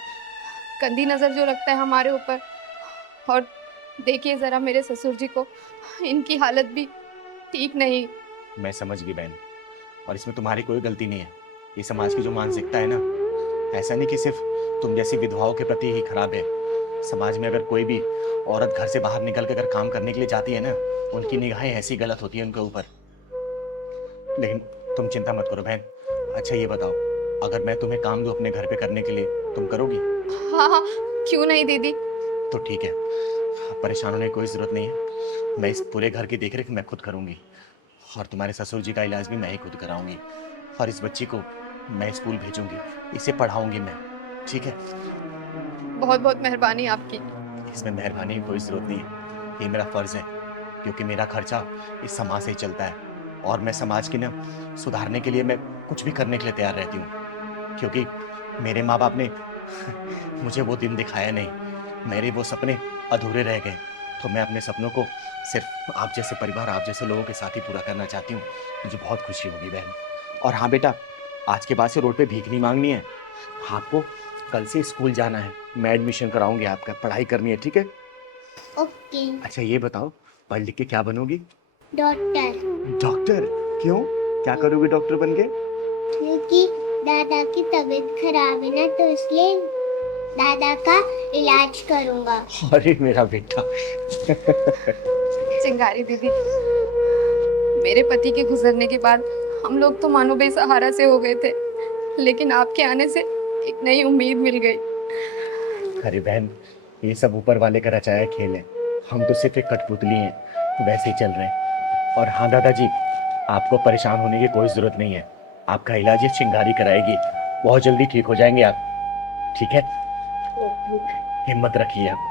गंदी नज़र जो रखता है हमारे ऊपर। और देखिए ज़रा मेरे ससुर जी को, इनकी हालत भी ठीक नहीं। मैं समझ गई बहन, और इसमें तुम्हारी कोई गलती नहीं है। ये समाज की जो मानसिकता है ना, ऐसा नहीं कि सिर्फ तुम जैसी विधवाओं के प्रति ही खराब है। समाज में अगर कोई भी औरत घर से बाहर निकल कर अगर काम करने के लिए जाती है ना, उनकी निगाहें ऐसी गलत होती है उनके ऊपर। लेकिन तुम चिंता मत करो बहन। अच्छा ये बताओ, अगर मैं तुम्हें काम दूं अपने घर पे करने के लिए, तुम करोगी? हाँ हाँ, क्यों नहीं दीदी। तो ठीक है, परेशान होने की कोई ज़रूरत नहीं है। मैं इस पूरे घर की देखरेख मैं खुद करूँगी, और तुम्हारे ससुर जी का इलाज भी मैं ही खुद कराऊंगी। और इस बच्ची को मैं स्कूल भेजूंगी, इसे पढ़ाऊंगी मैं, ठीक है? बहुत बहुत मेहरबानी आपकी। इसमें मेहरबानी की कोई ज़रूरत नहीं है, ये मेरा फ़र्ज़ है, क्योंकि मेरा खर्चा इस समाज से ही चलता है। और मैं समाज की ना सुधारने के लिए मैं कुछ भी करने के लिए तैयार रहती हूँ, क्योंकि मेरे माँ बाप ने मुझे वो दिन दिखाया नहीं, मेरे वो सपने अधूरे रह गए। तो मैं अपने सपनों को सिर्फ आप जैसे परिवार, आप जैसे लोगों के साथ ही पूरा करना चाहती हूँ। मुझे बहुत खुशी होगी बहन। और हाँ बेटा, आज के बाद से रोड पे भीख नहीं मांगनी है। आपको कल से स्कूल जाना है, मैं एडमिशन कराऊंगी आपका, पढ़ाई करनी है, ठीक है? ओके। अच्छा ये बताओ, पढ़ लिख के क्या बनोगी? डॉक्टर। डॉक्टर? क्यों, क्या करोगी डॉक्टर बन के? क्योंकि दादा की तबीयत खराब है ना, तो इसलिए दादा का इलाज करूंगा। अरे मेरा बेटा। चिंगारी दीदी, मेरे पति के गुजरने के बाद हम लोग तो मानो बेसहारा से हो गए थे, लेकिन आपके आने से एक नई उम्मीद मिल गई। अरे बहन, ये सब ऊपर वाले का रचाया खेल है, हम तो सिर्फ एक कठपुतली हैं, वैसे ही चल रहे हैं। और हाँ दादाजी, आपको परेशान होने की कोई ज़रूरत नहीं है, आपका इलाज ये चिंगारी कराएगी, बहुत जल्दी ठीक हो जाएंगे आप, ठीक है? हिम्मत रखिए आप।